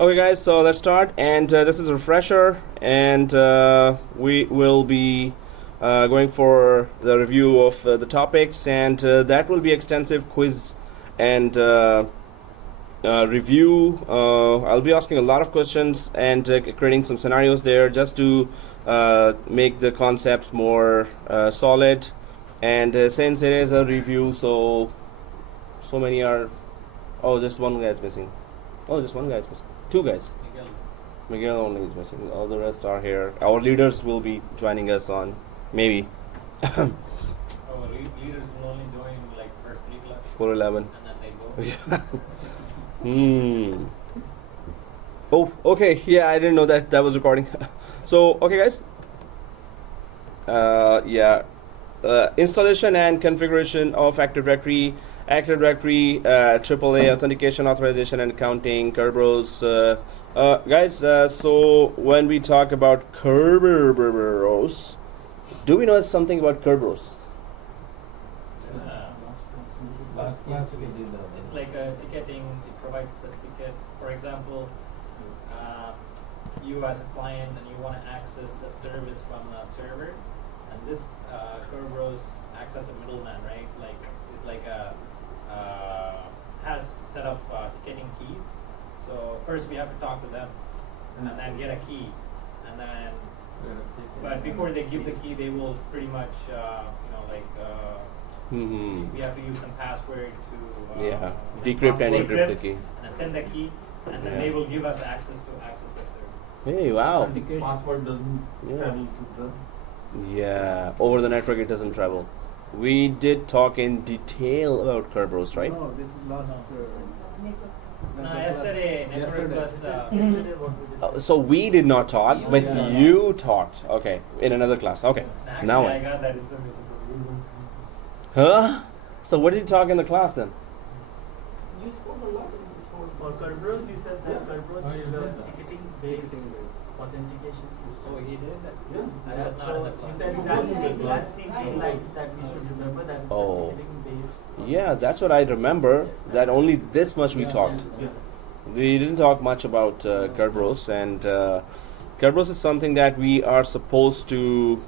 Okay guys, so let's start, and this is a refresher, and we will be going for the review of the topics, and that will be extensive quiz and review. I'll be asking a lot of questions and creating some scenarios there just to make the concepts more solid, and since it is a review, so many are, oh, just one guy is missing. Oh, just one guy is missing. Two guys. Miguel only is missing. All the rest are here. Our leaders will be joining us on, maybe. Our leaders will only join like first 3 classes. 411. And then they go. Oh, okay. Yeah, I didn't know that was recording. So, okay, guys. Installation and configuration of Active Directory. Active Directory, AAA authentication, authorization, and accounting, Kerberos. Guys, so when we talk about Kerberos, do we know something about Kerberos? Last class we did that. It's like a ticketing. It provides the ticket. For example, you as a client and you want to access a service from a server, and this Kerberos acts as a middleman, right? Like it's like a has set of ticketing keys. So first we have to talk to them and then get a key, and then but before they give the key, they will pretty much we have to use some password to decrypt and encrypt the key, and then send the key, and then they will give us access to access the service. Hey, wow. Password doesn't travel to the. Yeah, over the network it doesn't travel. We did talk in detail about Kerberos, right? No, this is last. Yesterday network was. So we did not talk, but you talked. Okay, in another class. Okay, Actually, now. I got that information from you. Huh? So what did you talk in the class then? You spoke a lot. For Kerberos, you said that Kerberos Oh, you is a said that. ticketing-based authentication system. Oh, he did that? Yeah. I was not in the So class. you said You that's wasn't in the class. the thing like that we should remember that it's Oh. a ticketing-based. Yeah, that's what I remember. That only this much we talked. Yeah. We didn't talk much about Kerberos, and Kerberos is something that we are supposed to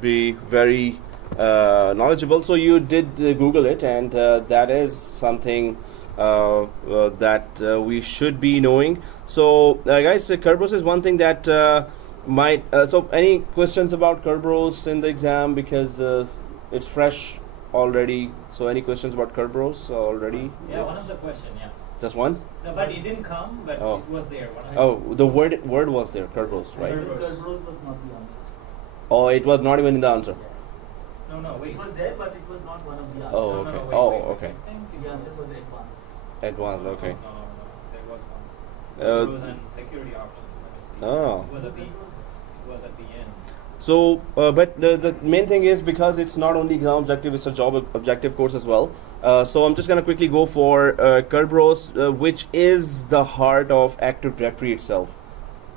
be very knowledgeable. So you did Google it, and that is something that we should be knowing. So guys, Kerberos is one thing that might. So any questions about Kerberos in the exam, because it's fresh already. So any questions about Kerberos already? Yeah, one of the question, yeah. Just one? No, but it didn't come, but Oh. it was there. Oh, the word was there, Kerberos, right? Kerberos was not the answer. Oh, it was not even in the answer. No, wait. It was there, but it was not one of the answers. Oh, No, okay. wait, Oh, wait. okay. I think The answer was advanced. Advanced, okay. No, there was one. Uh, It was an security option. Let me see. Oh. It was at the end. So, but the main thing is, because it's not only exam objective, it's a job objective course as well. So I'm just going to quickly go for Kerberos, which is the heart of Active Directory itself,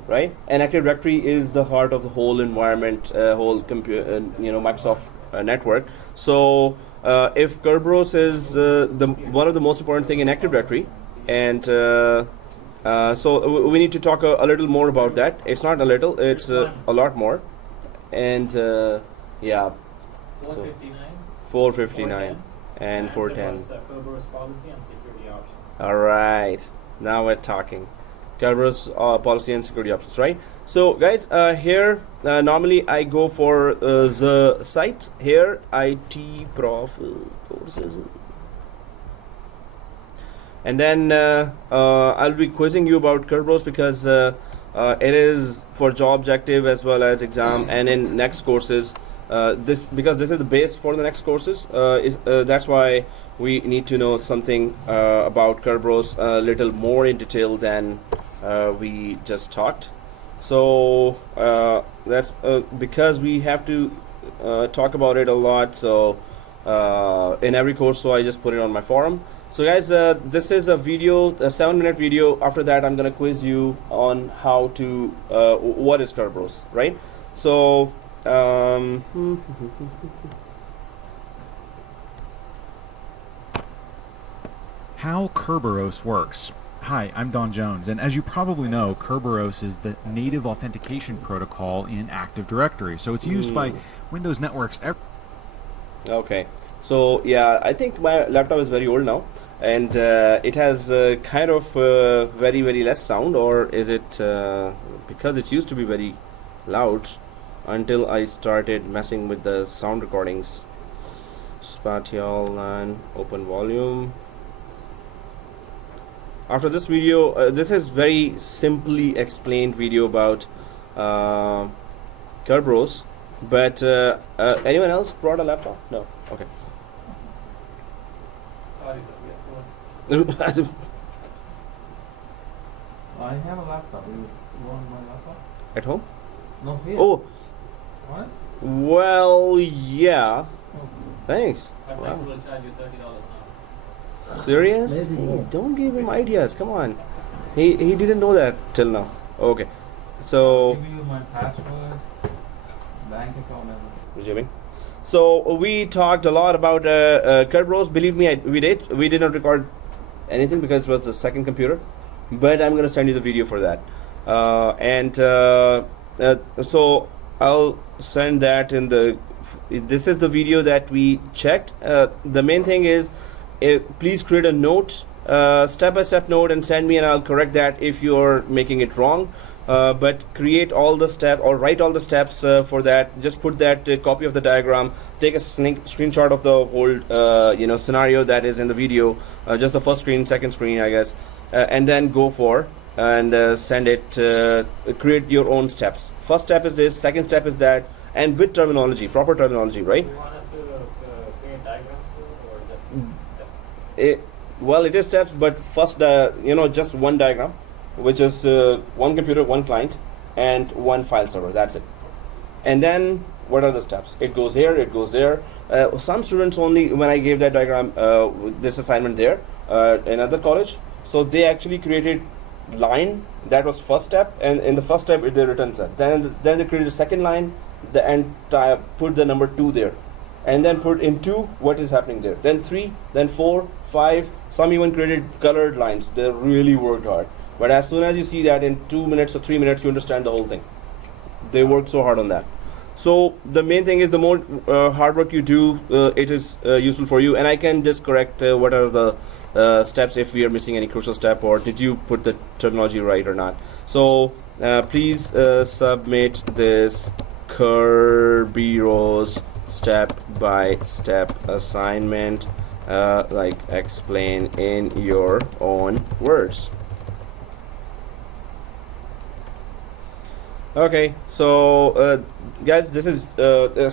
right? And Active Directory is the heart of the whole environment, whole Microsoft network. So if Kerberos is one of the most important thing in Active Directory, and so we need to talk a little more about that. It's not a little, it's a lot more. And yeah, so 459. 459 and The 410. answer was, Kerberos policy and security options. All right, now we're talking. Kerberos policy and security options, right? So guys, here normally I go for the site here, IT Prof courses, and then I'll be quizzing you about Kerberos, because it is for job objective as well as exam, and in next courses. Because this is the base for the next courses. That's why we need to know something about Kerberos a little more in detail than we just talked. So that's because we have to talk about it a lot. So in every course, so I just put it on my forum. So guys, this is a video, a 7-minute video. After that, I'm gonna quiz you on how to what is Kerberos, right? So How Kerberos works. Hi, I'm Don Jones, and as you probably know, Kerberos is the native authentication protocol in Active Directory, so it's used by Windows networks. Okay, so yeah, I think my laptop is very old now, and it has kind of very less sound, or is it because it used to be very loud until I started messing with the sound recordings. Spatial LAN, open volume. After this video, this is very simply explained video about Kerberos, but anyone else brought a laptop? No. Okay. Sorry, sir. Yeah, go on. I have a laptop. You want my laptop? At home? No, here. Oh, What? well, yeah. Thanks. But Wow. people will charge you $30 now. Serious? Maybe. Hey, don't give him ideas. Come on. He didn't know that till now. Okay. So Give you my password, bank account, and resuming. So we talked a lot about Kerberos. Believe me, we did. We did not record anything because it was the second computer, but I'm gonna send you the video for that. So I'll send that in the. This is the video that we checked. The main thing is, please create a note, step-by-step note, and send me, and I'll correct that if you're making it wrong. But create all the steps or write all the steps for that. Just put that copy of the diagram. Take a screenshot of the whole scenario that is in the video. Just the first screen, second screen, I guess, and then go for and send it. Create your own steps. First step is this. Second step is that, and with terminology, proper terminology, right? Do you want us to create diagrams too, or just steps? Well, it is steps, but first, just one diagram, which is one computer, one client, and one file server. That's it. And then, what are the steps? It goes here, it goes there. Some students only, when I gave that diagram, this assignment there, in other college, so they actually created line. That was first step, and in the first step, they returned set. Then they created a second line, and put the number 2 there, and then put in 2 what is happening there. Then 3, then 4, 5. Some even created colored lines. They really worked hard. But as soon as you see that in 2 minutes or 3 minutes, you understand the whole thing. They worked so hard on that. So the main thing is, the more hard work you do, it is useful for you. And I can just correct what are the steps if we are missing any crucial step, or did you put the terminology right or not. So please submit this Kerberos step-by-step assignment, like explain in your own words. Okay, so guys, this is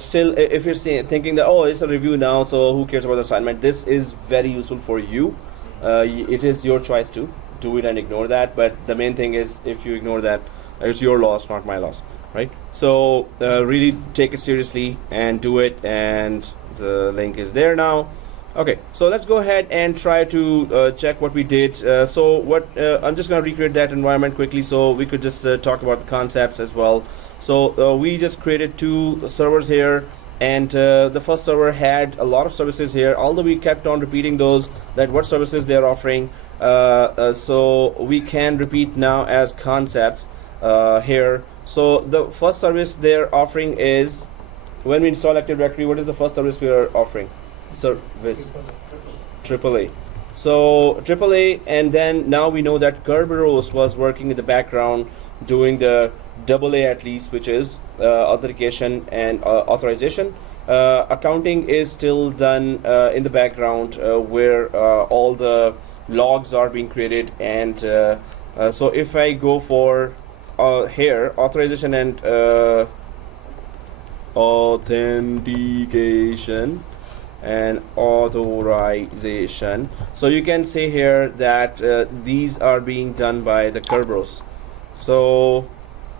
still, if you're thinking that, oh, it's a review now, so who cares about the assignment, this is very useful for you. It is your choice to do it and ignore that, but the main thing is, if you ignore that, it's your loss, not my loss, right? So really take it seriously and do it, and the link is there now. Okay, so let's go ahead and try to check what we did. I'm just going to recreate that environment quickly, so we could just talk about the concepts as well. So we just created 2 servers here, and the first server had a lot of services here, although we kept on repeating those, that what services they're offering. So we can repeat now as concepts here. So the first service they're offering is, when we install Active Directory, what is the first service we are offering? Service AAA. So AAA, and then now we know that Kerberos was working in the background doing the AA at least, which is authentication and authorization. Accounting is still done in the background, where all the logs are being created, and so if I go for here, authorization and authentication and authorization, so you can say here that these are being done by the Kerberos. So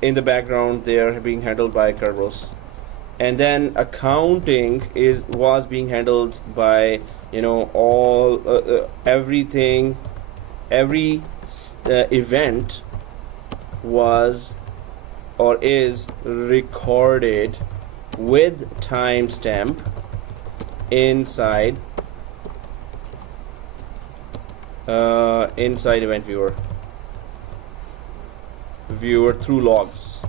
in the background they are being handled by Kerberos, and then accounting was being handled by all everything, every event was or is recorded with timestamp inside event viewer. viewer through logs.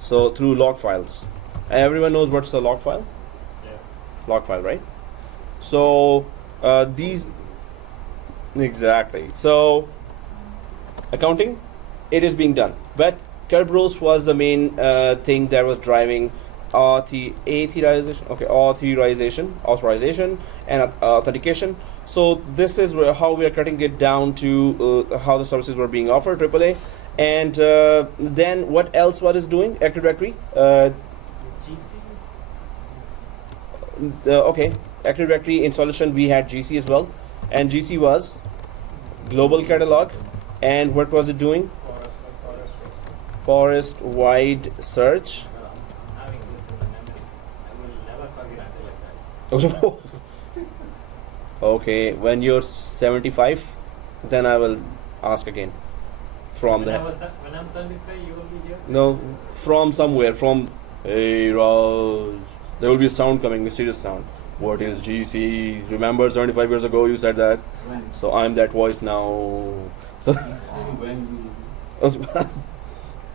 So through log files. Everyone knows what's the log file? Yeah. Log file, right? So these exactly. So accounting, it is being done, but Kerberos was the main thing that was driving authorization and authentication. So this is how we are cutting it down to how the services were being offered, AAA. And then what else what is doing? Active Directory. GC. Okay, Active Directory installation, we had GC as well. And GC was global catalog. And what was it doing? Forest wide search. I'm having this in the memory. I will never forget until like that. Okay, when you're 75, then I will ask again. From When the when I'm 75, you will be here. no, from somewhere, from hey Raj, there will be a sound coming, mysterious sound. What is GC? Remember 75 years ago you said that? When? So I'm that voice now. So When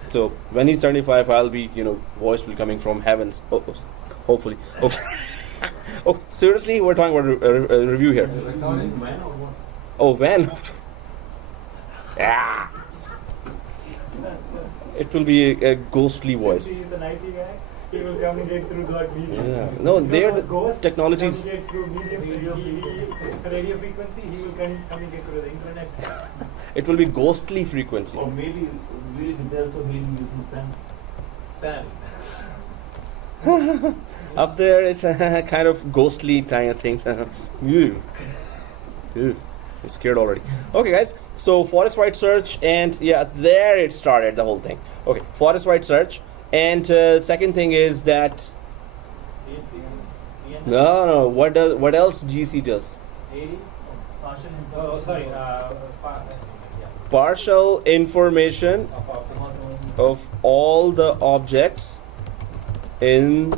so when he's 75, I'll be, voice will coming from heavens. Hopefully. Okay. Oh, seriously, we're talking about a review here. recording when or what? Oh, when? Yeah. It will be a ghostly voice. Since he is an IT guy, he will communicate through that medium. Yeah. No, they're the ghosts technologies. communicate through mediums. Radio frequency. He will communicate through the internet. It will be ghostly frequency. Or maybe will it be there so he'll be using sand? Sam. Up there, it's a kind of ghostly kind of thing. Ew. Ew. I'm scared already. Okay, guys. So forest-wide search, and yeah, there it started the whole thing. Okay, forest-wide search, and second thing is that no. What else GC does? 80? Partial Oh, sorry. Partial information of all the objects in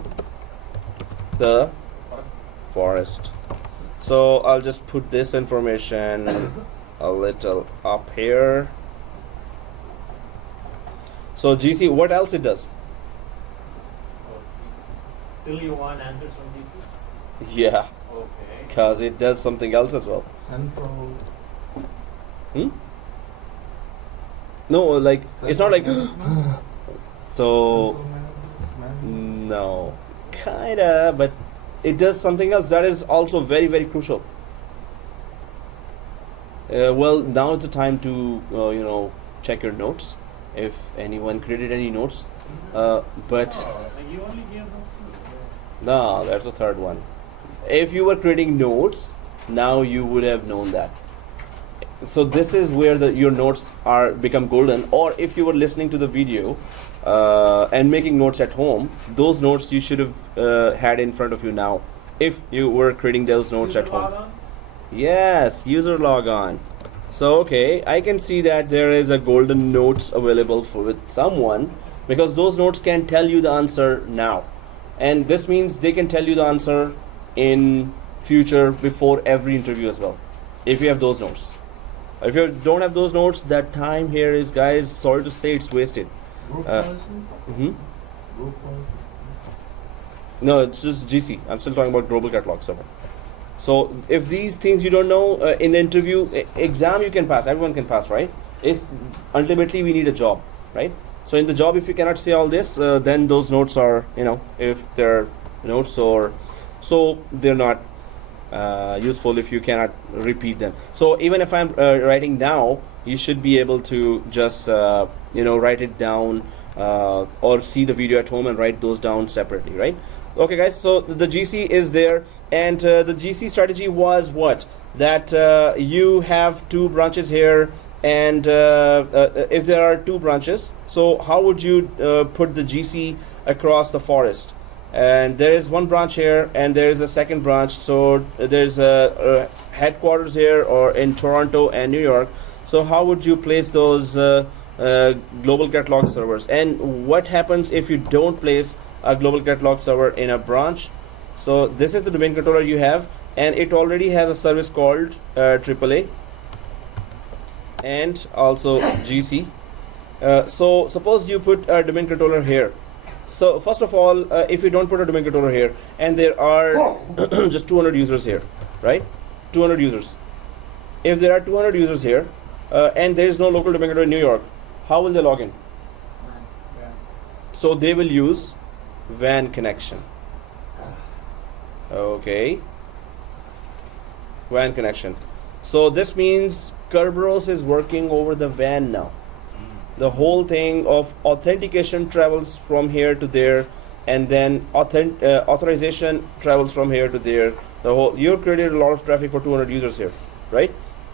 the forest. So I'll just put this information a little up here. So GC, what else it does? Still, you want answers from GC? Yeah, Okay. because it does something else as well. Central. Hmm? No, like it's not like so. No, kinda, but it does something else that is also very, very crucial. Well, now is the time to check your notes if anyone created any notes. But You only gave those two. no, that's the third one. If you were creating notes, now you would have known that. So this is where your notes are become golden. Or if you were listening to the video and making notes at home, those notes you should have had in front of you now. If you were creating those notes at home. Yes, user log on. So okay, I can see that there is a golden notes available with someone, because those notes can tell you the answer now, and this means they can tell you the answer in future before every interview as well, if you have those notes. If you don't have those notes, that time here is, guys, sorry to say, it's wasted. Group Uh, policy? Mhm. Group policy? No, it's just GC. I'm still talking about global catalog server. So if these things you don't know in the interview, exam you can pass. Everyone can pass, right? It's ultimately we need a job, right? So in the job, if you cannot say all this, then those notes are, if they're notes or so they're not useful if you cannot repeat them. So even if I'm writing now, you should be able to just write it down or see the video at home and write those down separately, right? Okay, guys, so the GC is there, and the GC strategy was what? That you have two branches here, and if there are two branches, so how would you put the GC across the forest? And there is one branch here, and there is a second branch, so there's a headquarters here or in Toronto and New York. So how would you place those global catalog servers? And what happens if you don't place a global catalog server in a branch? So this is the domain controller you have, and it already has a service called AAA and also GC. So suppose you put a domain controller here. So first of all, if you don't put a domain controller here, and there are just 200 users here, right? 200 users. If there are 200 users here, and there is no local domain controller in New York, how will they log in? So they will use WAN connection. Okay. WAN connection. So this means Kerberos is working over the WAN now. The whole thing of authentication travels from here to there, and then authorization travels from here to there. You created a lot of traffic for 200 users here, right?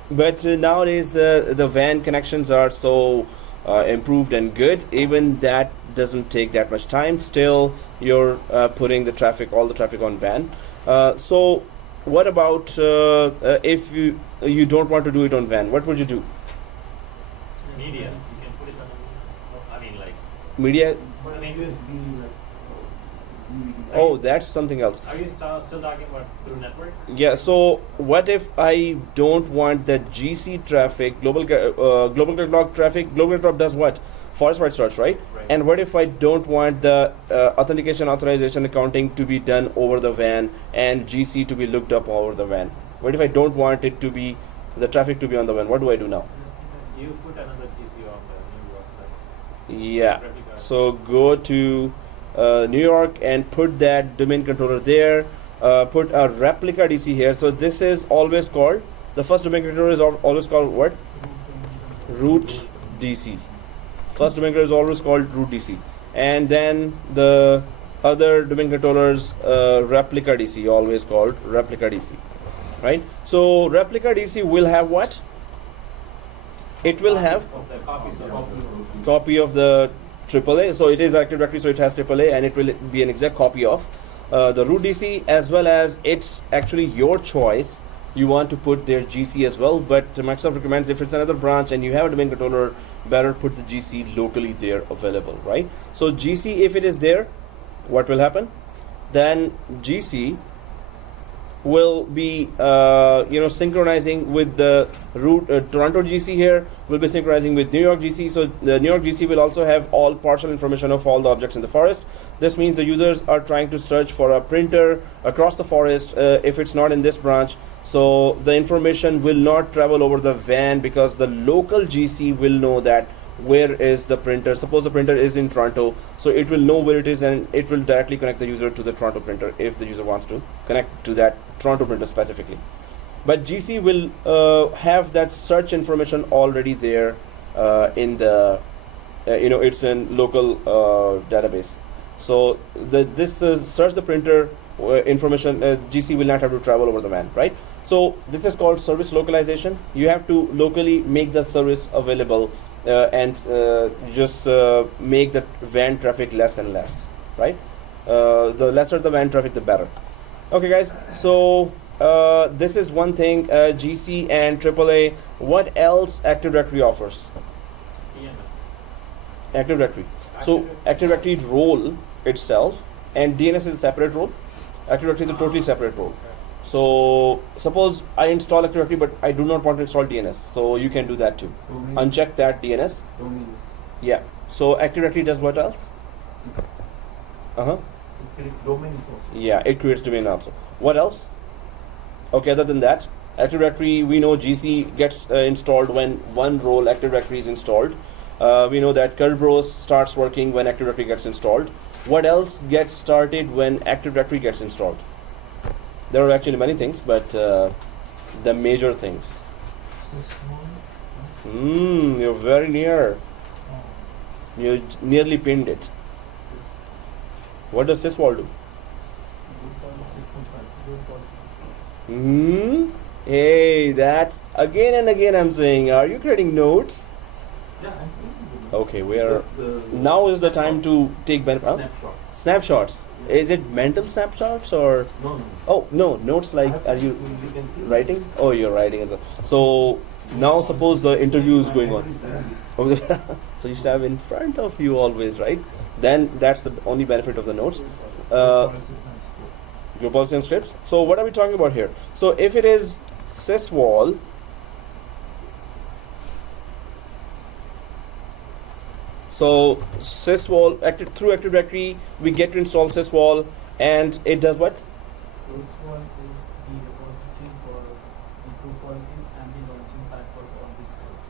But nowadays the WAN connections are so improved and good. Even that doesn't take that much time. Still, you're putting the traffic, all the traffic on WAN. So what about if you don't want to do it on WAN? What would you do? Media. You can put it on. I mean, like. Media. I mean, USB, like, Oh, that's something else. Are you still talking about through network? Yeah. So what if I don't want the GC traffic, global catalog traffic? Global catalog does what? Forest-wide search, right? Right. And what if I don't want the authentication, authorization, accounting to be done over the WAN and GC to be looked up over the WAN? What if I don't want it to be, the traffic to be on the WAN? What do I do now? You put another GC on the new website. Yeah. Replica. So go to New York and put that domain controller there. Put a replica DC here. So this is always called, the first domain controller is always called what? Root DC. First domain controller is always called root DC. And then the other domain controllers, replica DC, always called replica DC. Right? So replica DC will have what? It will have Of the copies of copy of the AAA. So it is Active Directory, so it has AAA, and it will be an exact copy of the root DC, as well as it's actually your choice. You want to put their GC as well, but Microsoft recommends if it's another branch and you have a domain controller, better put the GC locally there available, right? So GC, if it is there, what will happen? Then GC will be synchronizing with the root Toronto GC here, will be synchronizing with New York GC. So the New York GC will also have all partial information of all the objects in the forest. This means the users are trying to search for a printer across the forest if it's not in this branch. So the information will not travel over the WAN, because the local GC will know that where is the printer. Suppose the printer is in Toronto, so it will know where it is, and it will directly connect the user to the Toronto printer if the user wants to connect to that Toronto printer specifically. But GC will have that search information already there in the it's in local database. So this search the printer information, GC will not have to travel over the WAN, right? So this is called service localization. You have to locally make the service available and just make the WAN traffic less and less, right? The lesser the WAN traffic, the better. Okay, guys. So this is one thing, GC and AAA. What else Active Directory offers? DNS. Active Directory. So Active Directory role itself, and DNS is a separate role. Active Directory is a totally separate role. So suppose I install Active Directory, but I do not want to install DNS. So you can do that too. Uncheck that DNS. Yeah. So Active Directory does what else? Yeah, it creates domain also. What else? Okay, other than that, Active Directory, we know GC gets installed when one role Active Directory is installed. We know that Kerberos starts working when Active Directory gets installed. What else gets started when Active Directory gets installed? There are actually many things, but the major things. You're very near. You nearly pinned it. What does syswall do? Hey, that's again and again I'm saying, are you creating notes? Yeah, Okay, now is the time to take benefit. Snapshots. Yeah. Is it mental snapshots or? No. Oh no, notes like, are you can see writing? Oh, you're writing as well. So now suppose the interview is going on. Okay. So you should have in front of you always, right? Then that's the only benefit of the notes. Group policy and scripts. So what are we talking about here? So if it is syswall, So syswall through Active Directory, we get to install syswall, and it does what? This one is the repository for the group policies and the launching pad for all these scripts.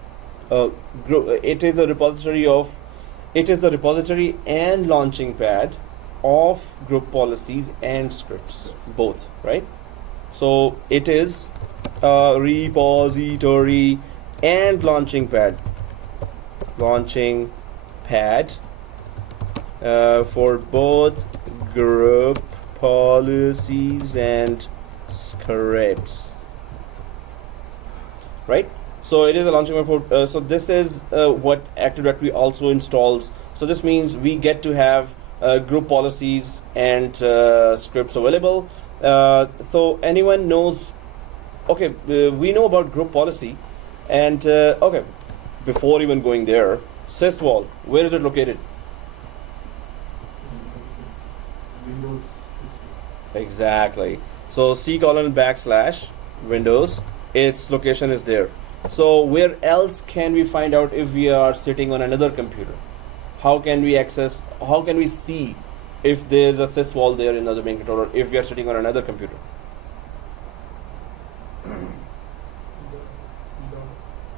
It is the repository and launching pad of group policies and scripts, both, right? So it is a repository and launching pad for both group policies and scripts, right? So it is a launching pad for so this is what Active Directory also installs. So this means we get to have group policies and scripts available. So anyone knows, okay, we know about group policy, and okay, before even going there, syswall, where is it located? Windows. Exactly. So C:\Windows, its location is there. So where else can we find out if we are sitting on another computer? How can we see if there's a syswall there in the main controller if we are sitting on another computer?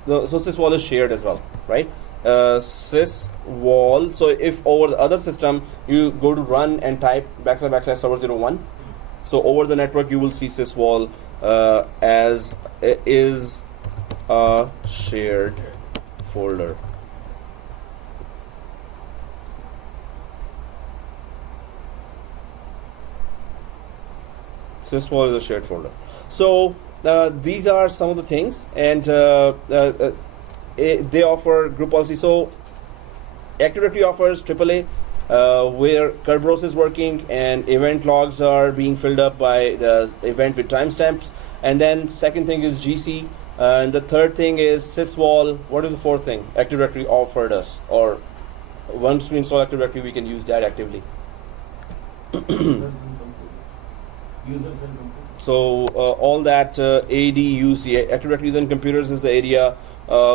So syswall is shared as well, right? Syswall. So if over the other system you go to run and type \server01, so over the network you will see syswall as is a shared folder. Syswall is a shared folder. So these are some of the things, and they offer group policy. So Active Directory offers AAA, where Kerberos is working and event logs are being filled up by the event with timestamps. And then second thing is GC, and the third thing is syswall. What is the fourth thing Active Directory offered us? Or once we install Active Directory, we can use that actively. Users and computers. So all that ADUC, Active Directory Users and Computers, is the area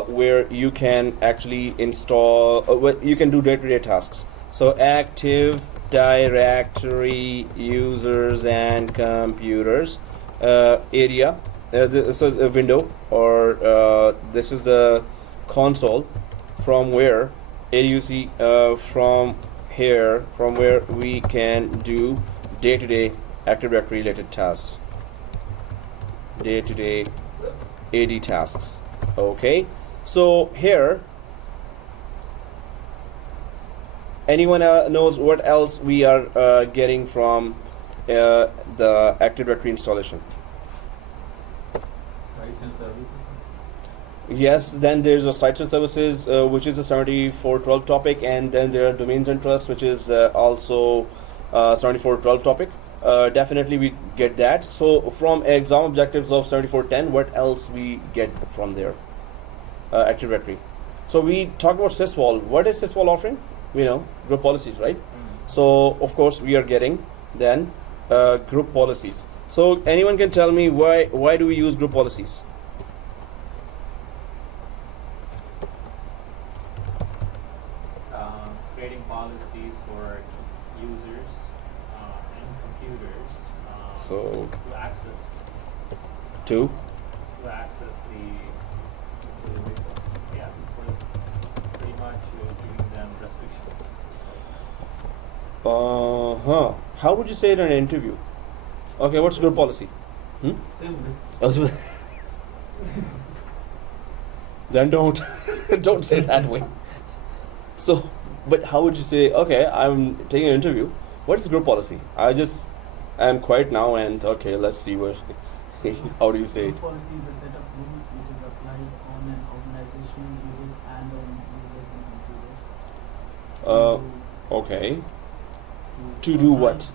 where you can actually install, you can do day-to-day tasks. So Active Directory Users and Computers area, so a window, or this is the console from where ADUC from where we can do day-to-day Active Directory related tasks, day-to-day AD tasks. Okay, so here, anyone knows what else we are getting from the Active Directory installation? Sites and services. Yes, then there's a sites and services, which is a 7412 topic, and then there are domains and trusts, which is also 7412 topic. Definitely we get that. So from exam objectives of 7410, what else we get from there? Active Directory. So we talk about syswall. What is syswall offering? We know group policies, right? So of course we are getting then group policies. So anyone can tell me why do we use group policies? Creating policies for users and computers So to access two. the yeah, pretty much giving them restrictions. How would you say it in an interview? Okay, what's group policy? Same way. Then don't say that way. So, but how would you say? Okay, I'm taking an interview. What is group policy? I'm quiet now, and okay, let's see what. How do you say it? Group policy is a set of rules which is applied on an organizational level and on users and computers. Okay. To do what? To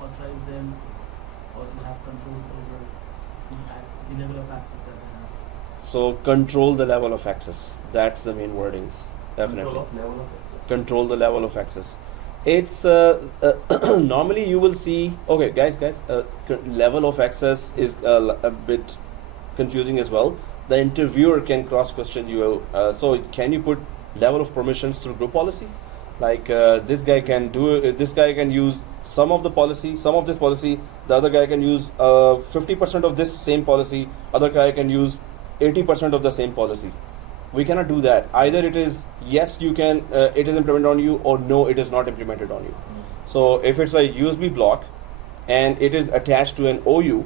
authorize them or to have control over the level of access that they have. So control the level of access. That's the main wordings. Definitely. Control of level of access. Control the level of access. It's normally you will see. Okay, guys, level of access is a bit confusing as well. The interviewer can cross question you. So can you put level of permissions through group policies. Like this guy can do, this guy can use some of the policy, some of this policy. The other guy can use 50% of this same policy. Other guy can use 80% of the same policy. We cannot do that. Either it is yes, you can, it is implemented on you, or no, it is not implemented on you. So if it's a USB block and it is attached to an OU,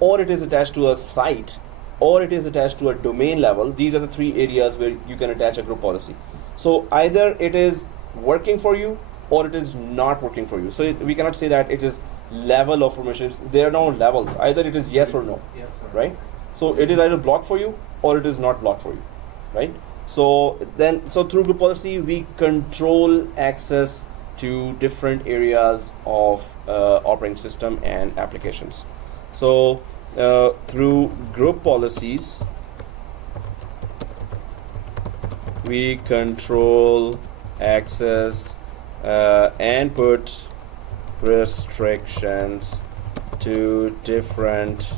or it is attached to a site, or it is attached to a domain level, these are the three areas where you can attach a group policy. So either it is working for you or it is not working for you. So we cannot say that it is level of permissions. There are no levels. Either it is yes or no, Yes, sir. right? So it is either blocked for you or it is not blocked for you, right? So through group policy we control access to different areas of operating system and applications. So through group policies we control access and put restrictions to different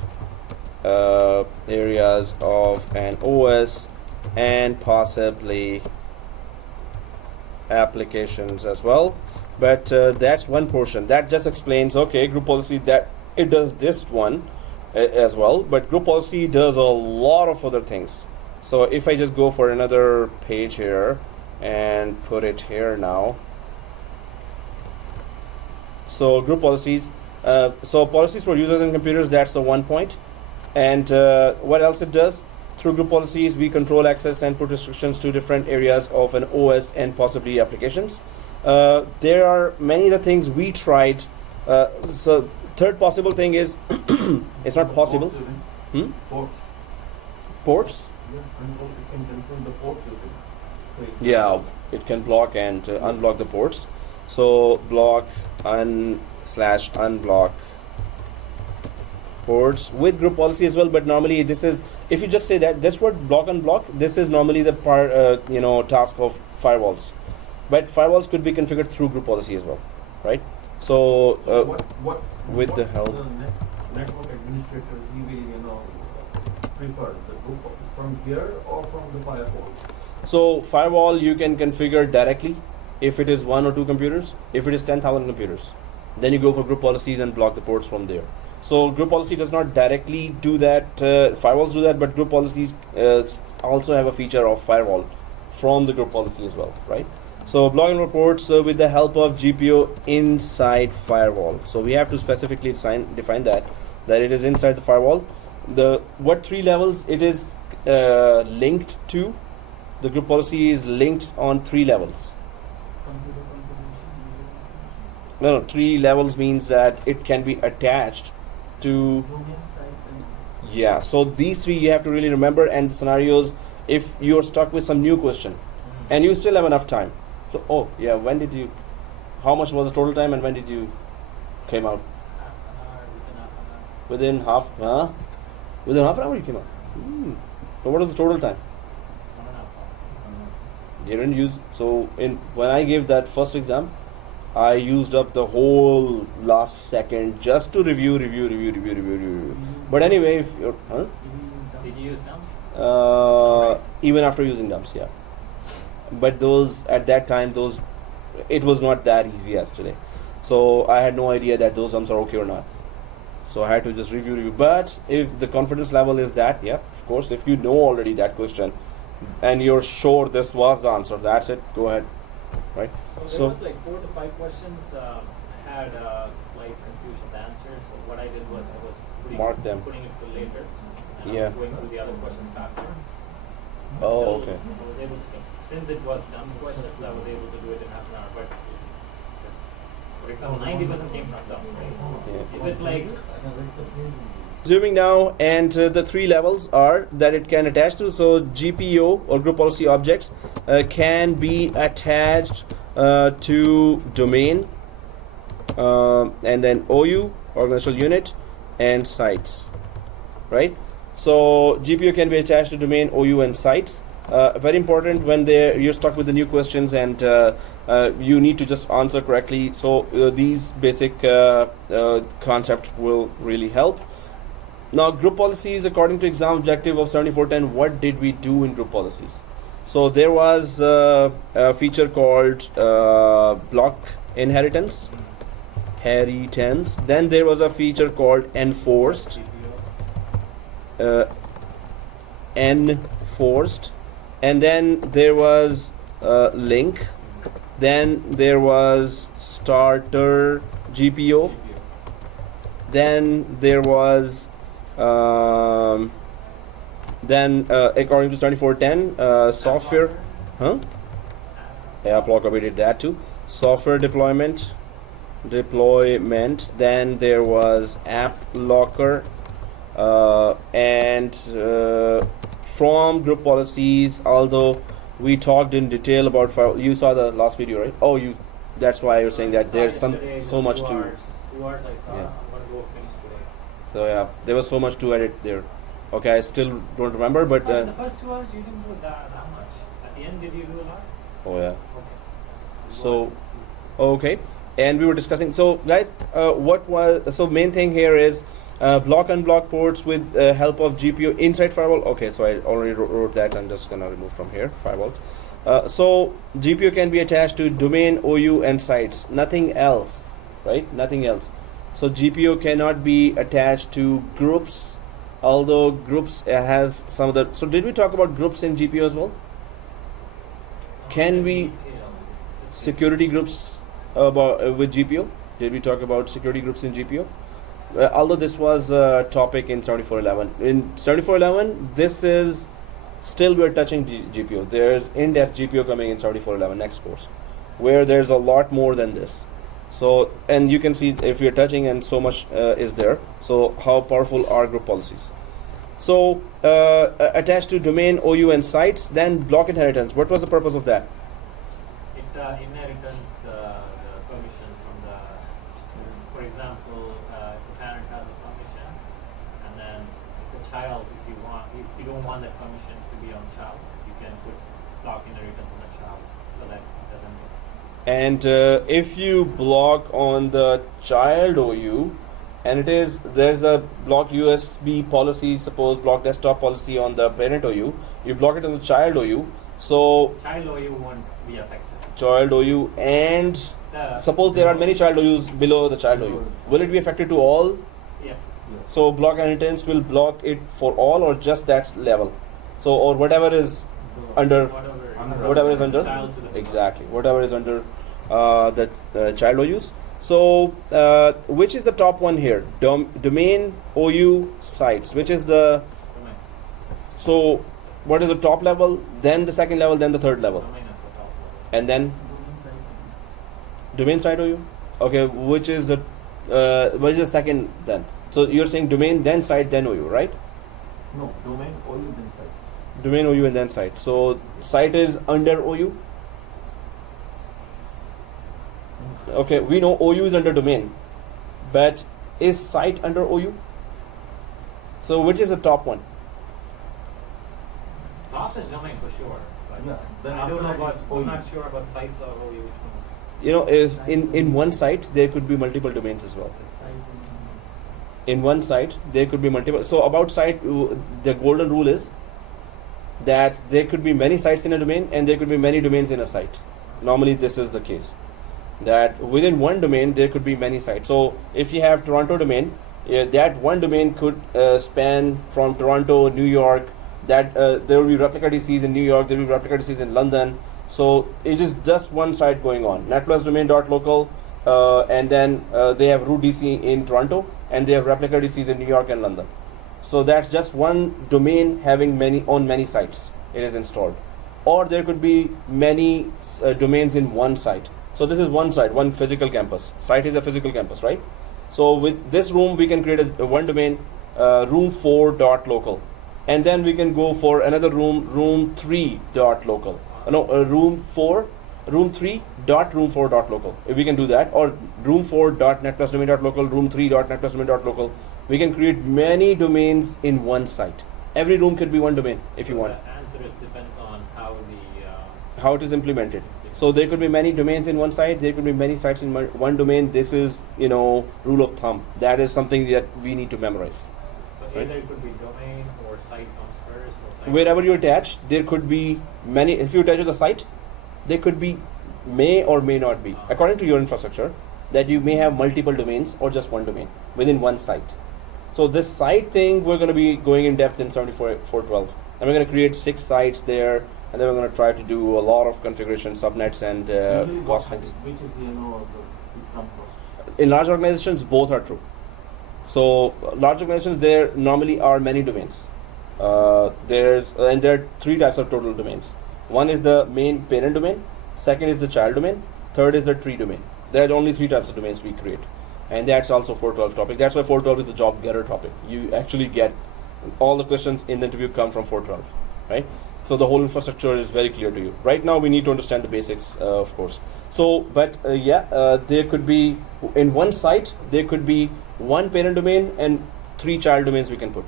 areas of an OS and possibly applications as well. But that's one portion. That just explains, okay, group policy, that it does this one as well, but group policy does a lot of other things. So if I just go for another page here and put it here now. So group policies, so policies for users and computers, that's the one point. And what else it does? Through group policies, we control access and put restrictions to different areas of an OS and possibly applications. There are many other things we tried. So third possible thing is, it's not possible. Ports. Ports? Yeah, control, you can control the ports with it. So it- Yeah, it can block and unblock the ports. So block /unblock ports with group policy as well. But normally this is, if you just say that this word block unblock, this is normally the task of firewalls. But firewalls could be configured through group policy as well, right? So with what the help. network administrator, he will, prefer the group from here or from the firewall. So firewall you can configure directly if it is 1 or 2 computers. If it is 10,000 computers, then you go for group policies and block the ports from there. So group policy does not directly do that. Firewalls do that, but group policies also have a feature of firewall from the group policy as well, right? So blocking reports with the help of GPO inside firewall. So we have to specifically define that it is inside the firewall. What 3 levels it is linked to? The group policy is linked on 3 levels. Computer configuration, No, 3 levels means that it can be attached to. domain sites and Yeah, so these 3 you have to really remember, and the scenarios if you're stuck with some new question and you still have enough time. So, oh yeah, when did you, how much was the total time and when did you came out? Half an hour, within half an hour. Within half an hour you came out. So what was the total time? 1.5 hours. You didn't use, so when I gave that first exam, I used up the whole last second just to review. But anyway, if you're, Did you use dumps? even after using dumps, yeah. But those at that time, it was not that easy yesterday, so I had no idea that those dumps are okay or not. So I had to just review. But if the confidence level is that, yeah, of course, if you know already that question and you're sure this was the answer, that's it. Go ahead, right? So So- there was like 4 to 5 questions. I had slight confusion with answers. So what I did was I was Mark them. putting it to later. And I Yeah. was going through the other questions faster. Oh, Still, okay. I was able to, since it was dumb questions, I was able to do it in half an hour. But for example, 90% came from dumps, right? Yeah. If it's like Zooming now, and the 3 levels are that it can attach to. So GPO or group policy objects can be attached to domain, and then OU, organizational unit, and sites, right? So GPO can be attached to domain, OU, and sites. Very important when you're stuck with the new questions and you need to just answer correctly. So these basic concepts will really help. Now, group policies, according to exam objective of 7410, what did we do in group policies? So there was a feature called block inheritance. Then there was a feature called enforced. Enforced, and then there was link. Then there was starter GPO. Then there was according to 7410 software. Huh? Yeah, Blocker we did that too. Software deployment. Then there was app locker, and from group policies. Although we talked in detail about you saw the last video, right? Oh, you. That's why you're saying that there's so much to. 2 hours I saw. Yeah. I'm gonna go finish today. So yeah, there was so much to edit there. Okay, I still don't remember, but In the first 2 hours, you didn't do that much. At the end, did you do a lot? oh yeah. Okay. So okay, and we were discussing. So guys, main thing here is block unblock ports with help of GPU inside firewall. Okay, so I already wrote that. I'm just gonna remove from here firewall. So GPU can be attached to domain, OU, and sites. Nothing else, right? Nothing else. So GPU cannot be attached to groups, although groups has some of the. So did we talk about groups in GPU as well? Can we security groups about with GPU? Did we talk about security groups in GPU? Although this was a topic in 7411. In 7411, this is still we're touching GPU. There's in-depth GPU coming in 7411 next course, where there's a lot more than this. So, and you can see if you're touching, and so much is there. So how powerful are group policies? So attached to domain, OU, and sites. Then block inheritance. What was the purpose of that? It inherits the permission from the, for example, the parent has a permission, and then the child, if you don't want that permission to be on child, you can put block inheritance on the child so that it doesn't. And if you block on the child OU, and there's a block USB policy, suppose block desktop policy on the parent OU, you block it on the child OU. So Child OU won't be affected. child OU, and suppose there are many child OUs below the child OU. Will it be affected to all? Yeah. So block inheritance will block it for all, or just that level. So or whatever is under whatever is under child to the exactly whatever is under the child OUs. So which is the top one here? Domain, OU, sites. Which is the domain. so what is the top level? Then the second level, then the third level, Domain is the top level. and then domain side OU. Okay, which is the second then? So you're saying domain, then site, then OU, right? No, domain, OU, then sites. Domain, OU, and then site. So site is under OU. Okay, we know OU is under domain, but is site under OU? So which is the top one? Top is domain for sure. But Yeah, then I after don't know that about. is I'm OU. not sure about sites or OU. Which one is? You know, is in one site there could be multiple domains as well. In one site there could be multiple. So about site, the golden rule is that there could be many sites in a domain, and there could be many domains in a site. Normally this is the case, that within one domain there could be many sites. So if you have Toronto domain, that one domain could span from Toronto, New York. That there will be replica DCs in New York, there will be replica DCs in London. So it is just one site going on. NetPlus domain.local, and then they have root DC in Toronto, and they have replica DCs in New York and London. So that's just one domain having many sites. It is installed, or there could be many domains in one site. So this is one site, one physical campus. Site is a physical campus, right? So with this room, we can create a one domain, room4.local, and then we can go for another room, room3.local. room3.room4.local. If we can do that, or room4.netplusdomain.local, room3.netplusdomain.local, we can create many domains in one site. Every room could be one domain if you want. The answer is depends on how the. How it is implemented. So there could be many domains in one site. There could be many sites in one domain. This is, rule of thumb. That is something that we need to memorize. So Right. either it could be domain or site comes first, or wherever you attach, there could be many. If you attach to the site, there could be, may or may not be, according to your infrastructure, that you may have multiple domains or just one domain within one site. So this site thing, we're going to be going in depth in 74.4.12, and we're going to create 6 sites there, and then we're going to try to do a lot of configuration, subnets, and Usually what cost happens, lines. which is, the come first. In large organizations, both are true. So large organizations, there normally are many domains. There are 3 types of total domains. One is the main parent domain, second is the child domain, third is the tree domain. There are only 3 types of domains we create, and that's also 412 topic. That's why 412 is the job getter topic. You actually get all the questions in the interview come from 412, right? So the whole infrastructure is very clear to you. Right now, we need to understand the basics, of course. So, but there could be in one site there could be 1 parent domain and 3 child domains we can put,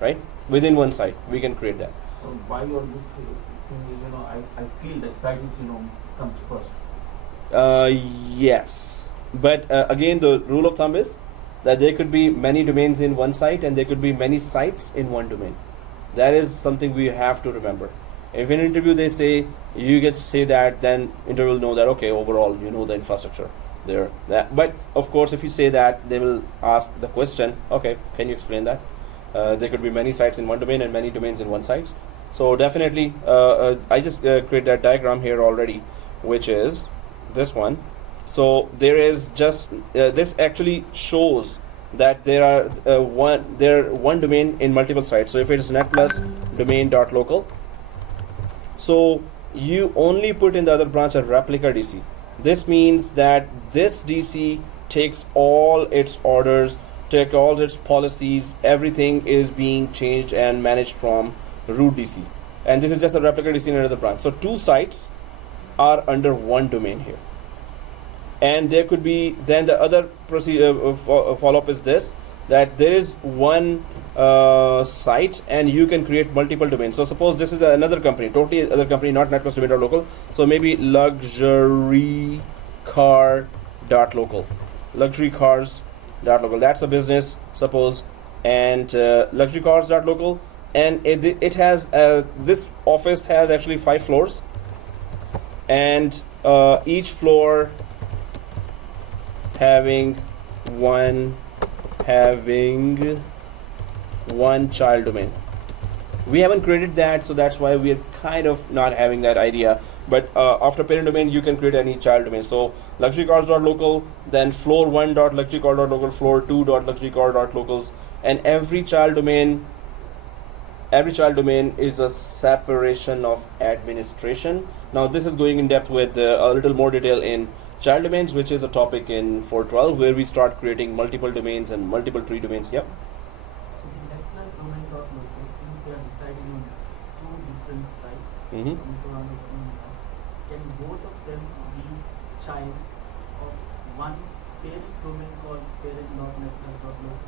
right? Within one site, we can create that. So why all this thing, I feel that site is, comes first. Yes, but again, the rule of thumb is that there could be many domains in one site and there could be many sites in one domain. That is something we have to remember. If in an interview they say you get to say that, then interview will know that okay, overall you know the infrastructure there. But of course, if you say that, they will ask the question, okay, can you explain that? There could be many sites in one domain and many domains in one site. So definitely, I just create that diagram here already, which is this one. So there is just this actually shows that there are one domain in multiple sites. So if it is netplus domain.local, so you only put in the other branch a replica DC. This means that this DC takes all its orders, take all its policies, everything is being changed and managed from root DC. And this is just a replica DC in another branch. So 2 sites are under one domain here. And there could be, then the other follow-up is this, that there is one site and you can create multiple domains. So suppose this is another company, totally other company, not netplus domain.local. So maybe luxury car.local, luxury cars.local. That's a business, suppose, and luxury cars.local. And it has, this office has actually 5 floors, and each floor having one child domain. We haven't created that, so that's why we're kind of not having that idea. But after parent domain, you can create any child domain. So luxurycars.local, then floor 1.luxurycar.local, floor 2.luxurycar.locals, and every child domain is a separation of administration. Now this is going in depth with a little more detail in child domains, which is a topic in 412, where we start creating multiple domains and multiple tree domains. Yep. So the netplus domain.local, since they are residing on 2 different sites, Mhm. can both of them be child of one parent domain called parent.netplus.local?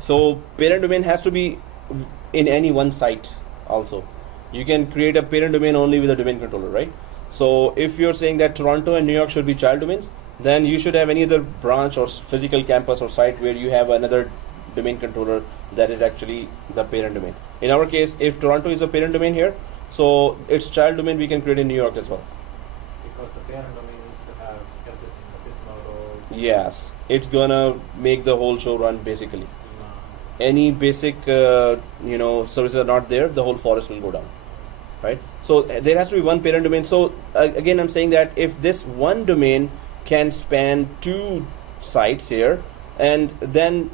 So parent domain has to be in any one site also. You can create a parent domain only with a domain controller, right? So if you're saying that Toronto and New York should be child domains, then you should have any other branch or physical campus or site where you have another domain controller that is actually the parent domain. In our case, if Toronto is a parent domain here, so its child domain we can create in New York as well. Because the parent domain needs to have everything, the FIS model. Yes, it's gonna make the whole show run basically. schema. Any basic services are not there, the whole forest will go down, right? So there has to be one parent domain. So again, I'm saying that if this one domain can span 2 sites here, and then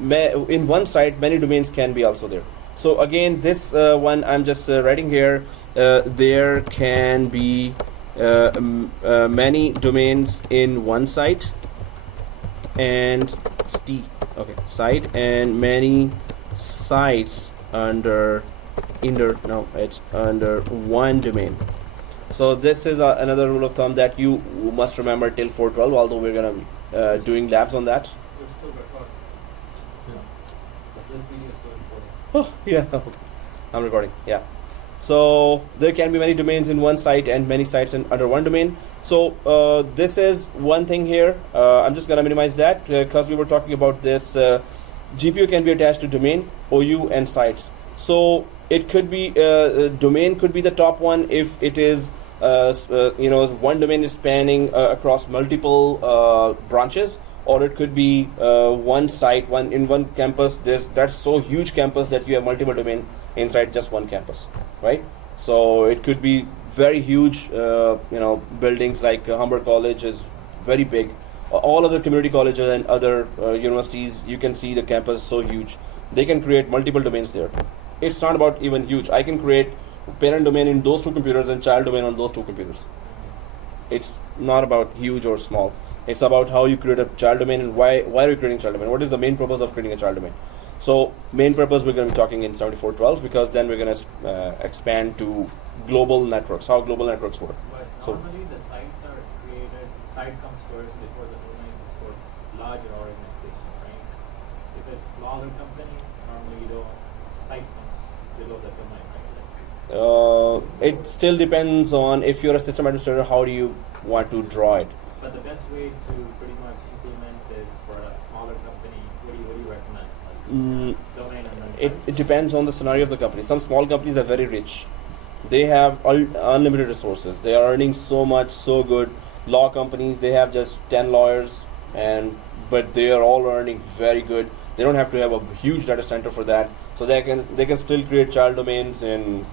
in one site many domains can be also there. So again, this one I'm just writing here, there can be many domains in one site, and site and many sites under one domain. So this is another rule of thumb that you must remember till 412, although we're gonna be doing labs on that. We're still recording. Yeah. But this video is still recording. Oh, yeah, okay. I'm recording, yeah. So there can be many domains in one site and many sites under one domain. So this is one thing here. I'm just gonna minimize that because we were talking about this. GPU can be attached to domain, OU, and sites. So It could be domain could be the top one if it is one domain is spanning across multiple branches, or it could be one site, one campus. That's so huge campus that you have multiple domain inside just one campus, right? So it could be very huge. Buildings like Humber College is very big. All other community colleges and other universities, you can see the campus is so huge. They can create multiple domains there. It's not about even huge. I can create parent domain in those two computers and child domain on those two computers. It's not about huge or small. It's about how you create a child domain and why are you creating child domain? What is the main purpose of creating a child domain? So main purpose we're going to be talking in 7412, because then we're going to expand to global networks, how global networks work. But So- normally the sites are created, site comes first before the domain is for larger organization, right? If it's smaller company, normally you don't, site comes below the domain, right? It still depends on if you're a system administrator, how do you want to draw it. But the best way to pretty much implement is for a smaller company, what do you recommend? Like domain and then It site? depends on the scenario of the company. Some small companies are very rich. They have unlimited resources. They are earning so much, so good. Law companies, they have just 10 lawyers, but they are all earning very good. They don't have to have a huge data center for that. So they can still create child domains in,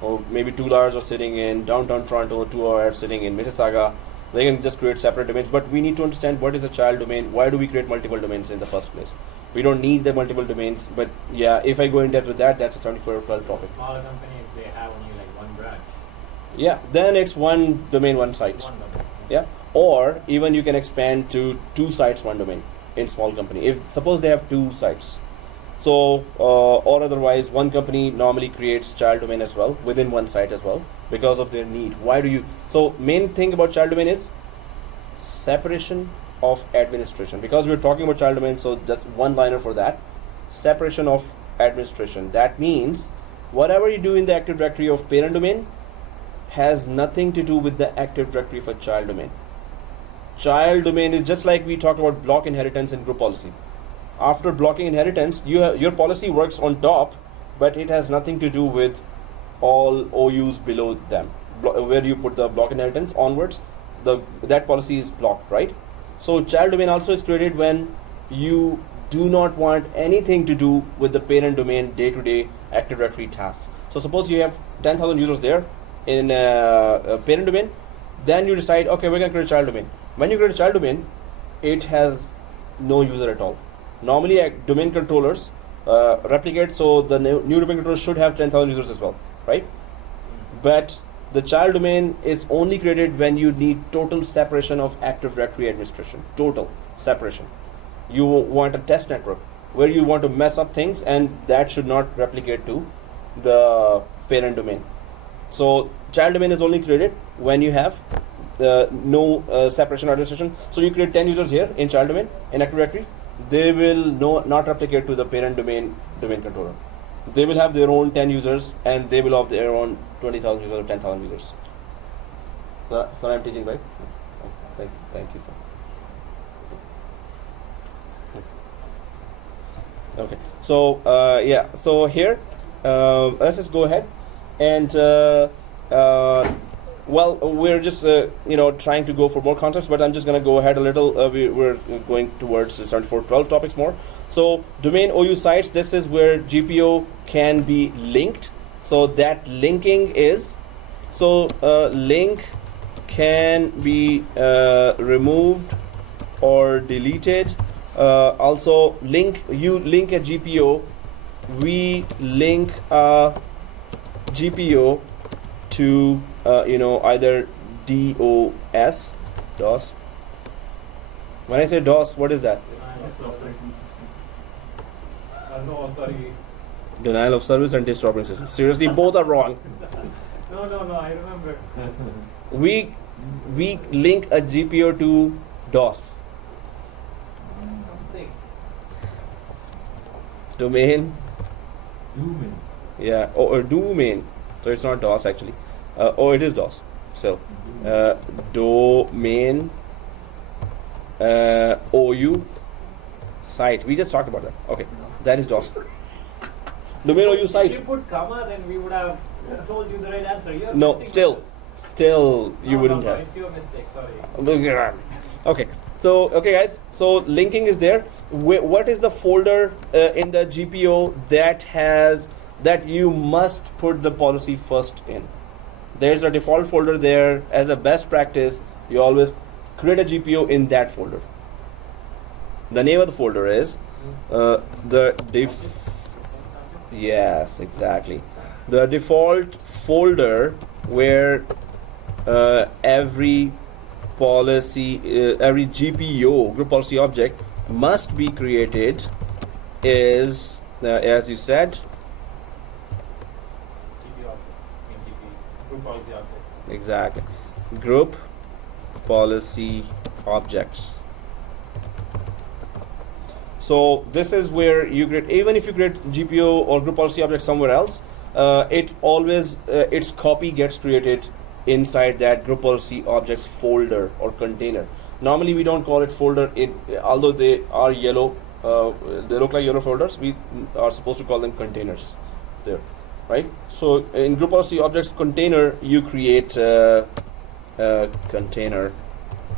or maybe 2 lawyers are sitting in downtown Toronto, 2 are sitting in Mississauga. They can just create separate domains. But we need to understand what is a child domain. Why do we create multiple domains in the first place? We don't need the multiple domains. But yeah, if I go in depth with that, that's a 7412 topic. Smaller company, if they have only like one branch, Yeah, then it's one domain, one site. one domain. Yeah, or even you can expand to 2 sites, 1 domain in small company. If suppose they have 2 sites, so or otherwise one company normally creates child domain as well within one site as well because of their need. Why do you? So main thing about child domain is separation of administration. Because we're talking about child domain, so just one liner for that. Separation of administration. That means whatever you do in the Active Directory of parent domain has nothing to do with the Active Directory for child domain. Child domain is just like we talked about block inheritance and group policy. After blocking inheritance, your policy works on top, but it has nothing to do with all OUs below them. Where you put the block inheritance onwards, that policy is blocked, right? So child domain also is created when you do not want anything to do with the parent domain day-to-day Active Directory tasks. So suppose you have 10,000 users there in a parent domain, then you decide, okay, we're going to create a child domain. When you create a child domain, it has no user at all. Normally, domain controllers replicate, so the new domain controller should have 10,000 users as well, right? But the child domain is only created when you need total separation of Active Directory administration. Total separation. You want a test network where you want to mess up things, and that should not replicate to the parent domain. So child domain is only created when you have no separation administration. So you create 10 users here in child domain in Active Directory. They will not replicate to the parent domain controller. They will have their own 10 users, and they will have their own 20,000 users or 10,000 users. So I'm teaching, right? Thank you, sir. Okay. So yeah. So here, let's just go ahead, and well, we're just trying to go for more concepts, but I'm just going to go ahead a little. We're going towards the 7412 topics more. So domain OU sites, this is where GPO can be linked. So that linking is, link can be removed or deleted. Also you link a GPO, we link a GPO to either DOS. When I say DOS, what is that? No, sorry. Denial of service and disk operating system. Seriously, both are wrong. No, I remember. We link a GPO to DOS. Something. Domain. Domain. Yeah, or domain. So it's not DOS actually. It is DOS. So domain OU site. We just talked about that. Okay, that is DOS. domain OU If site. you put comma, then we would have told you the right answer. You're No, missing still you no, wouldn't no, have. It's your mistake. Sorry. Okay, so okay guys, so linking is there. What is the folder in the GPO that you must put the policy first in? There's a default folder there. As a best practice, you always create a GPO in that folder. The name of the folder is yes, exactly, the default folder where every GPO, group policy object, must be created is as you said, GP object. Group policy object. exactly, group policy objects. So this is where you create, even if you create GPO or group policy object somewhere else, it always its copy gets created inside that group policy objects folder or container. Normally we don't call it folder, although they are yellow, they look like yellow folders, we are supposed to call them containers there, right? So in group policy objects container, you create container,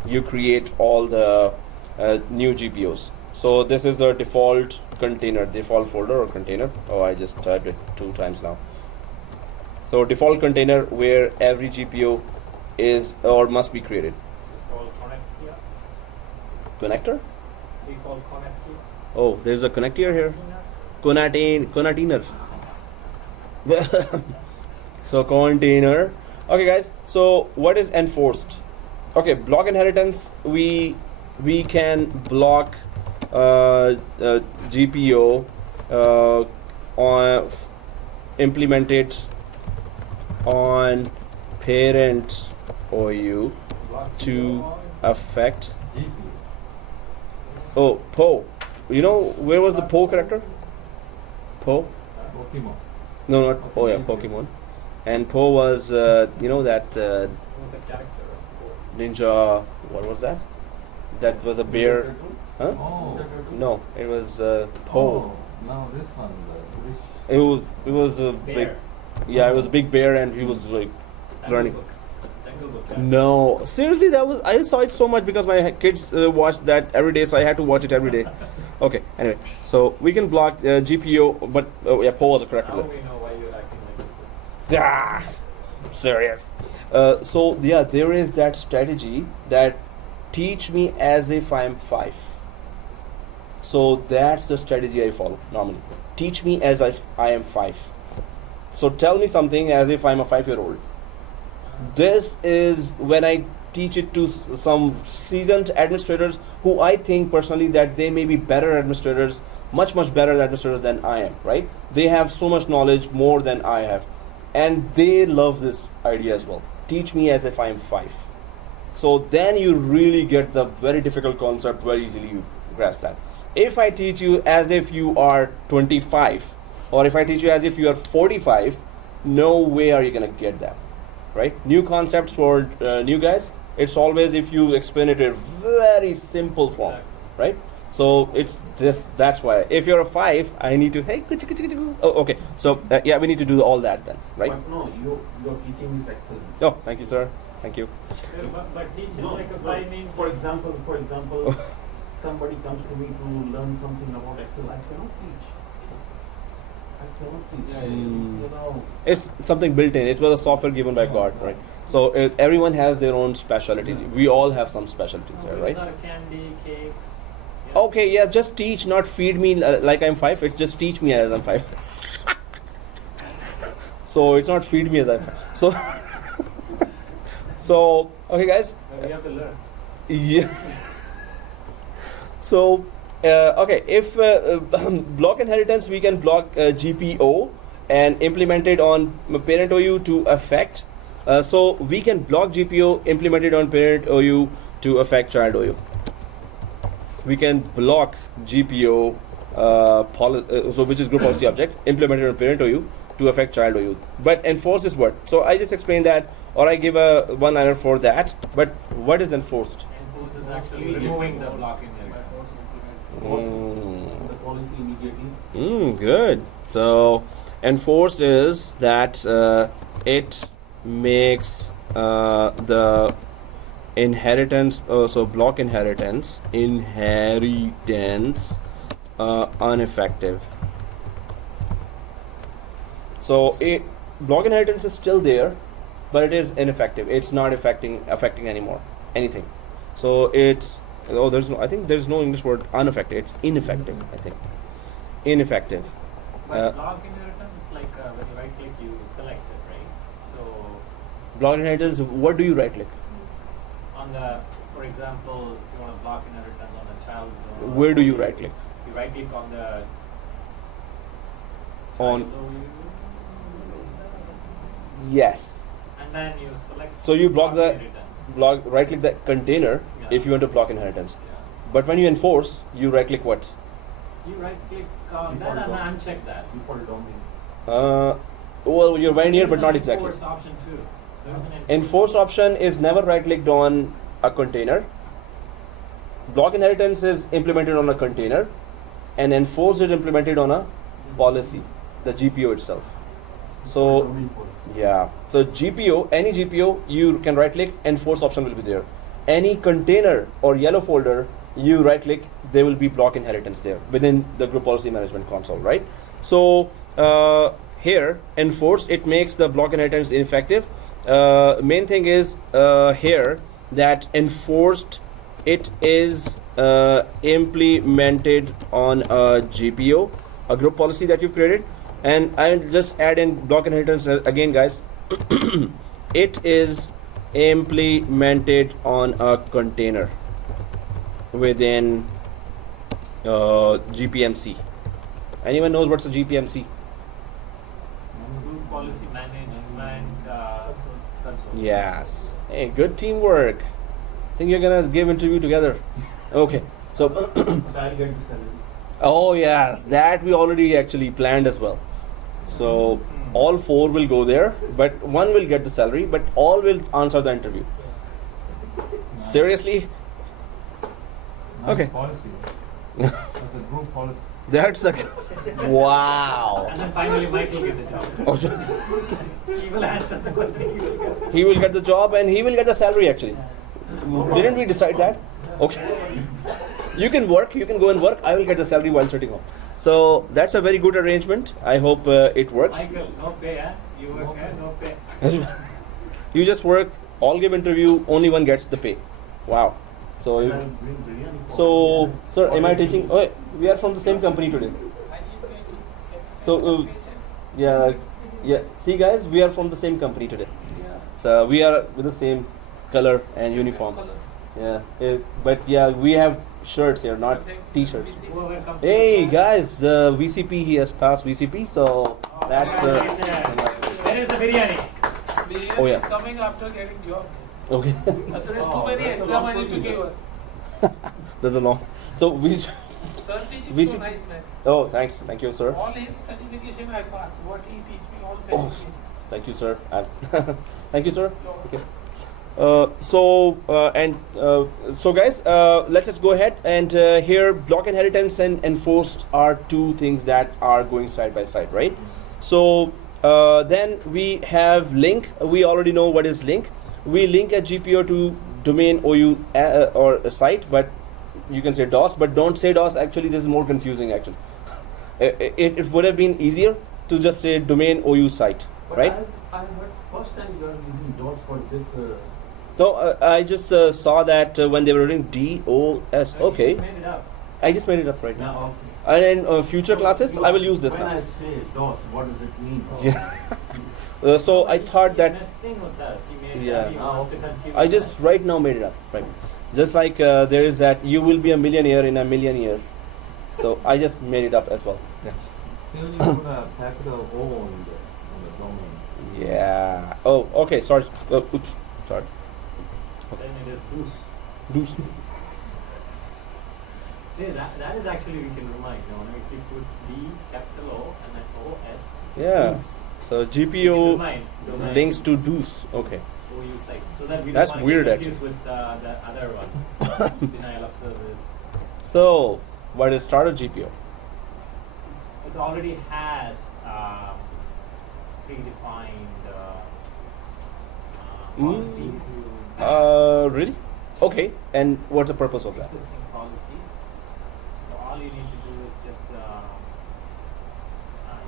you create all the new GPOs. So this is the default container, default folder or container. Oh, I just typed it 2 times now. So default container where every GPO is or must be created. Default connect here. Connector? Default connect here. Oh, there's a connector here. Container. So container. Okay guys, so what is enforced? Okay, block inheritance, we can block GPO on implemented on parent OU to affect. Oh, Po. You know where was the Po character? Po? Pokemon. No, not Oh yeah, Pokemon. And Po was you know that Who's the character? ninja. What was that? That was a bear. Huh? Oh. No, it was Po. Oh, now this one, the British. It was a Bear. big. Yeah, it was a big bear, and he was like learning. Jungle Book. Yeah. No, seriously, that was, I saw it so much because my kids watched that every day, so I had to watch it every day. Okay, anyway, so we can block GPO, but yeah, Po was the correct Now one. we know why you're acting like this. Yeah, serious. So yeah, there is that strategy that teach me as if I am 5. So that's the strategy I follow normally. Teach me as if I am 5. So tell me something as if I'm a 5-year-old. This is when I teach it to some seasoned administrators who I think personally that they may be better administrators, much better administrators than I am, right? They have so much knowledge more than I have, and they love this idea as well. Teach me as if I am 5. So then you really get the very difficult concept very easily, you grasp that. If I teach you as if you are 25, or if I teach you as if you are 45, no way are you gonna get that, right? New concepts for new guys, it's always if you explain it in a very simple form, right? So it's this, that's why. If you're a 5, I need to, hey, oh, okay. So yeah, we need to do all that then, right? But no, your teaching is excellent. Oh, thank you, sir. Thank you. But teach it No, like a no, 5 means. for example, somebody comes to me to learn something about Excel, I cannot teach. Yeah, You know, It's something built in. It was a software given by God, right? So everyone has their own specialties. We all have some specialties there, right? These are candy, cakes. Yeah. Okay, yeah, just teach, not feed me like I'm 5. It's just teach me as I'm 5. So it's not feed me as I'm 5. So, so okay, guys. But we have to learn. Yeah. So, okay, if block inheritance, we can block GPO and implement it on parent OU to affect. So we can block GPO implemented on parent OU to affect child OU. We can block GPO, so which is group policy object, implemented on parent OU to affect child OU. But enforce is what? So I just explained that, or I give a one-liner for that. But what is enforced? Enforce is actually removing the blocking. Mm. the policy immediately. Good. So enforced is that it makes the inheritance, so block inheritance ineffective. So block inheritance is still there, but it is ineffective. It's not affecting anymore anything. So it's I think there's no English word unaffected. It's ineffective. I think ineffective. But block inheritance is like when you right click, you select it, right? So Block inheritance. What do you right click? on the, for example, if you want to block inheritance on a child. Where do you right click? You right click on the On child yes. and then you select. So you block the inheritance. right click the container Yeah. if you want to block inheritance. Yeah. But when you enforce, you right click what? You right click on that Default and domain. uncheck that. Default domain. Well, you're very near, There's but an not exactly. enforced option too. There's an Enforced option is never right clicked on a container. Block inheritance is implemented on a container, and enforced is implemented on a policy, the GPO itself. So Domain policy. yeah, so GPO, any GPO, you can right click, enforce option will be there. Any container or yellow folder, you right click, there will be block inheritance there within the group policy management console, right? So here, enforce, it makes the block inheritance ineffective. Main thing is here that enforced, it is implemented on a GPO, a group policy that you've created. And I'll just add in block inheritance again, guys. It is implemented on a container within GPMC. Anyone knows what's a GPMC? Group policy management console. Yes. Hey, good teamwork. I think you're gonna give interview together. Okay. So But I'll get the salary. oh yes, that we already actually planned as well. So all four will go there, but one will get the salary, but all will answer the interview. Seriously? Okay. Policy. That's a group policy. That's a wow. And then finally Michael get the job. Okay. He will answer the question. He will get the job and he will get the salary actually. Didn't we decide that? Okay. You can work, you can go and work. I will get the salary while sitting home. So that's a very good arrangement. I hope it works. Michael, no pay, huh? You work, no pay. You just work, all give interview, only one gets the pay. Wow. So, And I'll bring biryani for so them. sir, am I teaching? Oh, we are from the same company today. So, yeah, yeah. See, guys, we are from the same company today. So we are with the same color and uniform. Yeah, but yeah, we have shirts here, not t-shirts. Whoever comes Hey to guys, the VCP, he has passed VCP, so that's Where is the biryani? Oh, yeah. Is coming after getting job. okay. Otherwise, Oh, too many that's a exam long I need to give procedure. us. That's a long. So we. Sir teaching We so see- nice, man. Oh, thanks, thank you, sir. All his certification I passed. What he teach me, all Oh. certification. Thank you, sir. Thank you, sir. No. Okay. So guys, let's just go ahead and here block inheritance and enforced are two things that are going side by side, right? So then we have link. We already know what is link. We link a GPO to domain OU or a site, but you can say DOS, but don't say DOS. Actually, this is more confusing. Actually, it would have been easier to just say domain OU site, But right? I heard first time you are using DOS for this. No, I just saw that when they were reading DOS. No, you Okay, just made it up. I just made it up right now. Now, And in future classes, I will use this when now. I say DOS, what does it mean? Yeah. So I thought He's that messing with us. He made Yeah. he wants to confuse I just us. right now made it up. Right. Just like there is that you will be a millionaire in a million years. So I just made it up as well. You only put a capital O on the domain. Yeah. Oh, okay. Sorry. Oops. Sorry. Then it is goose. Deuce. Yeah, that is actually we can remind. You know, if he puts D capital O and then OS. Yeah. goose, So we can GPO domain links to Deuce. Okay. OU sites. So that we That's don't weird, get confused with the other ones. Denial of service. So what is starter GPO? it already has predefined policies, Really? Okay. And what's the purpose of that? existing policies. So all you need to do is just if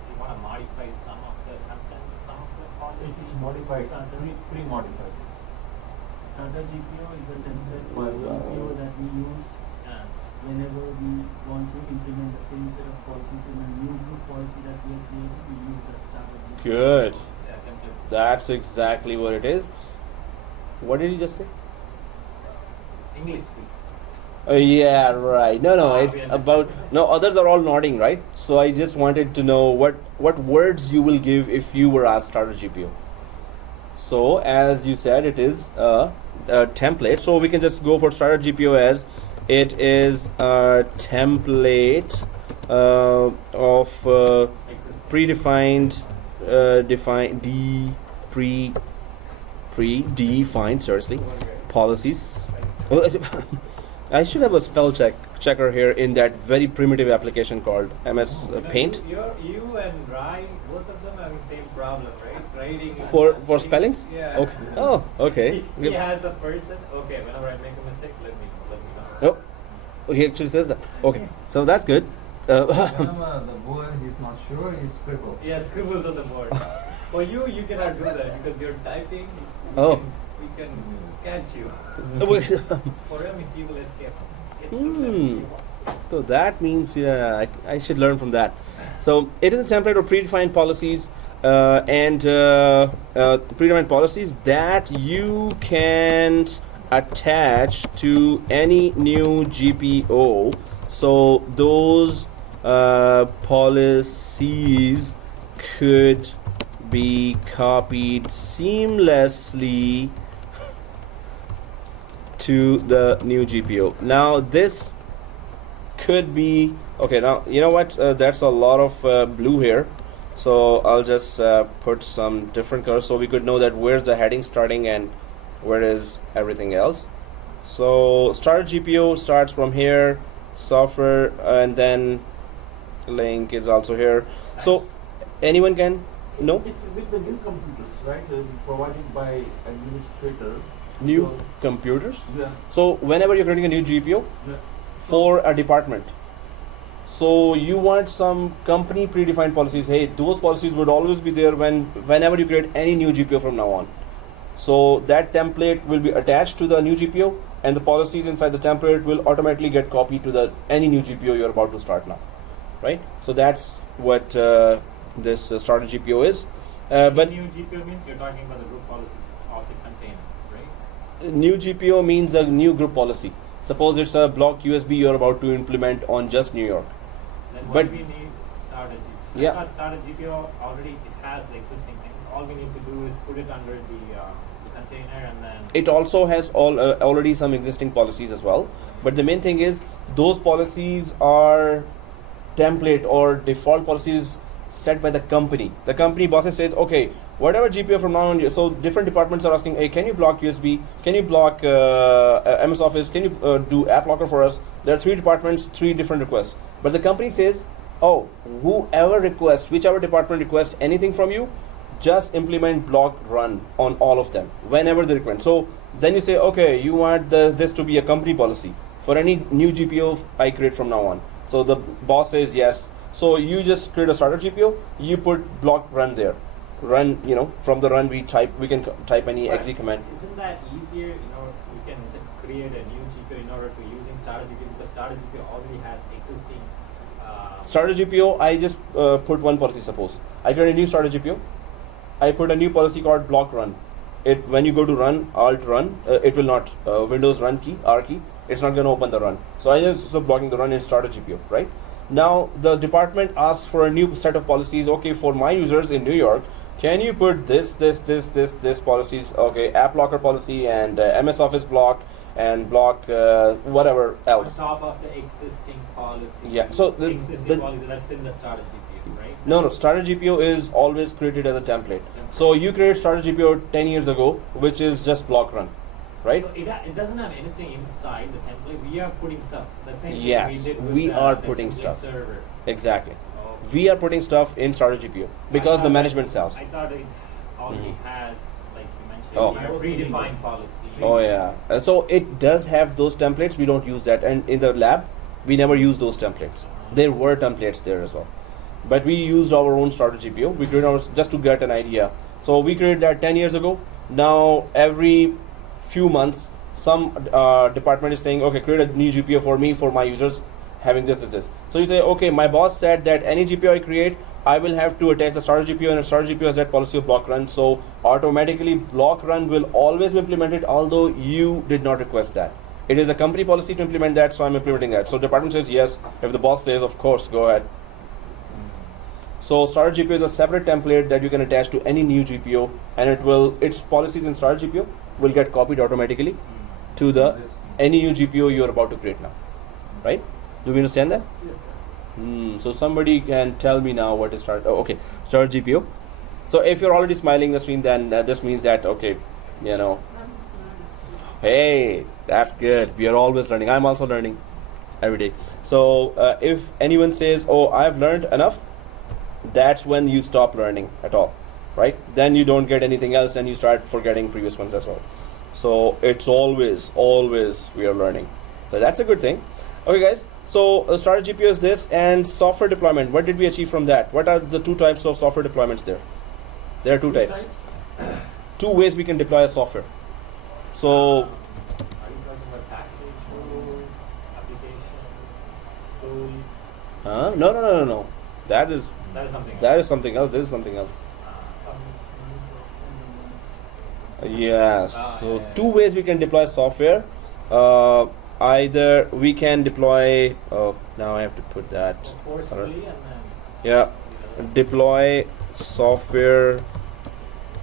you want to modify some of the content, some of the This policies. is modified, pre-modified. Standard GPO is a template Well, GPO that we use Yeah. whenever we want to implement the same set of policies in a new group policy that we are creating. We use the standard GPO. Good. Yeah, template. That's exactly what it is. What did you just say? English speak. Yeah, right. No, Ah, it's we about understand. no. Others are all nodding, right? So I just wanted to know what words you will give if you were asked starter GPO. So as you said, it is a template. So we can just go for starter GPO as it is a template of Existing. predefined, predefined, seriously, policies. I should have a spell checker here in that very primitive application called MS Paint. You and Rai, both of them have the same problem, right? Writing For spellings? Yeah. Okay. Oh, okay. He has a person. Okay, whenever I make a mistake, let me know. Oh, he actually says that. Okay, so that's good. Whenever the boy is not sure, he scribbles. Yeah, scribbles on the board. For you cannot do that because you're typing. Oh. We can catch you. For him, he will escape. So that means, yeah, I should learn from that. So it is a template of predefined policies and predefined policies that you can attach to any new GPO. So those policies could be copied seamlessly to the new GPO. Now this could be okay. Now you know what? That's a lot of blue here, so I'll just put some different colors so we could know that where's the heading starting and where is everything else. So starter GPO starts from here, software, and then link is also here. So anyone can know It's with the new computers, right? Provided by administrator. new So, computers. yeah. So whenever you're creating a new GPO Yeah. for a department, so you want some company predefined policies. Hey, those policies would always be there whenever you create any new GPO from now on. So that template will be attached to the new GPO, and the policies inside the template will automatically get copied to the any new GPO you're about to start now, right? So that's what this starter GPO is. But new GPO means you're talking about the group policy of the container, right? new GPO means a new group policy. Suppose it's a block USB you're about to implement on just New York. Then But- what we need starter GPO. Yeah. I thought starter GPO already it has the existing things. All we need to do is put it under the container and then. It also has already some existing policies as well. But the main thing is those policies are template or default policies set by the company. The company bosses says, okay, whatever GPO from now on. So different departments are asking, hey, can you block USB? Can you block MS Office? Can you do App Locker for us? There are 3 departments, 3 different requests. But the company says, oh, whoever requests, whichever department requests anything from you, just implement block run on all of them whenever they request. So then you say, okay, you want this to be a company policy for any new GPO I create from now on. So the boss says yes. So you just create a starter GPO, you put block run there. Run, from the run we can type any But exe command. Isn't that easier? We can just create a new GPO in order to using starter GPO because starter GPO already has existing. Starter GPO, I just put one policy. Suppose I create a new starter GPO, I put a new policy called block run. It when you go to run, alt run, it will not Windows run key, R key. It's not going to open the run. So I just blocking the run in starter GPO, right? Now the department asks for a new set of policies. Okay, for my users in New York, can you put this policies? Okay, App Locker policy and MS Office block and block whatever else. On top of the existing policy. Yeah, so the existing policy that's in the starter GPO, right? No, starter GPO is always created as a template. So you created starter GPO 10 years ago, which is just block run, right? So it doesn't have anything inside the template. We are putting stuff. That's same thing Yes, we did with we the are putting template stuff. server. Exactly. Okay. We are putting stuff in starter GPU because the management sells. I thought it already has, like you mentioned, Oh. predefined policy. Oh yeah. So it does have those templates. We don't use that, and in the lab, we never use those templates. There were templates there as well, but we used our own starter GPU. We created ours just to get an idea. So we created that 10 years ago. Now every few months, some department is saying, okay, create a new GPU for me, for my users, having this. So you say, okay, my boss said that any GPU I create, I will have to attach the starter GPU, and a starter GPU has that policy of block run. So automatically block run will always be implemented, although you did not request that. It is a company policy to implement that, so I'm implementing that. So department says yes. If the boss says, of course, go ahead. So starter GPU is a separate template that you can attach to any new GPU, and its policies in starter GPU will get copied automatically to the any new GPU you're about to create now, right? Do we understand that? Yes, sir. So somebody can tell me now what is starter. Oh, okay, starter GPU. So if you're already smiling the screen, then this means that okay, you know. Hey, that's good. We are always learning. I'm also learning every day. So if anyone says, "Oh, I've learned enough," that's when you stop learning at all, right? Then you don't get anything else, and you start forgetting previous ones as well. So it's always we are learning. So that's a good thing. Okay, guys. So starter GPU is this, and software deployment. What did we achieve from that? What are the two types of software deployments there? There are two types. Two ways we can deploy a software. So Are you talking about package, tool, application, tool? no. That is That is something. something else. This is something else. else. Yes. Ah, So yeah. two ways we can deploy software. Either we can deploy. Oh, now I have to put that. Forcefully and then. Yeah. Deploy software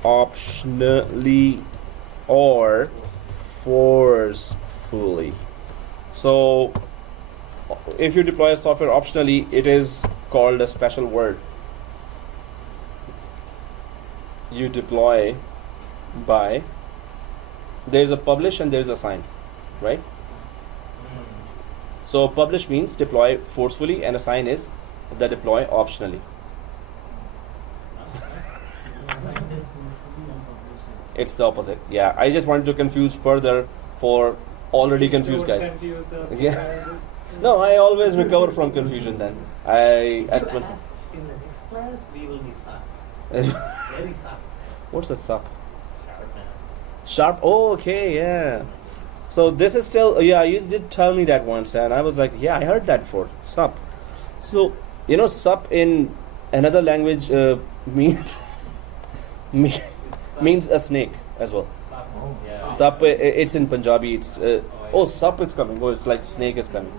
optionally or forcefully. So if you deploy software optionally, it is called a special word. You deploy by, there's a publish and there's a assign, right? So publish means deploy forcefully, and assign is the deploy optionally. It's the opposite. Yeah, I just wanted to confuse further for already confused guys. Yeah. No, I always recover from confusion then. In the next class, we will be sharp. Very sharp. What's a sup? Sharp man. Sharp. Oh, okay, yeah. So this is still, yeah, you did tell me that once, and I was like, yeah, I heard that before. Sup. So, you know, sup in another language means means a snake as well. Sharp. Oh. Yeah. Sup, it's in Punjabi. It's oh, sup is coming. Oh, it's like snake is coming.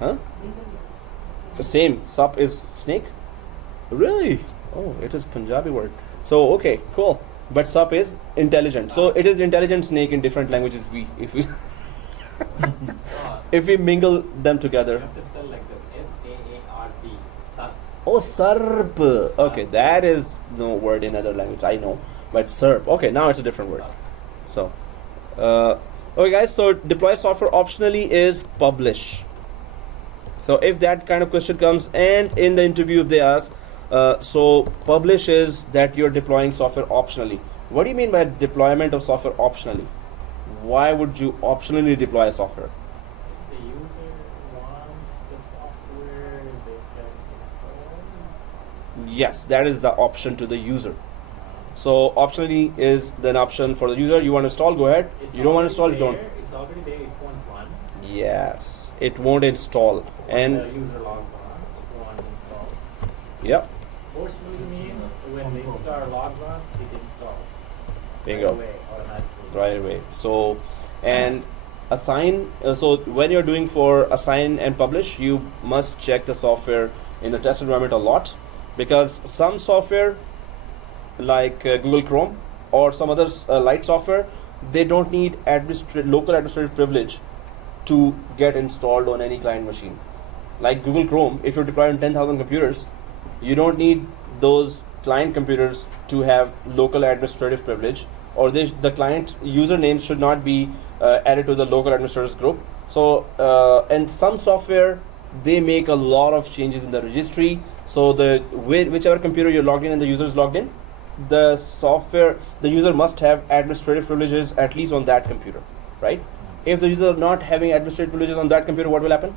Huh? The same. Sup is snake. Really? Oh, it is Punjabi word. So okay, cool. But sup is intelligent. So it is intelligent snake in different languages. If we mingle them You together. have to spell like this. SAARP. Sharp. Oh, SARP. Okay, that is no word in other language. I know, but SERP. Okay, now it's a different word. So, okay, guys. So deploy software optionally is publish. So if that kind of question comes, and in the interview if they ask, so publish is that you're deploying software optionally. What do you mean by deployment of software optionally? Why would you optionally deploy a software? The user wants the software, they can install. Yes, that is the option to the user. So optionally is an option for the user. You want to install, go ahead. It's You don't want to install, already don't. there, It's already there, it won't run. Yes, it won't install. When And the user logs on, it won't install. yep, Forcefully means when the installer logs on, it installs. bingo. Right away, automatically. Right away. So, and assign. So when you're doing for assign and publish, you must check the software in the test environment a lot, because some software like Google Chrome or some other light software, they don't need local administrative privilege to get installed on any client machine. Like Google Chrome, if you're deploying 10,000 computers, you don't need those client computers to have local administrative privilege, or the client usernames should not be added to the local administrators group. So, and some software, they make a lot of changes in the registry, So whichever computer you're logged in and the user is logged in, the user must have administrative privileges at least on that computer, right? If the user not having administrative privileges on that computer, what will happen?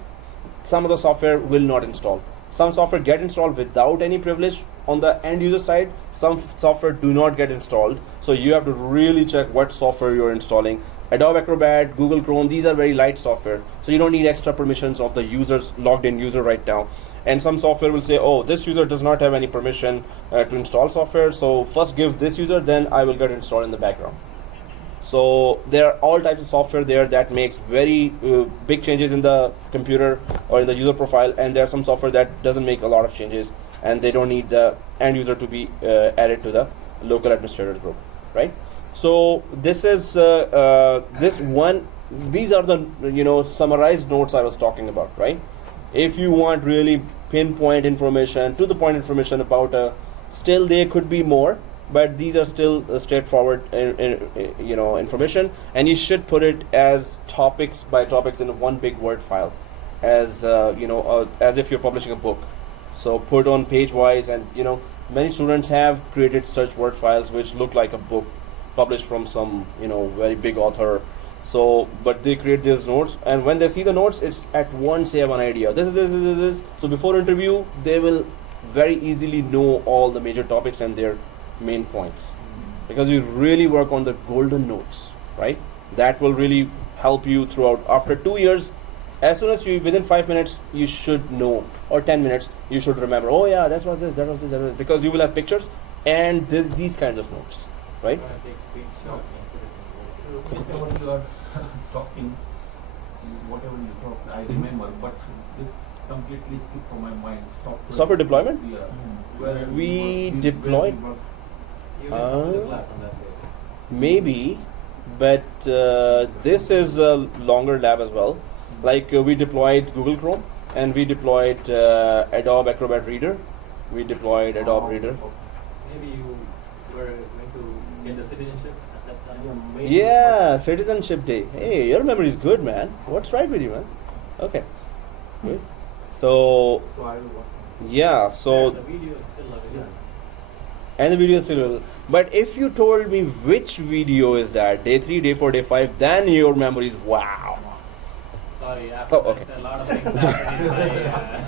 Some of the software will not install. Some software get installed without any privilege on the end user side. Some software do not get installed. So you have to really check what software you're installing. Adobe Acrobat, Google Chrome, these are very light software. So you don't need extra permissions of the users, logged in user right now. And some software will say, oh, this user does not have any permission to install software. So first give this user, then I will get installed in the background. So there are all types of software there that makes very big changes in the computer or in the user profile, and there are some software that doesn't make a lot of changes, and they don't need the end user to be added to the local administrator group, right? So this is these are the summarized notes I was talking about, right? If you want really pinpoint information, to the point information about still there could be more, but these are still straightforward information, and you should put it as topics by topics in one big Word file, as as if you're publishing a book. So put on page wise, and many students have created such Word files which look like a book published from some very big author. So but they create these notes, and when they see the notes, it's at once they have an idea, this is. So before interview they will very easily know all the major topics and their main points, because you really work on the golden notes, right? That will really help you throughout. After 2 years, as soon as within 5 minutes you should know, or 10 minutes you should remember, oh yeah, that was this, because you will have pictures and these kinds of notes, right? Whatever you are talking, whatever you talk, I remember, but this completely skipped from my mind. Software deployment? Yeah. We deployed You didn't come to the class on that day. maybe, but this is a longer lab as well. Like we deployed Google Chrome, and we deployed Adobe Acrobat Reader. We deployed Adobe Reader. Maybe you were going to get the citizenship at that time. Yeah, Citizenship Day. Hey, your memory is good, man. What's right with you, man? Okay, good. So So I will watch. yeah, so the video is still available. and the video is still available. But if you told me which video is that, day 3, day 4, day 5, then your memory is wow. Sorry, after Oh, okay. a lot of things happened in my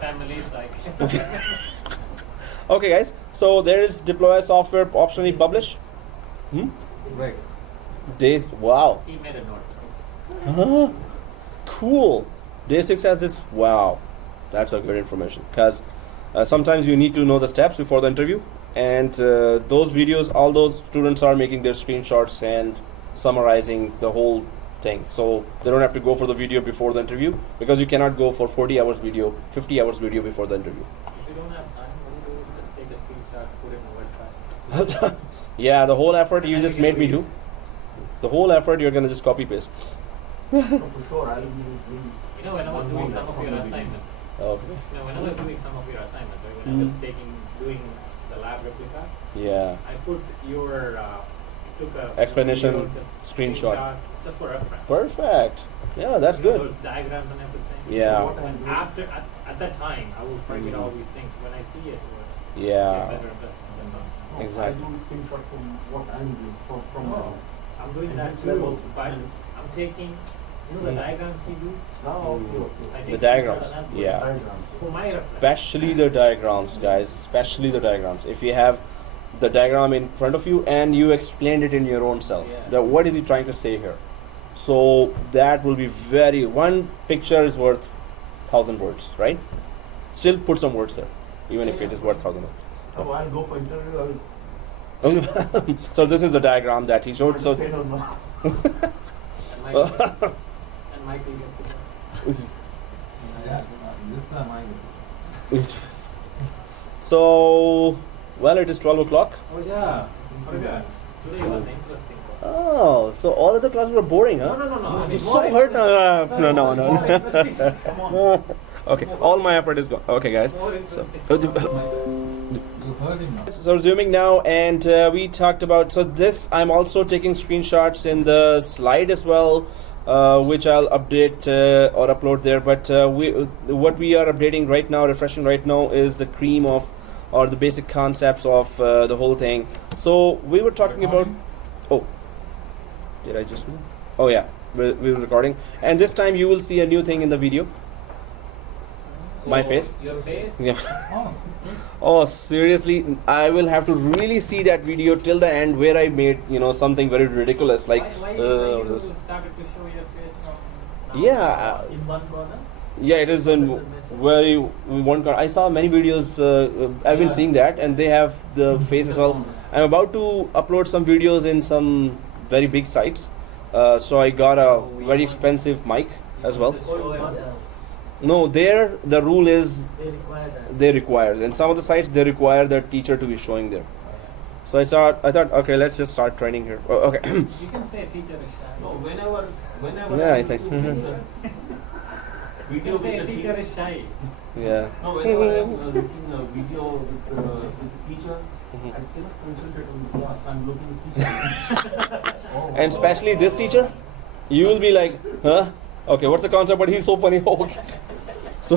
family, so I can't. Okay, guys. So there is deploy software optionally publish. Right. Days. Wow. He made a note. Huh? Cool. Day 6 has this. Wow. That's a good information, because sometimes you need to know the steps before the interview, and those videos, all those students are making their screenshots and summarizing the whole thing, so they don't have to go for the video before the interview, because you cannot go for 40 hours video, 50 hours video before the interview. If you don't have time, what you do is just take a screenshot, put it in a Word file. Yeah, the whole effort you just made me do. The whole effort you're gonna just copy paste. No, for sure, I'll be doing. You know, when I was doing some of your assignments, Okay. when I was doing some of your assignments, right, when I was doing the lab replica, Yeah. I put your took a Explanation video, just screenshot. just for reference. Perfect. Yeah, that's You know, good. those diagrams and everything. Yeah. What I'm doing. After at that time, I will forget all these things. When I see it, get Yeah. better understanding. No, Exactly. I do screenshot from what I'm doing from No, I'm doing And that this too, level. but I'm taking the diagrams you do. now. I The take diagrams. screenshot and put Yeah. Diagrams. For my reference. Especially the diagrams, guys. Especially the diagrams. If you have the diagram in front of you and you explained it in your own self, Yeah. what is he trying to say here? So that will be one picture is worth 1,000 words, right? Still put some words there, even if it is worth 1,000 So I'll go for interview. I'll words. So this is the diagram that he showed. So participate or not. And Michael gets it. Yeah, this time I. So, well, it is 12 o'clock. Oh yeah, forgot. Today was interesting. Oh, so all other classes were boring, huh? No. I I'm mean, so more hurt now. interesting. No. More interesting. Come on. Okay, all my effort is gone. Okay, guys. More So, interesting. You heard him now. so resuming now, and we talked about. So this, I'm also taking screenshots in the slide as well. which I'll update or upload there. But what we are updating right now, refreshing right now, is the cream of or the basic concepts of the whole thing. So we were talking about. Oh, did I just? Oh yeah, we were recording, and this time you will see a new thing in the video. My face. Your face? Yeah. Oh, Oh, seriously, I will have to really see that video till the end where I made, something very ridiculous like why you this. started to show your face from now? Yeah, In one corner. yeah, it is in very one corner. I saw many videos. I've been Yeah. seeing that, and they have the face as well. I'm about to upload some videos in some very big sites, so I got a very expensive mic as well. Just show yourself. No, there the rule is They require that. they require. In some of the sites, they require the teacher to be showing there. So I thought, okay, let's just start training here. Oh, okay. You can say teacher is shy. no, whenever Yeah, I'm it's like- looking at the You video can say with the teacher teacher. is shy. Yeah. No, whenever I'm looking a video with the teacher, Mhm. I cannot concentrate on the class. I'm looking at teacher. Oh, And especially this teacher, you will be like, huh? Okay, what's the concept? But he's so funny. Oh, okay. So,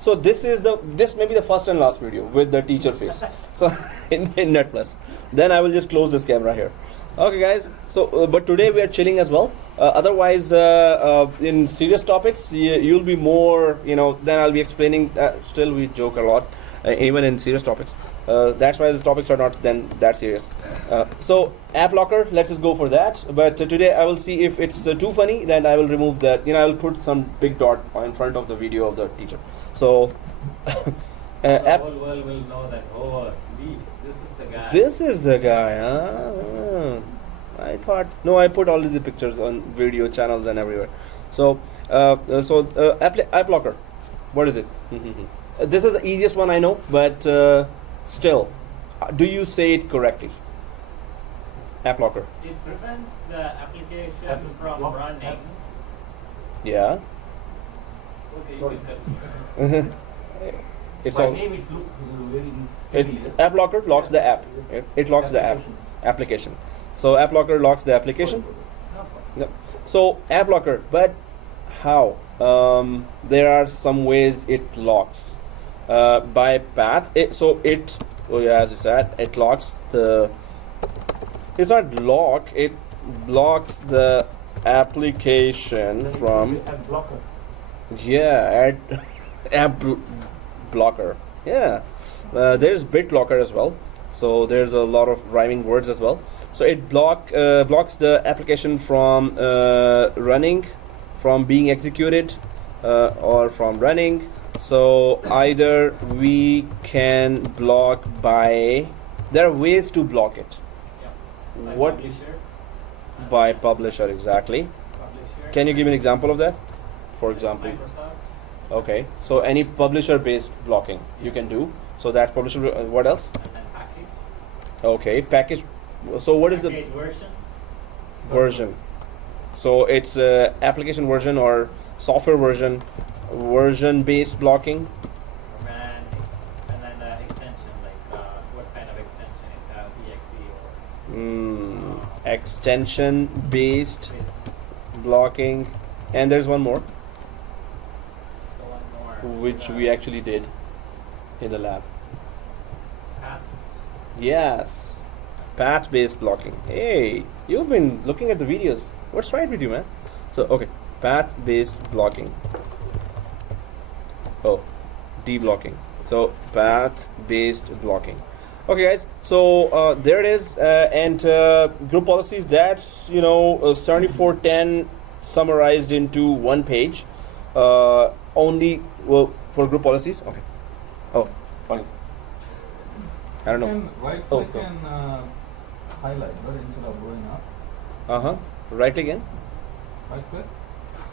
so this may be the first and last video with the teacher face. So in Net Plus, then I will just close this camera here. Okay, guys. So, but today we are chilling as well. Otherwise, in serious topics, you'll be more. Then I'll be explaining. Still, we joke a lot, even in serious topics. That's why the topics are not then that serious. So app locker, let's just go for that. But today I will see if it's too funny, then I will remove that. I will put some big dot in front of the video of the teacher. So The app. whole world will know that, oh, this is the guy. This is the guy, huh? I thought no. I put all of the pictures on video channels and everywhere. So app locker, what is it? This is the easiest one I know, but still, do you say it correctly? App locker. It prevents the application App from lock- running. app- Yeah. Okay, you Sorry. can continue. It's By all. name it looks very It, easy. app locker locks the app. It locks the app application. So app locker locks the application. Yep. So app locker, but how? There are some ways it locks by path. As you said, it locks the. It's not lock. It blocks the application from. App blocker. Yeah, blocker. Yeah, there's bit locker as well. So there's a lot of rhyming words as well. So it blocks the application from running, from being executed, or from running. So either we can block by. There are ways to block it. Yeah. By What publisher. by publisher exactly? Publisher. Can you give me an example of that? For example. Microsoft. Okay, so any publisher-based blocking you can do. So that's publisher. What else? And then package. Okay, package. So what is the Package version? So it's application version or software version-based blocking. And then the extension, like what kind of extension it has, exe or Extension-based based. blocking, and there's one more So one more. which we actually did in the lab. Path. Yes, path-based blocking. Hey, you've been looking at the videos. What's right with you, man? So okay, path-based blocking. Oh, deblocking. So path-based blocking. Okay, guys. So there it is. And group policies. That's 7410 summarized into one page. Only for group policies. Okay. Oh, fine. I don't know. You can right Oh, click and highlight right instead of going up. Right again. Right click.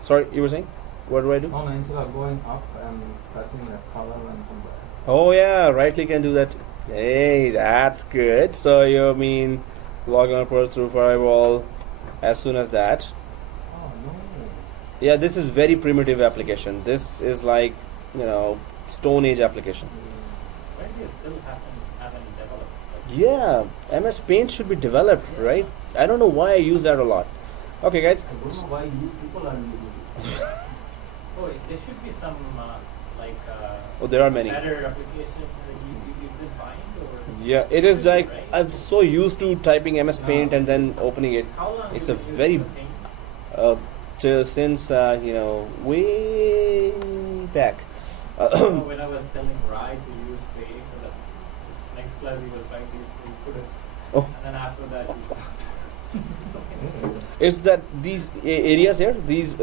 Sorry, you were saying? What do I do? No, instead of going up and touching that color and come back. Oh yeah, right click can do that. Hey, that's good. So you mean log on approach through firewall as soon as that. Oh no. Yeah, this is very primitive application. This is like Stone Age application. Why do you still haven't developed? Yeah, MS Paint should be developed, right? I don't know why I use that a lot. Okay, guys. I don't know why you people are using it. Oh, there should be some like Oh, there are many. better applications that you could find, or Yeah, it is like Right? I'm so used to typing MS Paint and then opening it. how long It's you a been very using the Paint? Since way back. When I was telling Rai to use Paint for the this next class, he was trying to put it, Oh. and then after that, It's that these areas here, these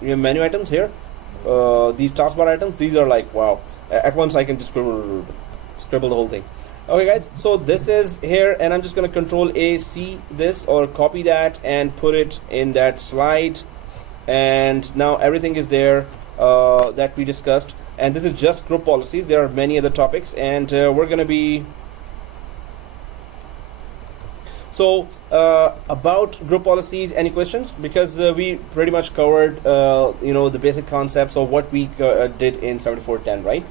menu items here, these taskbar items, these are like wow. At once I can just scribble the whole thing. Okay, guys. So this is here, and I'm just gonna Control A, C this or copy that and put it in that slide. And now everything is there that we discussed. And this is just group policies. There are many other topics, and we're gonna be. So about group policies, any questions? Because we pretty much covered, the basic concepts of what we did in 7410, right?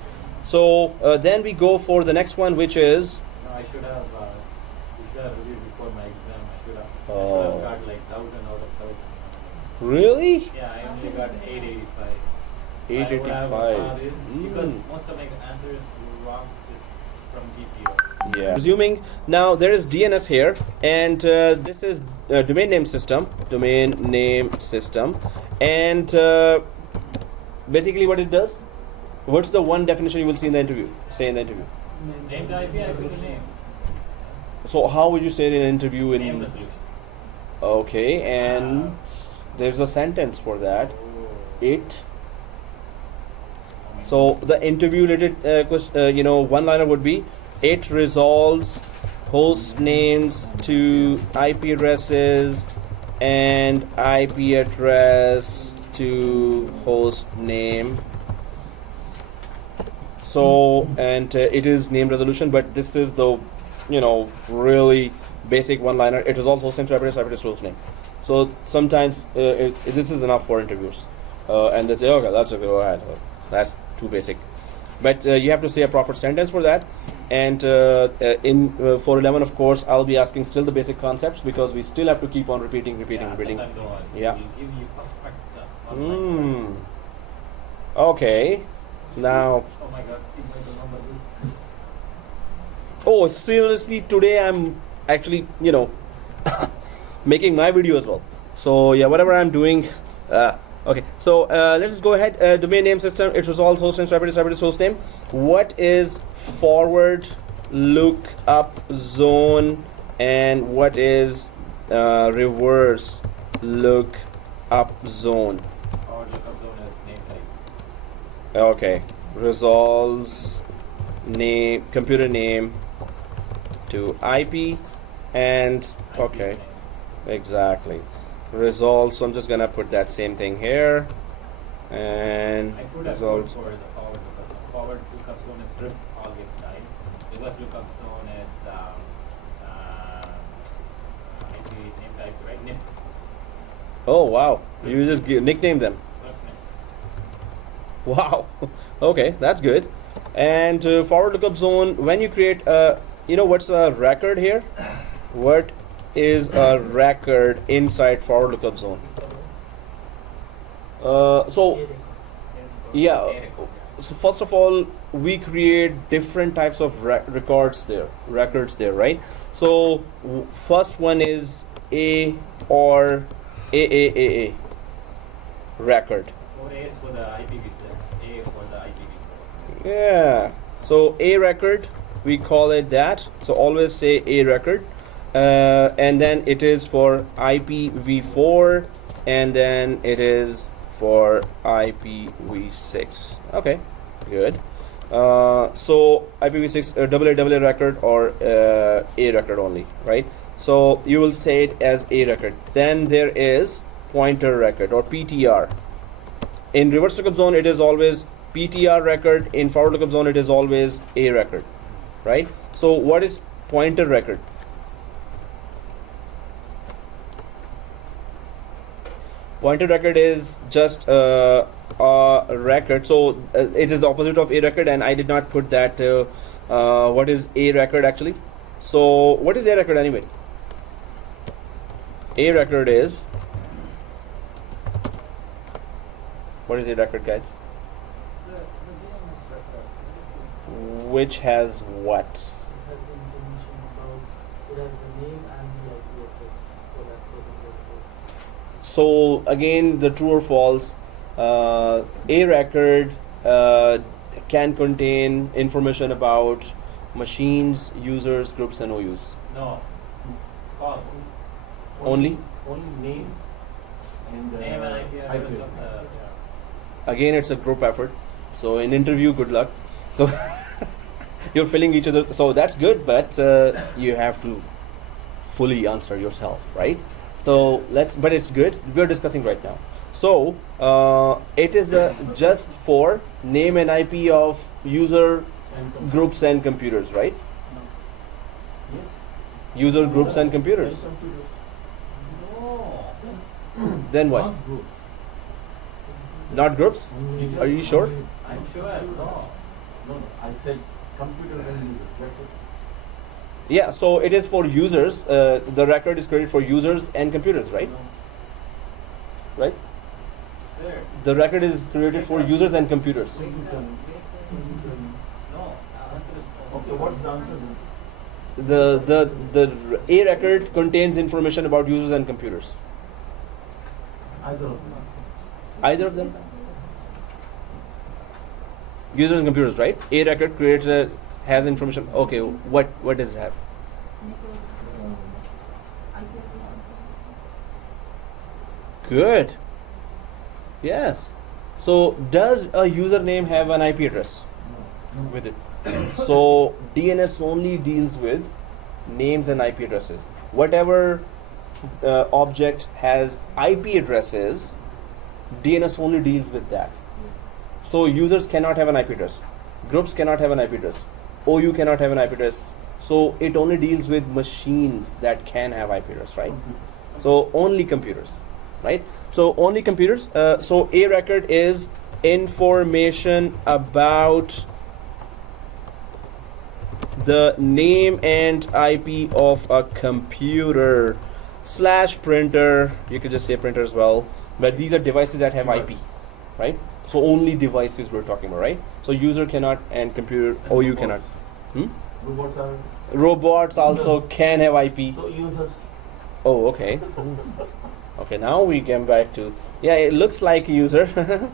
So then we go for the next one, which is. no, I should have reviewed before my exam. I should have Oh. got like 1,000 out of 1,000. Really? Yeah, I only got 885. 885. I would have saw this because Mm. most of my answers were wrong just from GPO. Yeah. Resuming, now there is DNS here, and this is domain name system, and basically what it does. What's the one definition you will see in the interview? Say in the interview. Name the IP, I put the name. So how would you say it in an interview? Name the solution. Okay, and there's a sentence for that. It. So the interview related one-liner would be, it resolves host names to IP addresses and IP address to host name. So, and it is name resolution, but this is the, really basic one-liner. It resolves host name to IP address to host name. So sometimes this is enough for interviews, and they say, okay, that's a go ahead. That's too basic, but you have to say a proper sentence for that. And in 411, of course, I'll be asking still the basic concepts because we still have to keep on repeating. Sometimes Yeah. Will give you perfect online. Okay. Now, Oh my god, if I remember this. oh, seriously, today I'm actually, making my video as well. So yeah, whatever I'm doing. Okay, so let's just go ahead. Domain name system, it resolves host name, IP address, host name. What is forward lookup zone, and what is reverse lookup zone? Our lookup zone is name type. Okay, resolves name, computer name to IP, and IP okay, name. exactly. Resolves. So I'm just gonna put that same thing here, and I could have code resolves. for the forward lookup zone. Forward lookup zone is drift always time. Reverse lookup zone is IP name type, right? Name. Oh wow, you just nickname them. Correct name. Wow. Okay, that's good. And forward lookup zone, when you create what's a record here? What is a record inside forward lookup zone? Yeah. So first of all, we create different types of records there, right? So first one is A or AAAA record. 4A is for the IPv6, A for the IPv4. Yeah. So A record, we call it that. So always say A record, and then it is for IPv4, and then it is for IPv6. Okay, good. So IPv6 AA record or A record only, right? So you will say it as A record. Then there is pointer record or PTR. In reverse lookup zone, it is always PTR record. In forward lookup zone, it is always A record, right? So what is pointer record? Pointer record is just a record. So it is the opposite of A record, and I did not put that. What is A record actually? So what is A record anyway? A record is What is a record, guys? The DNS record. Which has what? It has the information about, it has the name and the IP address for that particular host. So again, the true or false, a record can contain information about machines, users, groups, and OUs. No. False. Only? Only name and Name and IP address IP. of the. Again, it's a group effort. So in interview, good luck. So you're filling each other. So that's good, but you have to fully answer yourself, right? So but it's good. We're discussing right now. So it is just for name and IP of user And groups and computers, right? Yes. User groups and computers. And computers. No. Then what? Not group. Not groups? Only- Are you sure? only- I'm sure. No. No, I said computers and users. That's it. Yeah, so it is for users. The record is created for users and computers, right? Right? Sir. The record is created for users and computers. So you can- No. Answer is false. Okay, what's the answer then? The A record contains information about users and computers. Either of them. Either of them? Users and computers, right? A record creates has information. Okay, what does it have? Good. Yes. So does a username have an IP address No. with it? So DNS only deals with names and IP addresses. Whatever object has IP addresses, DNS only deals with that. So users cannot have an IP address. Groups cannot have an IP address. OU cannot have an IP address. So it only deals with machines that can have IP address, right? So only computers, right? So only computers. So a record is information about the name and IP of a computer / printer. You could just say printer as well. But these are devices that have IP, right? So only devices we're talking about, right? So user cannot and computer And OU robots. cannot. Robots are Robots also Users. can have IP. so users. Oh, okay. Okay, now we came back to, yeah, it looks like a user.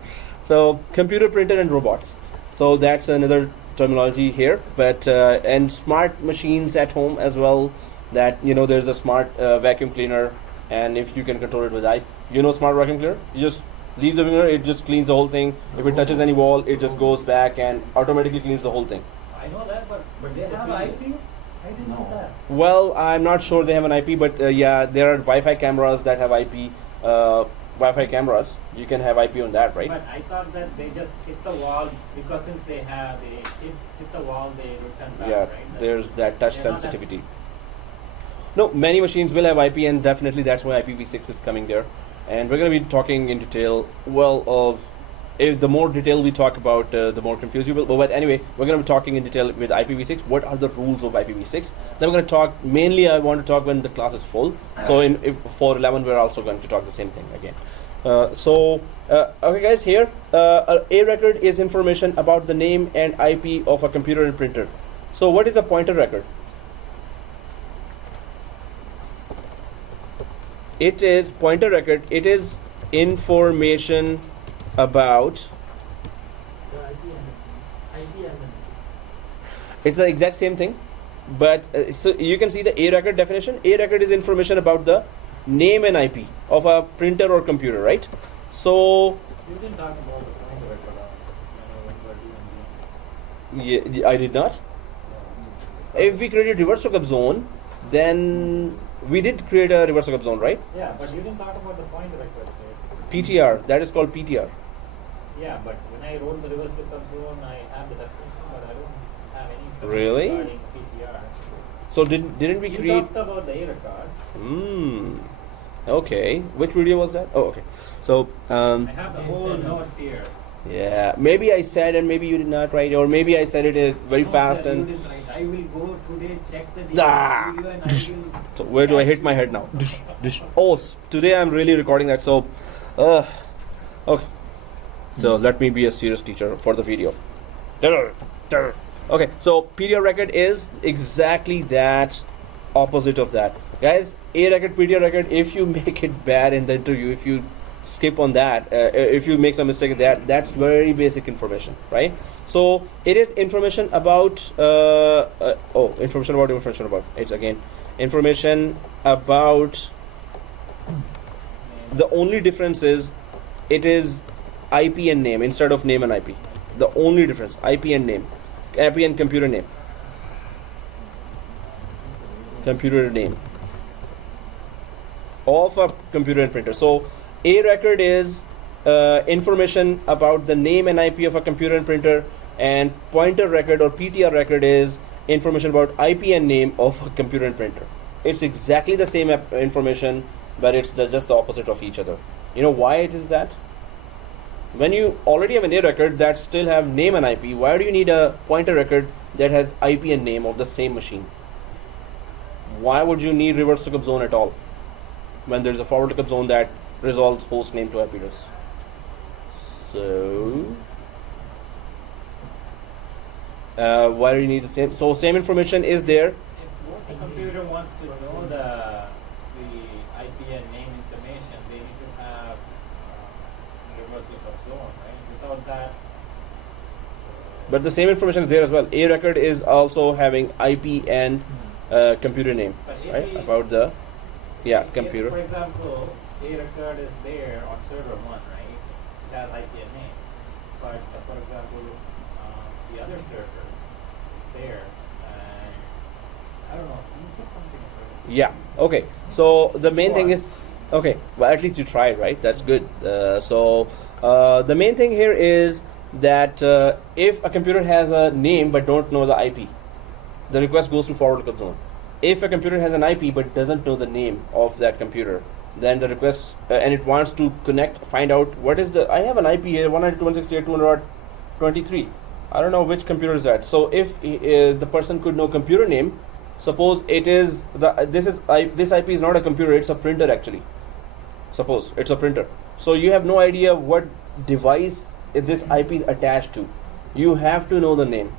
So computer, printer, and robots. So that's another terminology here. But and smart machines at home as well. That there's a smart vacuum cleaner, and if you can control it with smart vacuum cleaner, you just leave the cleaner, it just cleans the whole thing. If it touches any wall, it just goes back and automatically cleans the whole thing. I know that, but But they it's a have video. IP. I didn't know No. that. Well, I'm not sure they have an IP, but yeah, there are Wi-Fi cameras that have IP. Wi-Fi cameras, you can have IP on that, right? But I thought that they just hit the wall because since they hit the wall, they return back, Yeah, right? there's that touch they're not as- sensitivity. No, many machines will have IP, and definitely that's why IPv6 is coming there. And we're going to be talking in detail. Well, the more detail we talk about, the more confused you will. But anyway, we're going to be talking in detail with IPv6. What are the rules of IPv6? Then we're going to talk, mainly I want to talk when the class is full. So for 11, we're also going to talk the same thing again. Okay guys, here, a record is information about the name and IP of a computer and printer. So what is a pointer record? It is pointer record. It is information about. The IP and It's the exact same thing, but so you can see the A record definition. A record is information about the name and IP of a printer or computer, right? So You didn't talk about the point record when you were doing yeah, I did not. If we created reverse lookup zone, then we did create a reverse lookup zone, right? Yeah, but you didn't talk about the point record, sir. PTR. That is called PTR. Yeah, but when I wrote the reverse lookup zone, I have the definition, but I don't have any information Really? regarding PTR. So didn't we You create? talked about the A record. Okay. Which video was that? Oh, okay. So I have the whole notes here. yeah, maybe I said and maybe you did not write, or maybe I said it very No, fast sir, and. you didn't write. I will go today, check the Ah. video, and I will. So where do I hit my head now? Dish, dish. Oh, today I'm really recording that. So, okay. So let me be a serious teacher for the video. Okay, so PDR record is exactly that, opposite of that. Guys, A record, PDR record, if you make it bad in the interview, if you skip on that, if you make some mistake at that's very basic information, right? So it is information about, information about, it's again, information about, the only difference is, it is IP and name instead of name and IP. The only difference, IP and name, IP and computer name. Computer name of a computer and printer. So A record is information about the name and IP of a computer and printer, and pointer record or PTR record is information about IP and name of a computer and printer. It's exactly the same information, but it's just the opposite of each other. You know why it is that? When you already have an A record that still have name and IP, why do you need a pointer record that has IP and name of the same machine? Why would you need reverse lookup zone at all when there's a forward lookup zone that resolves host name to IP address? So why do you need the same? So same information is there. If the computer wants to know the IP and name information, they need to have reverse lookup zone, right? Without that, But the same information is there as well. A record is also having IP and computer name, but if right? we, About the if, computer. for example, A record is there on server 1, right? It has IP and name. But for example, the other server is there, and I don't know. You said something about it. Yeah. Okay. So the main thing is, okay. Well, at least you tried, right? That's good. The main thing here is that if a computer has a name but don't know the IP, the request goes to forward lookup zone. If a computer has an IP but doesn't know the name of that computer, then the request and it wants to connect, find out what is the. I have an IP here, 192.168.200.23. I don't know which computer is that. So if the person could know computer name, suppose it is this IP is not a computer, it's a printer actually. Suppose it's a printer. So you have no idea what device this IP is attached to. You have to know the name,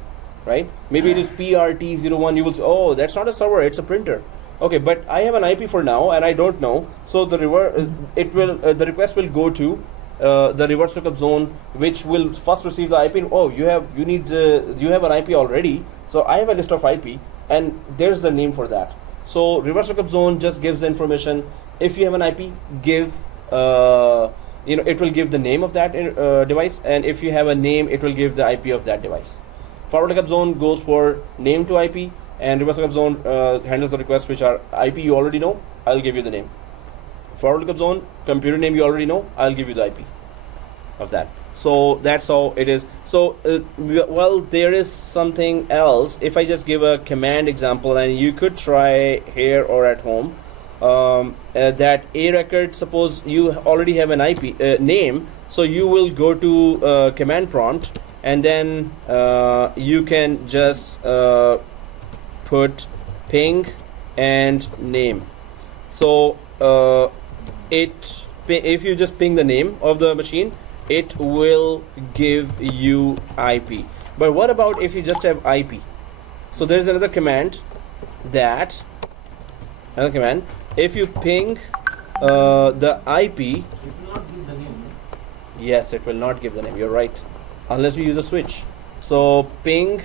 right? Maybe it is PRT01. You will say, oh, that's not a server, it's a printer. Okay, but I have an IP for now and I don't know. So the the request will go to the reverse lookup zone, which will first receive the IP. Oh, you have an IP already. So I have a list of IP, and there's the name for that. So reverse lookup zone just gives the information. If you have an IP, give it will give the name of that device, and if you have a name, it will give the IP of that device. Forward lookup zone goes for name to IP, and reverse lookup zone handles the requests which are IP you already know. I'll give you the name. Forward lookup zone, computer name you already know. I'll give you the IP of that. So that's how it is. So well, there is something else. If I just give a command example, and you could try here or at home, that A record, suppose you already have an IP name, so you will go to command prompt, and then you can just put ping and name. So if you just ping the name of the machine, it will give you IP. But what about if you just have IP? So there is another command if you ping the IP, It will not give the name. yes, it will not give the name, you're right, unless we use a switch. So ping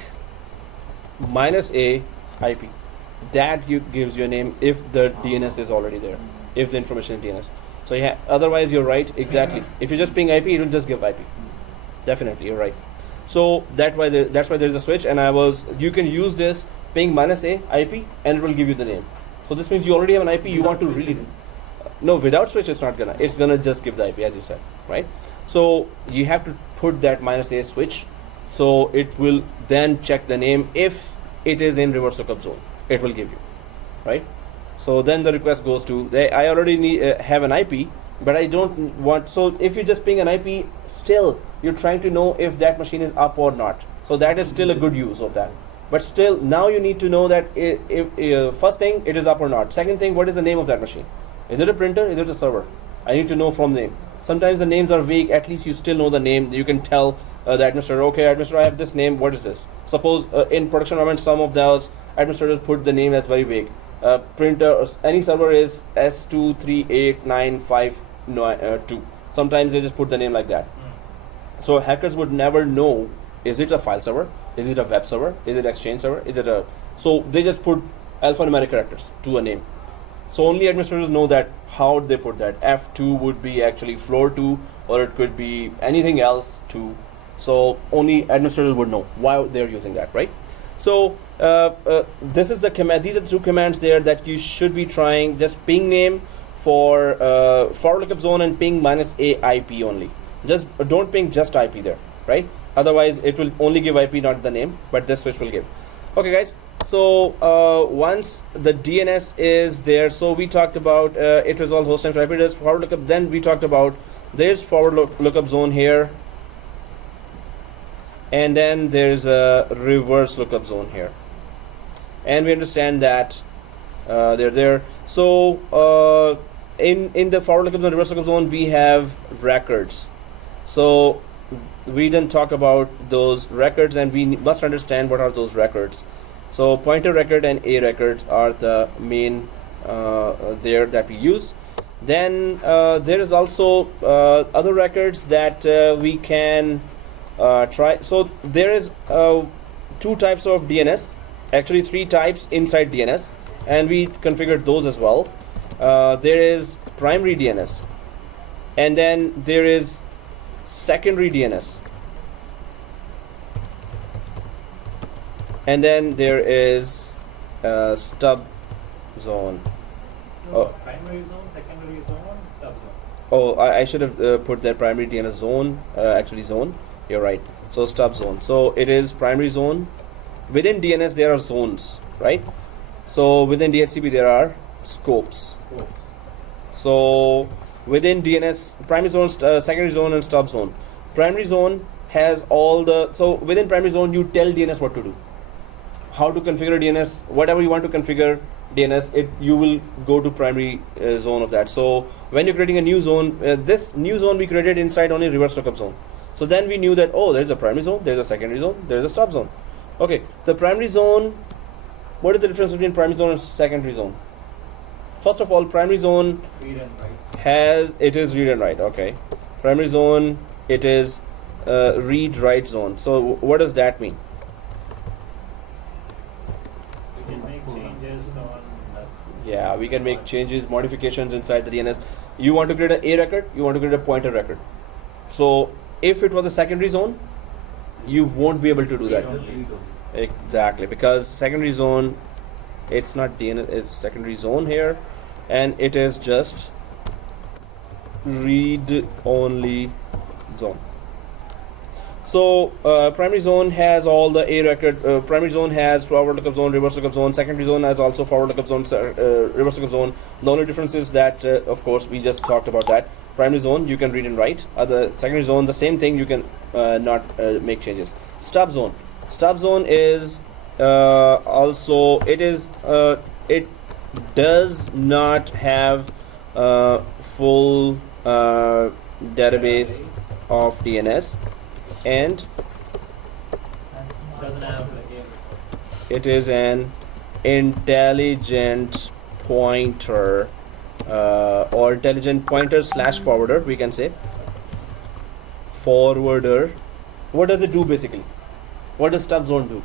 -a IP, that gives you a name if the DNS is already there, if the information is DNS. So yeah, otherwise you're right, exactly. If you just ping IP, it will just give IP. Definitely, you're right. So that's why there's a switch, and you can use this ping -a IP, and it will give you the name. So this means you already have an IP, you want to read it. No, without switch it's gonna just give the IP, as you said, right? So you have to put that -a switch, so it will then check the name. If it is in reverse lookup zone, it will give you, right? So then the request goes to, I already have an IP, but I don't want, so if you just ping an IP, still you're trying to know if that machine is up or not. So that is still a good use of that. But still, now you need to know that if first thing, it is up or not. Second thing, what is the name of that machine? Is it a printer? Is it a server? I need to know from name. Sometimes the names are vague. At least you still know the name. You can tell the administrator, okay, administrator, I have this name. What is this? Suppose in production environment, some of those administrators put the name as very vague. Printer, any server is S2389592. Sometimes they just put the name like that. So hackers would never know, is it a file server? Is it a web server? Is it Exchange server? Is it a... So they just put alphanumeric characters to a name. So only administrators know that how they put that. F2 would be actually floor 2, or it could be anything else 2. So only administrators would know why they're using that, right? So this is the command. These are the two commands there that you should be trying. Just ping name for forward lookup zone and ping -a IP only. Just don't ping just IP there, right? Otherwise it will only give IP, not the name, but this switch will give. Okay guys, so once the DNS is there, so we talked about it resolves host times IP address, forward lookup. Then we talked about there's forward lookup zone here, and then there's a reverse lookup zone here, and we understand that they're there. So in the forward lookup zone, reverse lookup zone, we have records. So we didn't talk about those records, and we must understand what are those records. So pointer record and A record are the main there that we use. Then there is also other records that we can try. So there is two types of DNS, actually 3 types inside DNS, and we configured those as well. There is primary DNS, and then there is secondary DNS, and then there is stub zone. Primary zone, secondary zone, stub zone. Oh, I should have put that primary DNS zone, actually zone. You're right. So stub zone. So it is primary zone. Within DNS there are zones, right? So within DHCP there are scopes. So within DNS, primary zone, secondary zone, and stub zone. Primary zone has all the, so within primary zone you tell DNS what to do, how to configure DNS, whatever you want to configure DNS, you will go to primary zone of that. So when you're creating a new zone, this new zone we created inside only reverse lookup zone. So then we knew that, oh, there's a primary zone, there's a secondary zone, there's a stub zone. Okay, the primary zone, what is the difference between primary zone and secondary zone? First of all, primary zone Read and write. it is read and write. Okay, primary zone, it is read write zone. So what does that mean? We can make changes on the Yeah, we can make changes, modifications inside the DNS. You want to create an A record, you want to create a pointer record. So if it was a secondary zone, you won't be able to do that. Exactly, because secondary zone, it's not DNS, it's secondary zone here, and it is just read only zone. So primary zone has all the A record. Primary zone has forward lookup zone, reverse lookup zone. Secondary zone has also forward lookup zone, reverse lookup zone. The only difference is that, of course, we just talked about that. Primary zone you can read and write. Other secondary zone, the same thing, you can not make changes. Stub zone. Stub zone is also it does not have full database of DNS, and doesn't have the game. it is an intelligent pointer or intelligent pointer / forwarder, we can say. Forwarder. What does it do basically? What does stub zone do?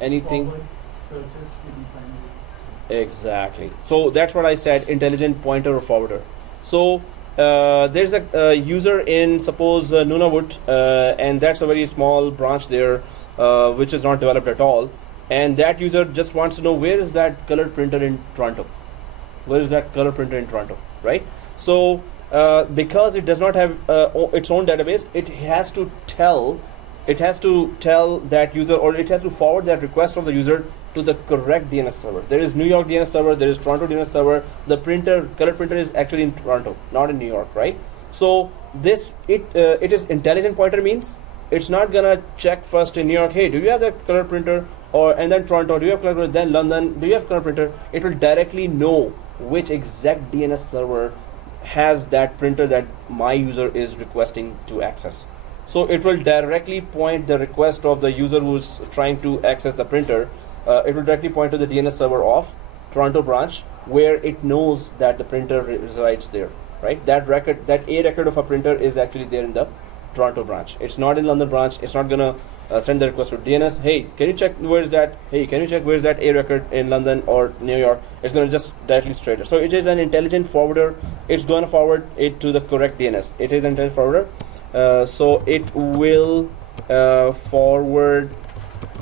Anything? Forwards searches to the primary. Exactly. So that's what I said, intelligent pointer or forwarder. So there's a user in, suppose, Nunavut, and that's a very small branch there, which is not developed at all. And that user just wants to know, where is that color printer in Toronto? Where is that color printer in Toronto, right? So because it does not have its own database, it has to tell that user, or it has to forward that request of the user to the correct DNS server. There is New York DNS server, there is Toronto DNS server. The color printer is actually in Toronto, not in New York, right? So this it is intelligent pointer, means it's not gonna check first in New York, hey, do you have that color printer, and then Toronto, do you have color printer, then London, do you have color printer? It will directly know which exact DNS server has that printer that my user is requesting to access. So it will directly point the request of the user who's trying to access the printer. It will directly point to the DNS server of Toronto branch, where it knows that the printer resides there, right? That record, that A record of a printer is actually there in the Toronto branch. It's not in London branch. It's not gonna send the request to DNS. Hey, can you check where is that? Hey, can you check where is that A record in London or New York? It's gonna just directly straight it. So it is an intelligent forwarder. It's gonna forward it to the correct DNS. It is an intelligent forwarder. So it will forward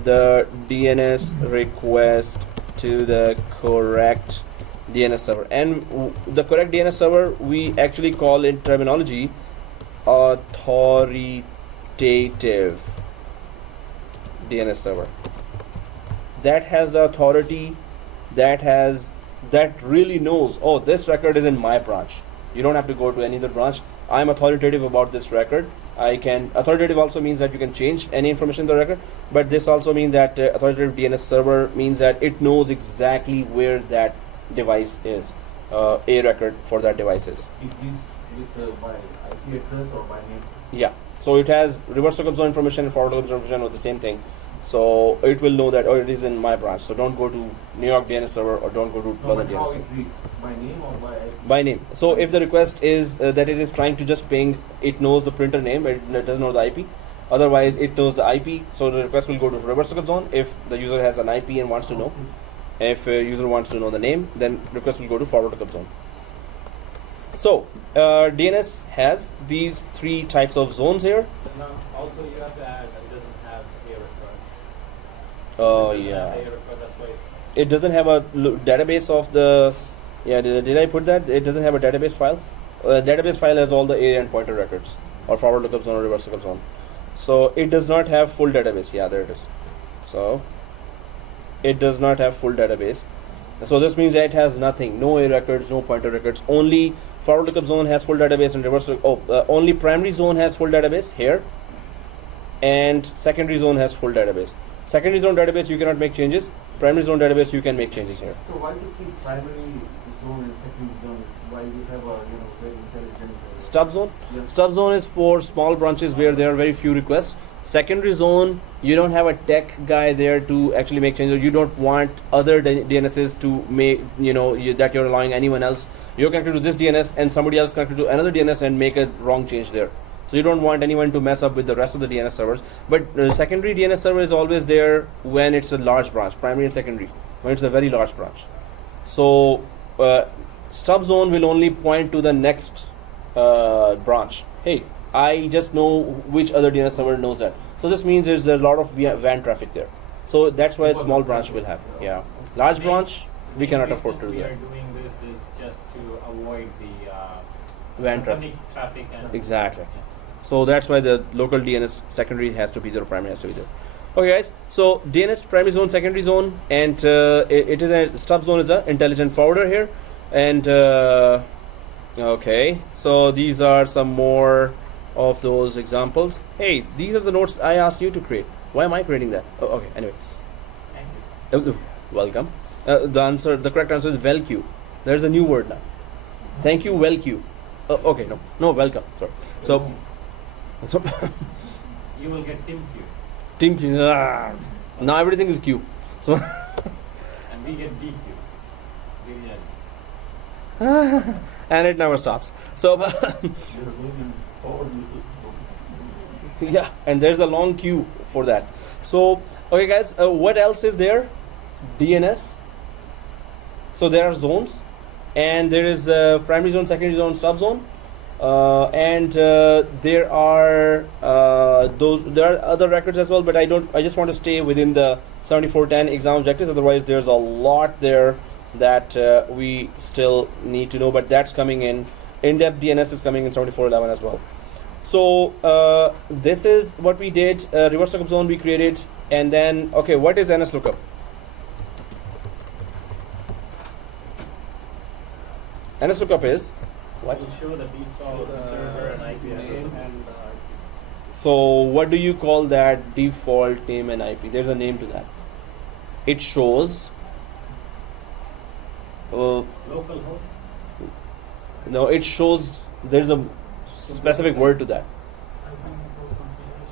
the DNS request to the correct DNS server, and the correct DNS server we actually call in terminology authoritative DNS server. That has the authority, that really knows, oh, this record is in my branch. You don't have to go to any other branch. I'm authoritative about this record. Authoritative also means that you can change any information in the record, but this also means that authoritative DNS server means that it knows exactly where that device is, a record for that device is. It gives with by IP address or by name. Yeah, so it has reverse lookup zone information and forward lookup zone information with the same thing. So it will know that, oh, it is in my branch. So don't go to New York DNS server or don't go to No, London but DNS how server. it reads? By name or by IP? By name. So if the request is that it is trying to just ping, it knows the printer name, but it doesn't know the IP. Otherwise, it knows the IP. So the request will go to reverse lookup zone if the user has an IP and wants to know. If a user wants to know the name, then request will go to forward lookup zone. So DNS has these three types of zones here. Now, also you have to add it doesn't have a record. Oh It doesn't yeah. have a record, that's why it's It doesn't have a database of the. Yeah, did I put that? It doesn't have a database file. Database file has all the A and pointer records, or forward lookup zone or reverse lookup zone. So it does not have full database. Yeah, there it is. So it does not have full database. So this means that it has nothing, no A records, no pointer records. Only forward lookup zone has full database and reverse. Only primary zone has full database here, and secondary zone has full database. Secondary zone database you cannot make changes. Primary zone database you can make changes here. So why do you keep primary zone and secondary zone? Why you have a very intelligent Stub zone. Yeah. Stub zone is for small branches where there are very few requests. Secondary zone, you don't have a tech guy there to actually make changes. You don't want other DNSs to make, that you're allowing anyone else. You're connected to this DNS and somebody else connected to another DNS and make a wrong change there. So you don't want anyone to mess up with the rest of the DNS servers. But secondary DNS server is always there when it's a large branch, primary and secondary, when it's a very large branch. So stub zone will only point to the next branch. Hey, I just know which other DNS server knows that. So this means there's a lot of WAN traffic there. So that's why a small branch will have. Yeah, large branch we cannot main afford to reason do we that. are doing this is just to avoid the WAN traffic. traffic and Exactly. Yeah. So that's why the local DNS secondary has to be there, primary has to be there. Okay, guys. So DNS primary zone, secondary zone, and it is a stub zone is a intelligent forwarder here, and okay. So these are some more of those examples. Hey, these are the notes I asked you to create. Why am I creating that? Oh, okay. Anyway, Thank you. welcome. The correct answer is WellQ. There's a new word now. Thank you, WellQ. Okay, no, welcome. Sorry. So You will get Tim Q team Q. Now everything is Q. So and we get DQ. Really. and it never stops. So They're going in forward with yeah, and there's a long queue for that. So okay, guys, what else is there? DNS. So there are zones, and there is primary zone, secondary zone, sub zone, and there are there are other records as well. But I just want to stay within the 7410 exam objectives. Otherwise, there's a lot there that we still need to know. But that's coming in. In-depth DNS is coming in 7411 as well. So this is what we did. Reverse lookup zone we created, and then okay, what is NS lookup? NS lookup is what? Will show the default server and IP address. So what do you call that default name and IP? There's a name to that. It shows Local host. No, it shows there's a specific word to that. IP network configuration.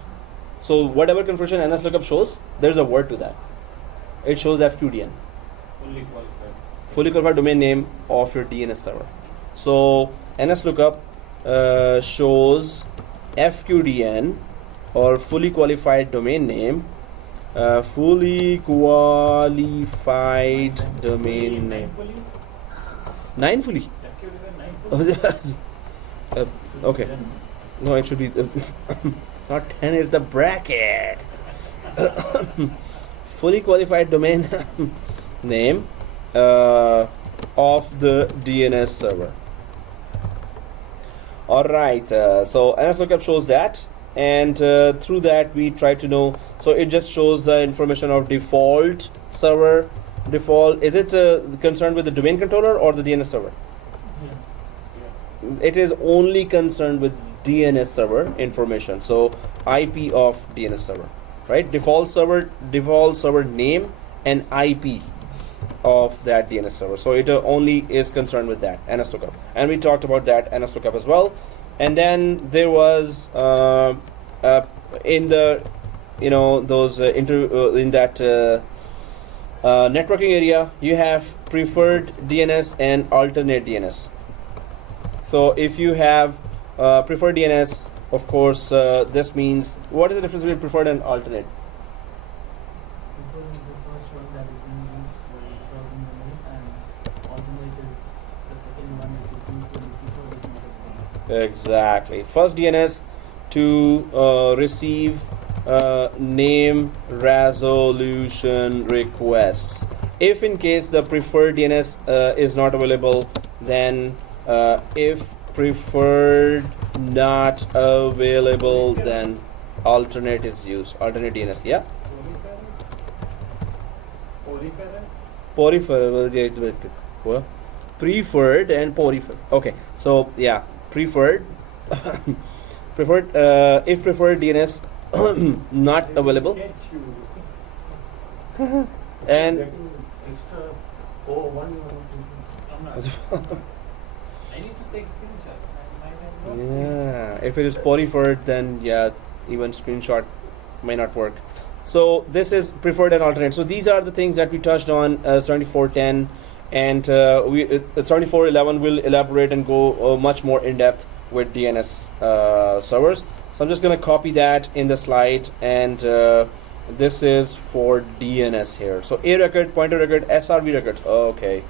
So whatever configuration NS lookup shows, there's a word to that. It shows FQDN, Fully qualified. fully qualified domain name of your DNS server. So NS lookup shows FQDN or fully qualified domain name. Fully qualified domain name. Fully? 9 fully. FQDN 9 fully? Okay. No, it should be not 10 is the bracket. Fully qualified domain name of the DNS server. Alright, so NS lookup shows that, and through that we try to know. So it just shows the information of default server. Default, is it concerned with the domain controller or the DNS server? Yes. It is only concerned with DNS server information. So IP of DNS server, right? Default server name and IP of that DNS server. So it only is concerned with that NS lookup, and we talked about that NS lookup as well. And then there was in the those in that networking area, you have preferred DNS and alternate DNS. So if you have preferred DNS, of course, this means, what is the difference between preferred and alternate? Preferred is the first one that is being used for resolving the mail, and alternate is the second one which is used when the preferred is not available. Exactly. First DNS to receive name resolution requests. If in case the preferred DNS is not available, then if preferred not available, then alternate is used. Alternate DNS, yeah. What? Preferred and preferred. Okay, so yeah, preferred. Preferred. If preferred DNS not available, and extra O1 you want to I need to take screenshot. yeah, if it is preferred, then yeah, even screenshot may not work. So this is preferred and alternate. So these are the things that we touched on 7410, and 7411 will elaborate and go much more in depth with DNS servers. So I'm just going to copy that in the slide, and this is for DNS here. So A record, pointer record, SRV records. Okay.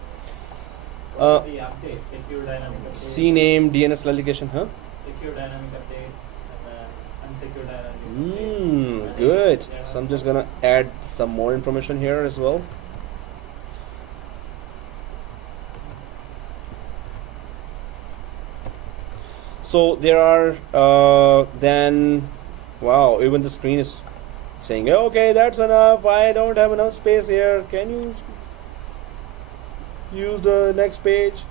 The updates, secure dynamic updates. CNAME, DNS replication, huh? Secure dynamic updates and then unsecure dynamic updates. Good. Yeah. So I'm just gonna add some more information here as well. So there are then, wow, even the screen is saying, okay, that's enough. I don't have enough space here. Can you use the next page?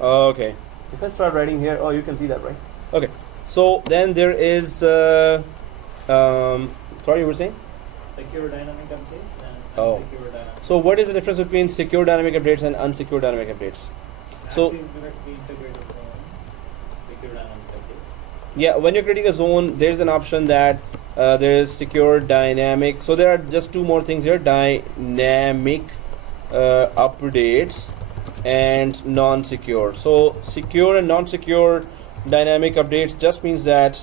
Okay. If I start writing here, oh, you can see that, right? Okay. So then there is, sorry, you were saying? Secure dynamic updates and Oh. unsecure dynamic. So what is the difference between secure dynamic updates and unsecure dynamic updates? So- Active directory integrated zone, secure dynamic updates. Yeah, when you're creating a zone, there's an option that there is secure dynamic. So there are just two more things here: dynamic updates and non-secure. So secure and non-secure dynamic updates just means that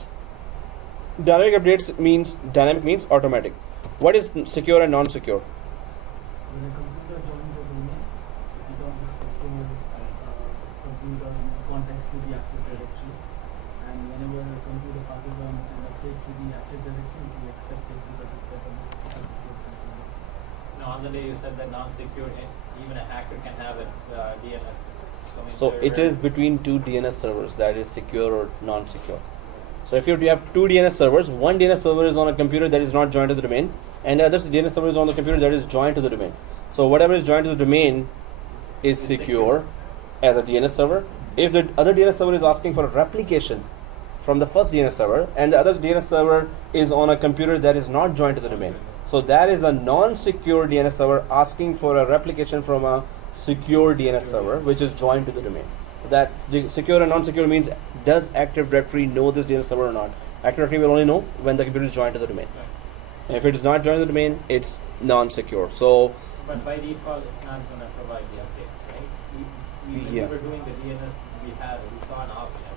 dynamic means automatic. What is secure and non-secure? When a computer joins a domain, it becomes a secure computer in context to the active directory, and whenever a computer passes on an update to the active directory, it will accept it because it's set up as a secure computer. Now on the day you said that non-secure, even a hacker can have a DNS domain So it server. is between two DNS servers, that is secure or non-secure. So if you have two DNS servers, one DNS server is on a computer that is not joined to the domain, and the other DNS server is on the computer that is joined to the domain. So whatever is joined to the domain is secure as a DNS server. If the other DNS server is asking for a replication from the first DNS server, and the other DNS server is on a computer that is not joined to the domain, so that is a non-secure DNS server asking for a replication from a secure DNS server which is joined to the domain. that secure and non-secure means does Active Directory know this DNS server or not? Active Directory will only know when the computer is joined to the domain. Right. If it is not joined to the domain, it's non-secure. So But by default, it's not going to provide the updates, right? When Yeah. we were doing the DNS, we saw an option.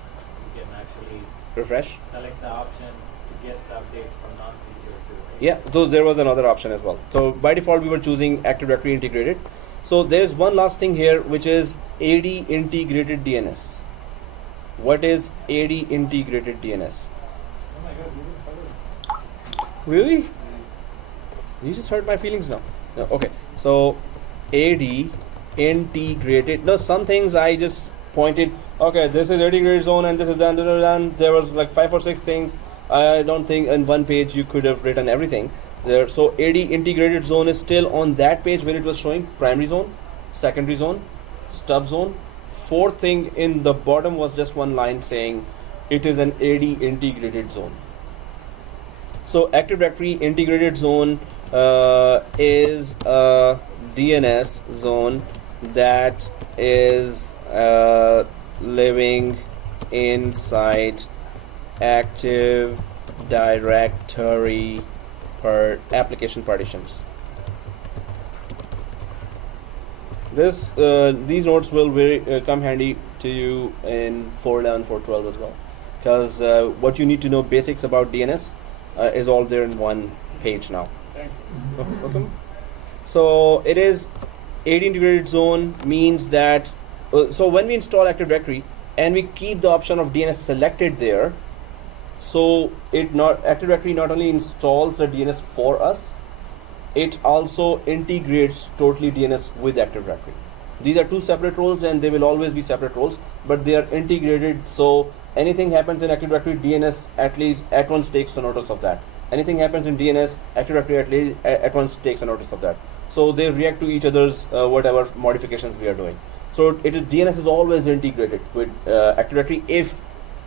You can actually refresh. select the option to get the updates from non-secure too, right? Yeah, so there was another option as well. So by default, we were choosing Active Directory integrated. So there's one last thing here, which is AD integrated DNS. What is AD integrated DNS? Oh my God, we didn't cover it. Really? You just hurt my feelings now. No, okay, so AD integrated. No, some things I just pointed. Okay, this is integrated zone, and this is done. There was like 5 or 6 things. I don't think in one page you could have written everything there. So AD integrated zone is still on that page where it was showing primary zone, secondary zone, stub zone. Fourth thing in the bottom was just one line saying it is an AD integrated zone. So Active Directory integrated zone is a DNS zone that is living inside Active Directory per application partitions. These notes will come handy to you in 411, 412 as well, because what you need to know basics about DNS is all there in one page now. Thank Okay. So it is AD integrated zone means that so when we install Active Directory and we keep the option of DNS selected there, so Active Directory not only installs the DNS for us, it also integrates totally DNS with Active Directory. These are two separate roles and they will always be separate roles, but they are integrated. So anything happens in Active Directory, DNS at once takes a notice of that. Anything happens in DNS, Active Directory at once takes a notice of that. So they react to each other's whatever modifications we are doing. So DNS is always integrated with Active Directory if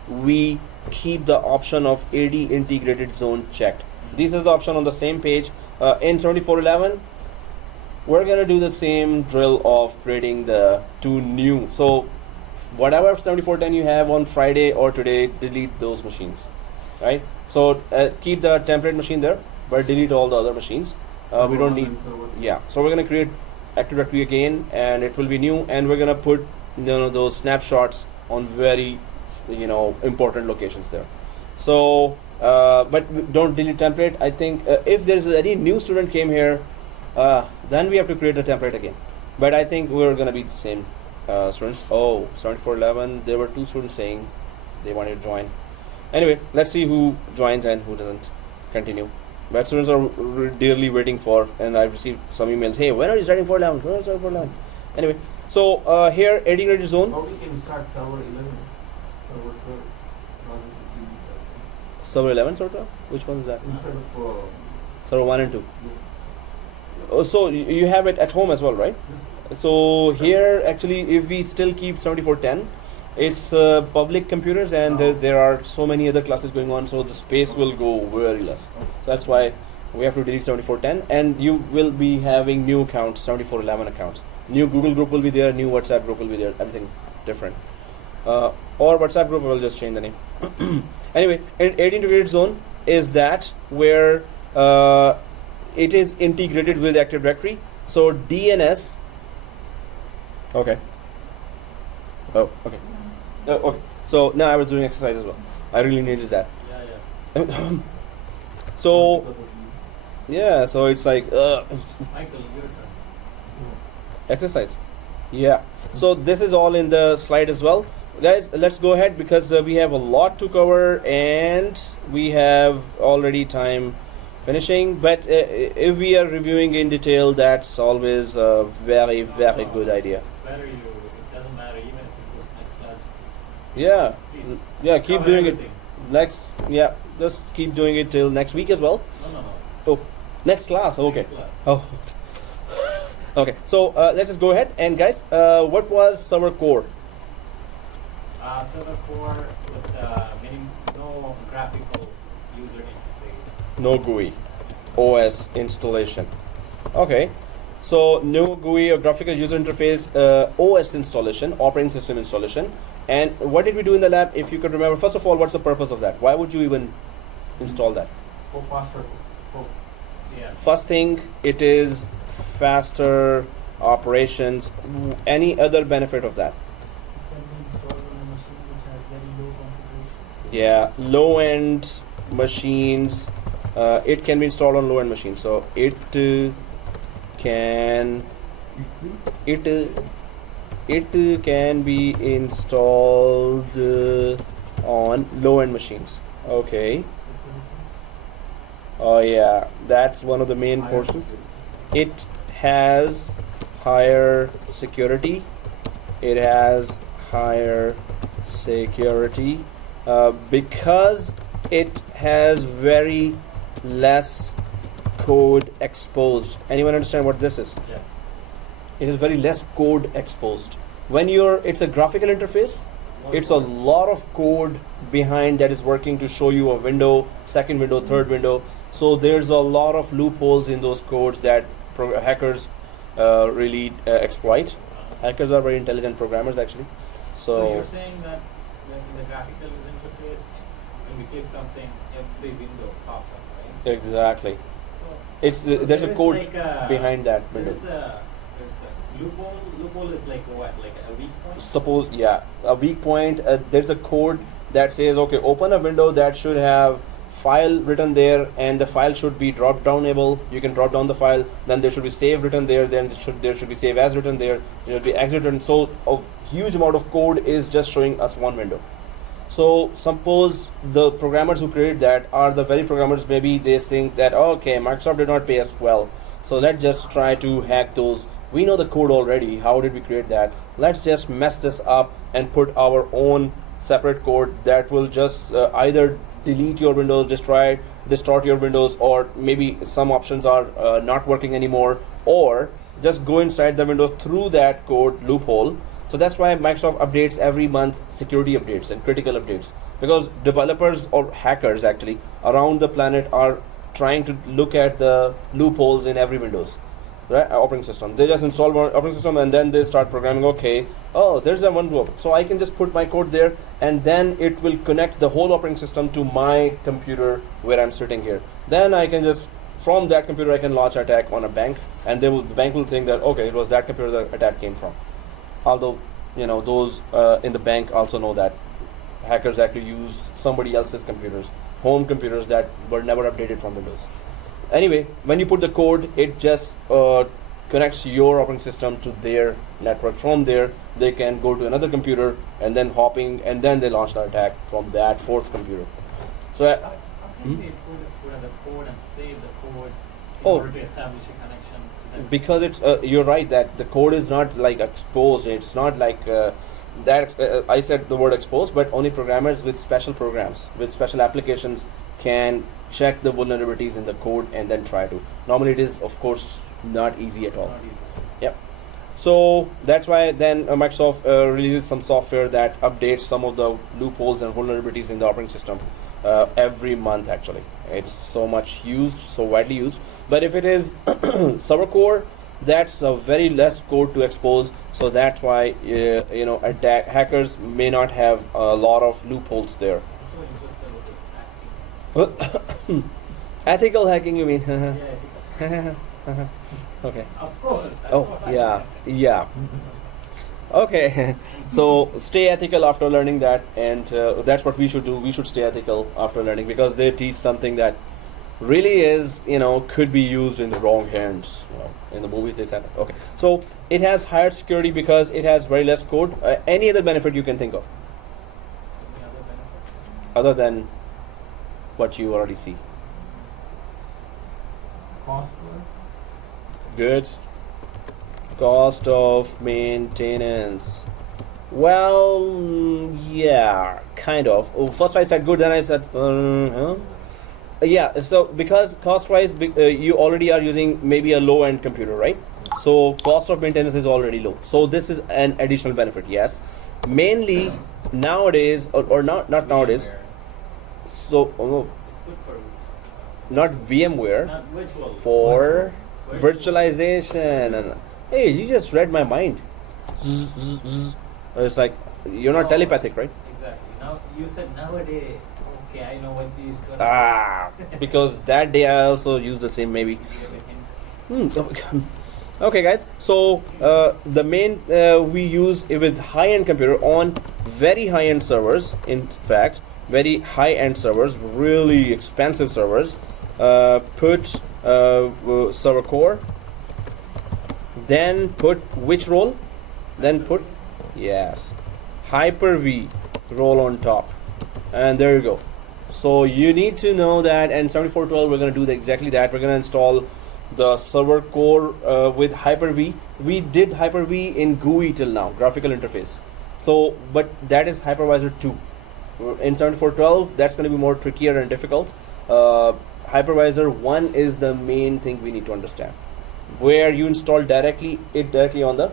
we keep the option of AD integrated zone checked. This is the option on the same page. In 7411, we're gonna do the same drill of creating the two new. So whatever 7410 you have on Friday or today, delete those machines, right? So keep the template machine there, but delete all the other machines. We don't need. Yeah. So we're gonna create Active Directory again, and it will be new, and we're gonna put those snapshots on very important locations there. So but don't delete template. I think if there is any new student came here, then we have to create a template again. But I think we're gonna be the same students. Oh, 7411. There were 2 students saying they wanted to join. Anyway, let's see who joins and who doesn't continue. But students are dearly waiting for, and I've received some emails. Hey, when are you starting 411? When are you starting 411? Anyway, so here integrated zone. How we can start server 11? Server 12? Server 11 sort of? Which one is that? Instead of Server 1 and 2. Oh, so you have it at home as well, right? So here actually if we still keep 7410, it's public computers and there are so many other classes going on, so the space will go very less. So that's why we have to delete 7410, and you will be having new accounts, 7411 accounts. New Google group will be there, new WhatsApp group will be there, everything different. Or WhatsApp group, will just change the name. Anyway, AD integrated zone is that where it is integrated with Active Directory. So DNS. Okay. Oh, okay. Okay. So now I was doing exercise as well. I really needed that. Yeah. So yeah, so it's like Michael, your turn. exercise. Yeah. So this is all in the slide as well. Guys, let's go ahead because we have a lot to cover and we have already time finishing. But if we are reviewing in detail, that's always a very, very good idea. It's better it doesn't matter even if it goes next class. Yeah. Please. Yeah, keep Cover doing everything. it. Yeah, just keep doing it till next week as well. No. Oh, next class. Okay. Next class. Oh. Okay. So let's just go ahead and guys, what was server core? Server core with no graphical user interface. No GUI, OS installation. Okay. So no GUI or graphical user interface, OS installation, operating system installation. And what did we do in the lab? If you could remember, first of all, what's the purpose of that? Why would you even install that? For faster. For Yeah. First thing, it is faster operations. Any other benefit of that? Can be installed on a machine which has very low configuration. Yeah, low-end machines. It can be installed on low-end machines. So it can be installed on low-end machines. Okay. Oh yeah, that's one of the main portions. It has higher security. It has higher security because it has very less code exposed. Anyone understand what this is? Yeah. It is very less code exposed. When it's a graphical interface, it's a lot of code behind that is working to show you a window, second window, third window. So there's a lot of loopholes in those codes that hackers really exploit. Hackers are very intelligent programmers actually. So you're saying that when in the graphical user interface, when we click something, every window pops up, right? Exactly. So, It's so there's a there is code like behind that window. There's a loophole. Loophole is like what? Like a weak point? Suppose, yeah, a weak point. There's a code that says, okay, open a window that should have file written there, and the file should be drop downable. You can drop down the file. Then there should be save written there. Then there should be save as written there. There should be exit written. So a huge amount of code is just showing us one window. So suppose the programmers who created that are the very programmers. Maybe they think that okay, Microsoft did not pay us well, so let's just try to hack those. We know the code already. How did we create that? Let's just mess this up and put our own separate code that will just either delete your windows, distort your windows, or maybe some options are not working anymore, or just go inside the windows through that code loophole. So that's why Microsoft updates every month security updates and critical updates, because developers or hackers actually around the planet are trying to look at the loopholes in every Windows, right, operating system. They just install one operating system and then they start programming. Okay, oh, there's a one loop, so I can just put my code there, and then it will connect the whole operating system to my computer where I'm sitting here. Then I can just, from that computer, I can launch an attack on a bank, and the bank will think that okay, it was that computer the attack came from. Although, those in the bank also know that hackers actually use somebody else's computers, home computers that were never updated from Windows. Anyway, when you put the code, it just connects your operating system to their network. From there, they can go to another computer and then and then they launch the attack from that fourth computer. So, How can they put the code and save the code in Oh. order to establish a connection to them? because it's you're right that the code is not like exposed. It's not like I said the word exposed, but only programmers with special programs, with special applications, can check the vulnerabilities in the code and then try to. Normally, it is of course not easy at all. Not easy. Yep. So that's why then Microsoft releases some software that updates some of the loopholes and vulnerabilities in the operating system every month. Actually, it's so much used, so widely used. But if it is server core, that's a very less code to expose. So that's why hackers may not have a lot of loopholes there. I'm so interested with this hacking. Ethical hacking, you mean? Yeah, Okay. of course. That's Oh, what I yeah, meant. yeah. Okay, so stay ethical after learning that, and that's what we should do. We should stay ethical after learning, because they teach something that really is, could be used in the wrong hands. In the movies they said. Okay, so it has higher security because it has very less code. Any other benefit you can think of, Any other benefit? other than what you already see? cost. Good. Cost of maintenance. Well, yeah, kind of. First I said good, then I said, yeah, so because cost-wise, you already are using maybe a low-end computer, right? So cost of maintenance is already low. So this is an additional benefit, yes. Mainly nowadays, or not nowadays. VMware. So It's good for not VMware, not virtual. for virtualization, and hey, you just read my mind. Zzz, zzz, zzz. It's like you're not No. telepathic, right? Exactly. Now you said nowadays. Okay, I know what these gonna Ah, because that day I also used the same maybe. say. Okay, guys. So the main we use it with high-end computer on very high-end servers. In fact, very high-end servers, really expensive servers. Put server core. Then put which role? Then put yes, Hyper-V role on top, and there you go. So you need to know that, and 7412 we're going to do exactly that. We're going to install the server core with Hyper-V. We did Hyper-V in GUI till now, graphical interface. So, but that is hypervisor 2. In 7412, that's going to be more trickier and difficult. Hypervisor 1 is the main thing we need to understand, where you install directly on the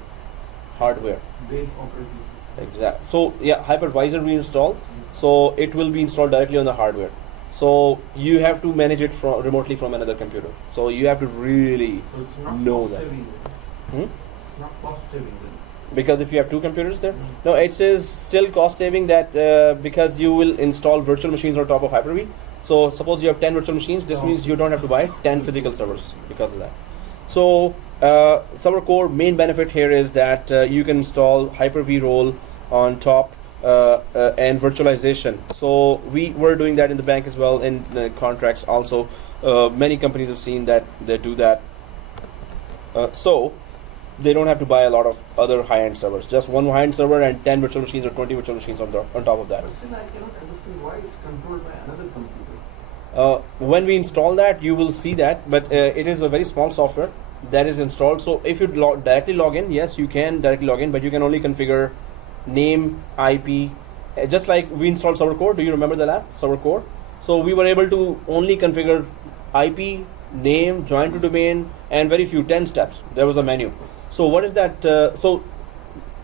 hardware. Base operating system. Exact. So yeah, hypervisor we install, so it will be installed directly on the hardware. So you have to manage it remotely from another computer. So you have to really So it's not know cost that. saving then. Hmm? It's not cost saving then. Because if you have two computers there, Mm. no, it is still cost saving that because you will install virtual machines on top of Hyper-V. So suppose you have 10 virtual machines, this Oh. means you don't have to buy 10 physical servers because of that. So server core main benefit here is that you can install Hyper-V role on top and virtualization. So we were doing that in the bank as well, in contracts also. Many companies have seen that they do that. So they don't have to buy a lot of other high-end servers. Just one high-end server and 10 virtual machines or 20 virtual machines on top of that. But still I cannot understand why it's controlled by another computer. When we install that, you will see that, but it is a very small software that is installed. So if you directly log in, yes, you can directly log in, but you can only configure name, IP, just like we installed server core. Do you remember the lab server core? So we were able to only configure IP, name, join to domain, and very few 10 steps. There was a menu. So what is that? So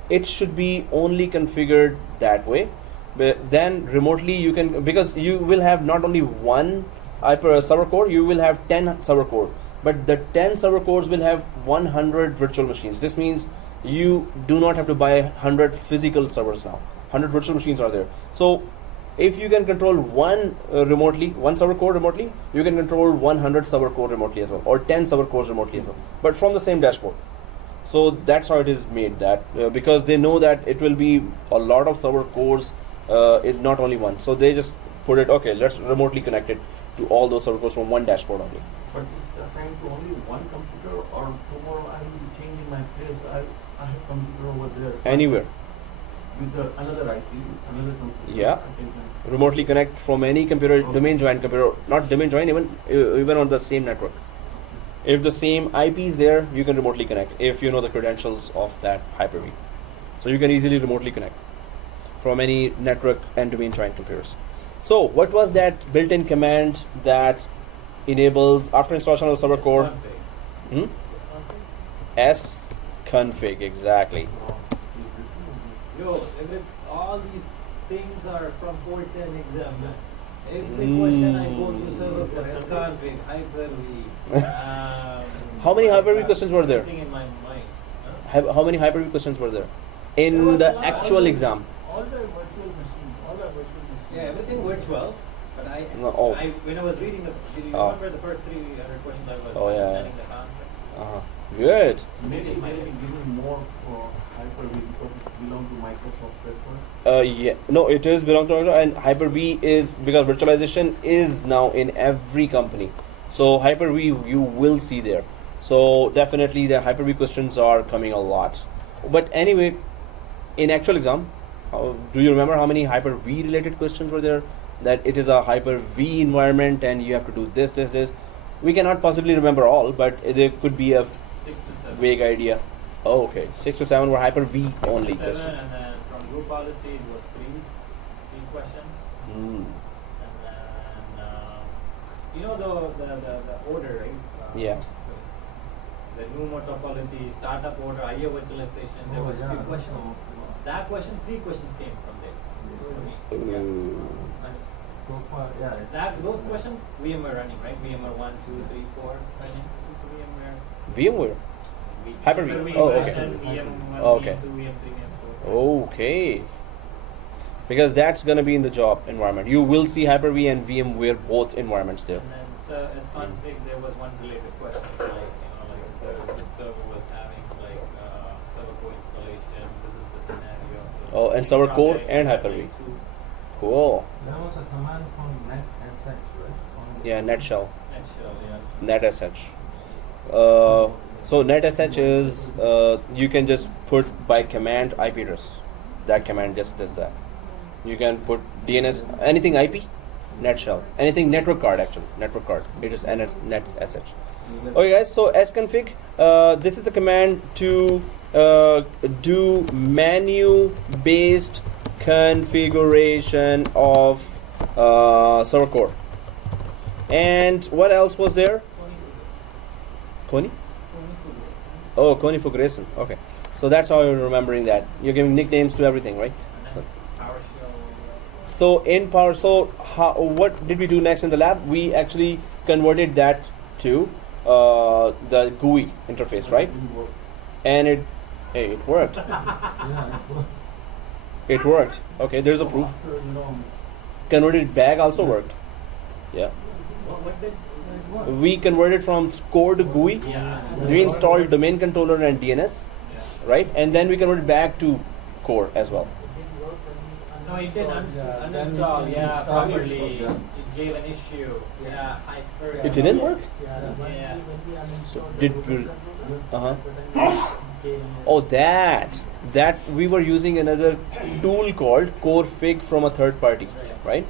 it should be only configured that way. But then remotely you can, because you will have not only one server core, you will have 10 server core, but the 10 server cores will have 100 virtual machines. This means you do not have to buy 100 physical servers now. 100 virtual machines are there. So if you can control one remotely, one server core remotely, you can control 100 server core remotely as well, or 10 server cores remotely as well, but from the same dashboard. So that's how it is made, that because they know that it will be a lot of server cores, it's not only one. So they just put it, okay, let's remotely connect it to all those server cores from one dashboard only. But it's assigned to only one computer, or tomorrow I will be changing my place. I have computer over there. Anywhere. With another IP, another computer. Yeah. I can connect. Remotely connect from any computer, domain joined computer, not domain joined, even on the same network. If the same IP is there, you can remotely connect if you know the credentials of that Hyper-V. So you can easily remotely connect from any network and domain joined computers. So what was that built-in command that enables after installation of the server core? Hmm? sconfig, exactly. Yo, all these things are from 410 exam. Every question I go to server for sconfig, Hyper-V. How many Hyper-V questions were there? Everything in my mind. Huh? How many Hyper-V questions were there There in was the one- actual exam? All the virtual machines, all the virtual machines. Yeah, everything virtual. But No, oh. when I was reading did you Oh. remember the first 300 questions I was Oh, yeah. understanding the concept? Good. Maybe they'll be given more for Hyper-V because it belongs to Microsoft preferred. Yeah, no, it is belong to Microsoft, and Hyper-V is because virtualization is now in every company. So Hyper-V you will see there. So definitely the Hyper-V questions are coming a lot. But anyway, in actual exam, do you remember how many Hyper-V related questions were there? That it is a Hyper-V environment and you have to do this, this, this. We cannot possibly remember all, but there could be a 6 to 7. vague idea. Oh, okay, 6 to 7 were Hyper-V only 7, questions. and then from group policy it was three questions. Mm. And then you know the order, right? Yeah. The pneumo topology, startup order, IO virtualization. There was 3 questions. That question, 3 questions came from there. For me. Yeah. Ooh. And so far, yeah. Those questions, VMware running, right? VMware 1, 2, 3, 4 running. It's VMware. VMware. Hyper-V. Hyper-V Oh, okay. session, VM1, Okay. VM2, VM3, VM4. Okay. Because that's gonna be in the job environment. You will see Hyper-V and VMware both environments there. And then so as config, there was one related question, like this server was having server core installation. This is the scenario. So Oh, and server core and Hyper-V. Cool. There was a command from NetSH, right? Yeah, NetShell. Nutshell, yeah. NetSH. So NetSH is you can just put by command IP address. That command just does that. You can put DNS, anything IP, NetShell, anything network card actually, network card. It is NetSH. Okay, guys. So sconfig. This is the command to do menu-based configuration of server core. And what else was there? Coney? Oh, Coney Fugreson. Okay. So that's how you're remembering that. You're giving nicknames to everything, right? And then PowerShell. So in Power, what did we do next in the lab? We actually converted that to the GUI interface, right? And it worked. Yeah, It worked. Okay, there's a proof. after, Converted bag also worked. Yeah. What did it work. We converted from core to GUI. Yeah. We installed domain controller and DNS, Yeah. right? And then we converted back to core as well. No, it did Yeah, then uninstall, we yeah, installed it, properly. so, yeah. It gave an issue. Yeah, hyper. It didn't work? Yeah. So did we? Oh, that we were using another tool called CoreFig from a third party, right?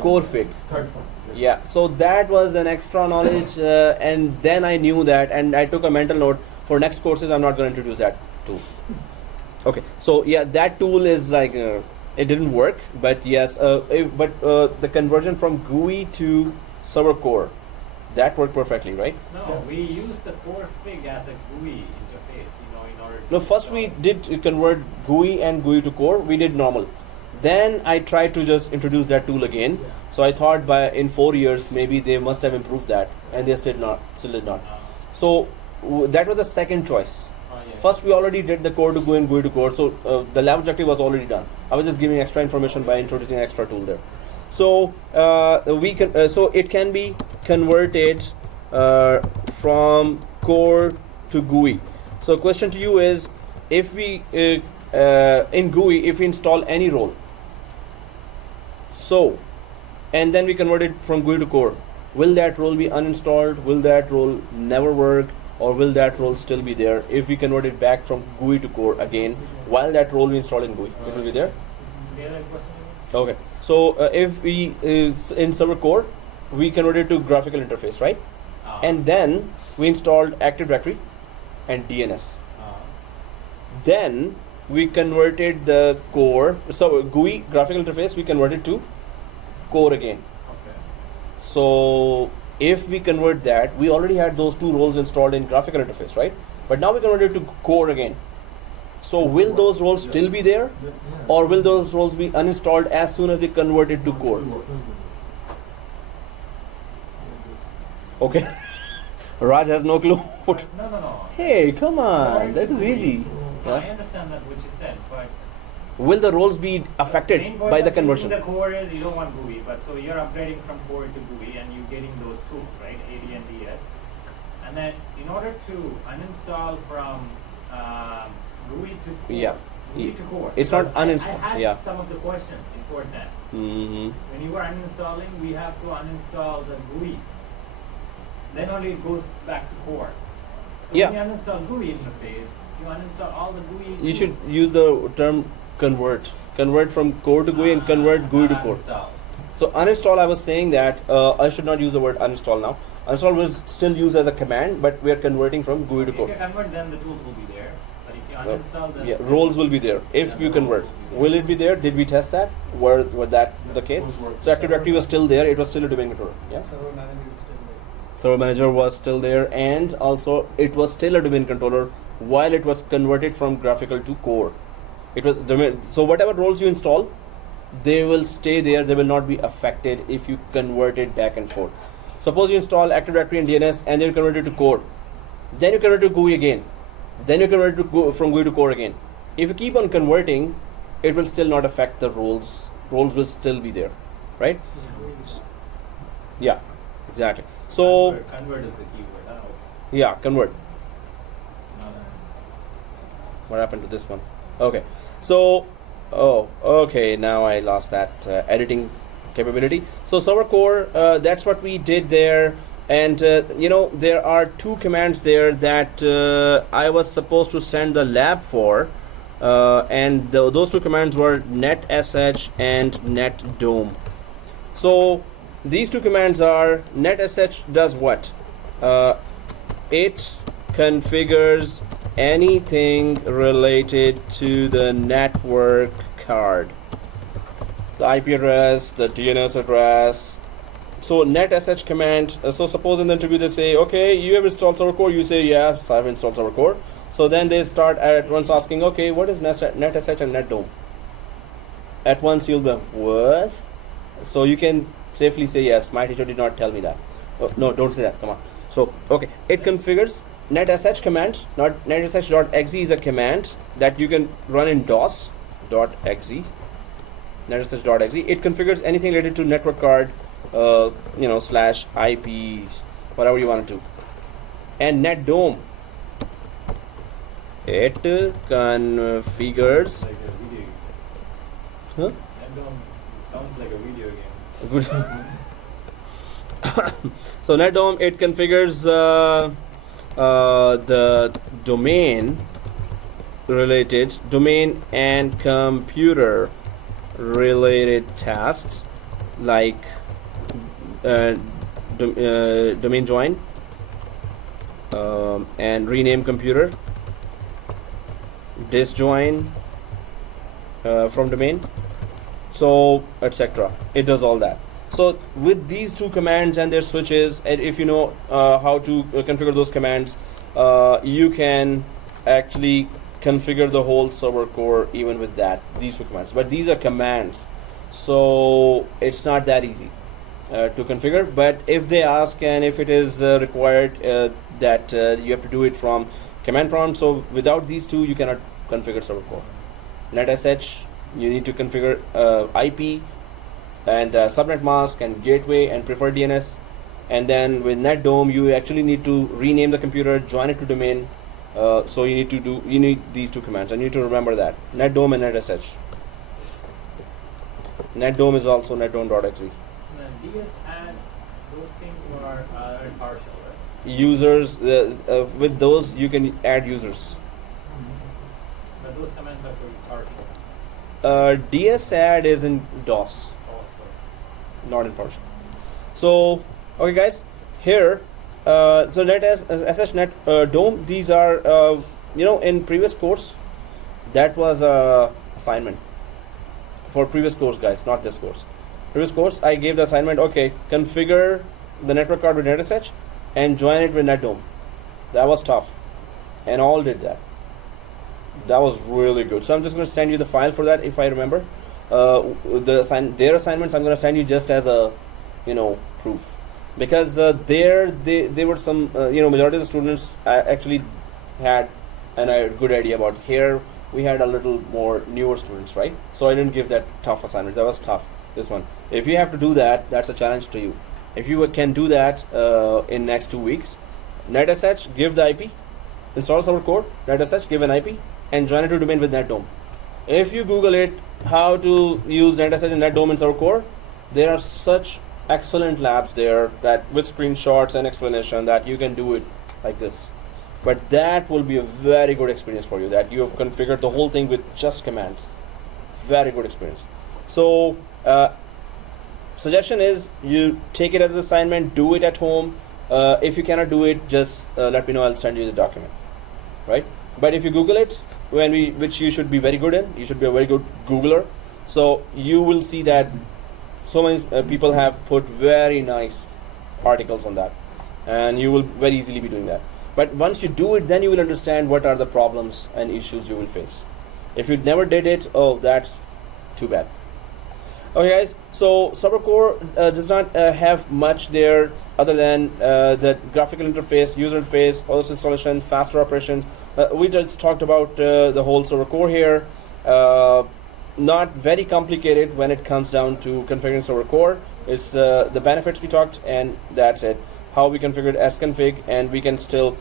CoreFig. Third one. Yeah. So that was an extra knowledge, and then I knew that, and I took a mental note for next courses. I'm not going to introduce that tool. Okay. So yeah, that tool is like it didn't work, but yes, the conversion from GUI to server core, that worked perfectly, right? No, we used the core fig as a GUI interface, in order to. No, first we did convert GUI and GUI to core. We did normal. Then I tried to just introduce that tool again. So I thought in 4 years maybe they must have improved that, and they still did not. So that was the second choice. First we already did the core to GUI and GUI to core. So the lab objective was already done. I was just giving extra information by introducing an extra tool there. So so it can be converted from core to GUI. So question to you is, if we in GUI, if we install any role, and then we convert it from GUI to core, will that role be uninstalled? Will that role never work? Or will that role still be there if we convert it back from GUI to core again, while that role we install in GUI? It will be there? Say that question again? Okay. So if we in server core, we converted to graphical interface, right? And then we installed Active Directory and DNS. Then we converted the core, so GUI graphical interface, we converted to core again. Okay. So if we convert that, we already had those two roles installed in graphical interface, right? But now we converted to core again. So will those roles still be there, or will those roles be uninstalled as soon as we convert it to core? Okay. Raj has no clue. No. Hey, come on, this is easy. No, I understand that what you said, but Will the roles be main affected point by the of using conversion? the core is you don't want GUI, but so you're upgrading from core to GUI and you're getting those tools, right? AD and DS. And then in order to uninstall from GUI to core, Yeah. GUI to core. It's not because uninstall, I had yeah. some of the questions in Fortinet. Mm-hmm. When you were uninstalling, we have to uninstall the GUI. Then only it goes back to core. So Yeah. when you uninstall GUI interface, you uninstall all the GUI. You tools. should use the term convert. Convert from core to GUI and convert GUI to core. Uninstall. So uninstall, I was saying that I should not use the word uninstall now. Uninstall was still used as a command, but we are converting from GUI to If core. you convert, then the tools will be there. But if you uninstall, then Yeah, roles will be there if you convert. Will it be there? Did we test that? Were that the case? So Active Directory was still there. It was still a domain controller. Yeah. Server manager is still there. Server manager was still there, and also it was still a domain controller while it was converted from graphical to core. It was domain. So whatever roles you install, they will stay there. They will not be affected if you convert it back and forth. Suppose you install Active Directory and DNS and then you convert it to core. Then you convert it to GUI again. Then you convert it to from GUI to core again. If you keep on converting, it will still not affect the roles. Roles will still be there, right? Yeah, exactly. So convert is the keyword. Oh. yeah, convert. No. What happened to this one? Okay, so okay, now I lost that editing capability. So server core, that's what we did there. And there are two commands there that I was supposed to send the lab for, and those two commands were netsh and netdom. So these two commands are netsh does what? It configures anything related to the network card, the IP address, the DNS address. So netsh command, so suppose in the interview they say, okay, you have installed server core, you say yes, I've installed server core. So then they start at once asking, okay, what is netsh and netdom? At once you'll be, what? So you can safely say, yes, my teacher did not tell me that. Oh, no, don't say that, come on. So, okay, it configures netsh command, not netsh.exe is a command that you can run in DOS.exe, netsh.exe. It configures anything related to network card, slash IP, whatever you want to do. And netdom, it configures. Like a video game. Huh? Netdom sounds like a video game. Good. So netdom, it configures the domain and computer related tasks like domain join and rename computer, disjoin from domain, so etc. It does all that. So with these two commands and their switches, and if you know how to configure those commands, you can actually configure the whole server core even with these two commands. But these are commands, so it's not that easy to configure. But if they ask and if it is required that you have to do it from command prompt, so without these two you cannot configure server core. netsh, you need to configure IP and subnet mask and gateway and preferred DNS, and then with netdom you actually need to rename the computer, join it to domain. So you need these two commands. I need to remember that netdom and netsh. Netdom is also netdom.exe. And DS and those things are partial, right? Users, with those you can add users. But those commands are for partial. DSAdd is in DOS, Also. not in partial. So okay guys, here so netsh netdom, these are in previous course that was a assignment for previous course guys, not this course. Previous course I gave the assignment, okay, configure the network card with netsh and join it with netdom. That was tough and all did that. That was really good. So I'm just going to send you the file for that if I remember. Their assignments I'm going to send you just as a proof, because there were some majority of the students actually had a good idea about. Here we had a little more newer students, right? So I didn't give that tough assignment. That was tough, this one. If you have to do that, that's a challenge to you. If you can do that in next 2 weeks, netsh, give the IP, install server core, netsh, give an IP, and join it to domain with netdom. If you Google it, how to use netsh and netdom in server core, there are such excellent labs there that with screenshots and explanation that you can do it like this. But that will be a very good experience for you, that you have configured the whole thing with just commands. Very good experience. So suggestion is you take it as an assignment, do it at home. If you cannot do it, just let me know, I'll send you the document, right? But if you Google it, which you should be very good in, you should be a very good Googler, so you will see that so many people have put very nice articles on that, and you will very easily be doing that. But once you do it, then you will understand what are the problems and issues you will face. If you never did it, oh, that's too bad. Okay, guys. So server core does not have much there other than the graphical interface, user interface, OS installation, faster operations. We just talked about the whole server core here. Not very complicated when it comes down to configuring server core. It's the benefits we talked, and that's it. How we configured sconfig, and we can still.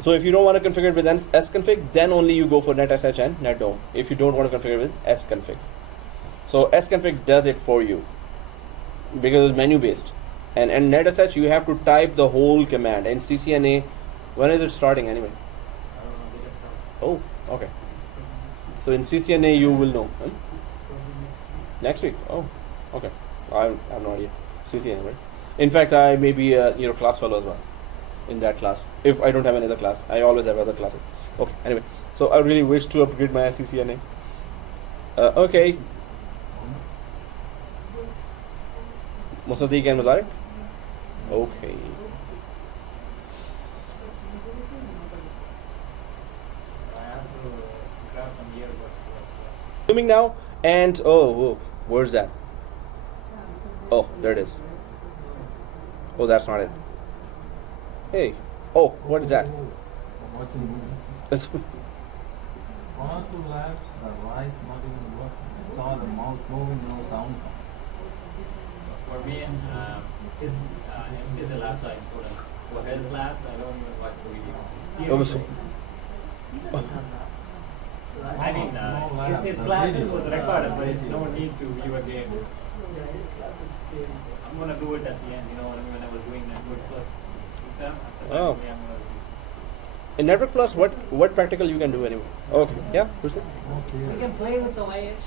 So if you don't want to configure it with sconfig, then only you go for netsh and netdom. If you don't want to configure it with sconfig, so sconfig does it for you because it's menu based. And netsh you have to type the whole command. And ccna, when is it starting anyway? Oh, okay. So in ccna you will know. Huh? Next week. Oh, okay. I have no idea. CCNA, right? In fact, I may be a class fellow as well in that class. If I don't have any other class, I always have other classes. Okay. Anyway, so I really wish to upgrade my CCNA. Okay. Musaddiq and Mazarek? Okay. I have to grab some earbuds. Zooming now, and where's that? Oh, there it is. Oh, that's not it. Hey. Oh, what is that? Watching movie. One or two labs, the lights not even working. I saw the mouse moving, no sound. For me, his MC is the labs I put in. For his labs, I don't even watch the video. Oh, so- I mean, No labs, his the classes video. was recorded, but it's no need to view again. Yeah, his classes came. I'm gonna do it at the end, when I was doing Network Plus exam. After that, Oh. only I'm gonna do. In Network Plus, what practical you can do anyway? Okay. Yeah. Proceed. We can play with the wires.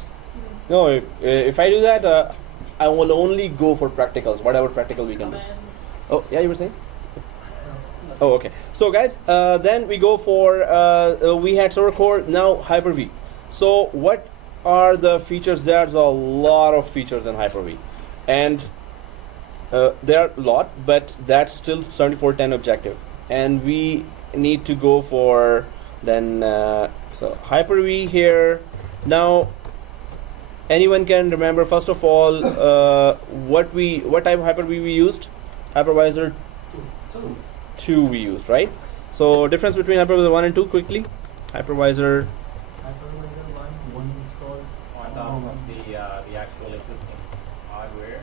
No, if I do that, I will only go for practicals, whatever practical we can do. Commands. Oh, yeah, you were saying? Oh, okay. So, guys, then we go for, we had server core, now Hyper-V. So, what are the features? There's a lot of features in Hyper-V. And there are a lot, but that's still 7410 objective. And we need to go for then, so Hyper-V here. Now, anyone can remember, first of all, what type of Hyper-V we used? Hypervisor 2 we used, right? So difference between Hypervisor 1 and 2 quickly. Hypervisor Hypervisor 1 installed On top of the actual existing hardware.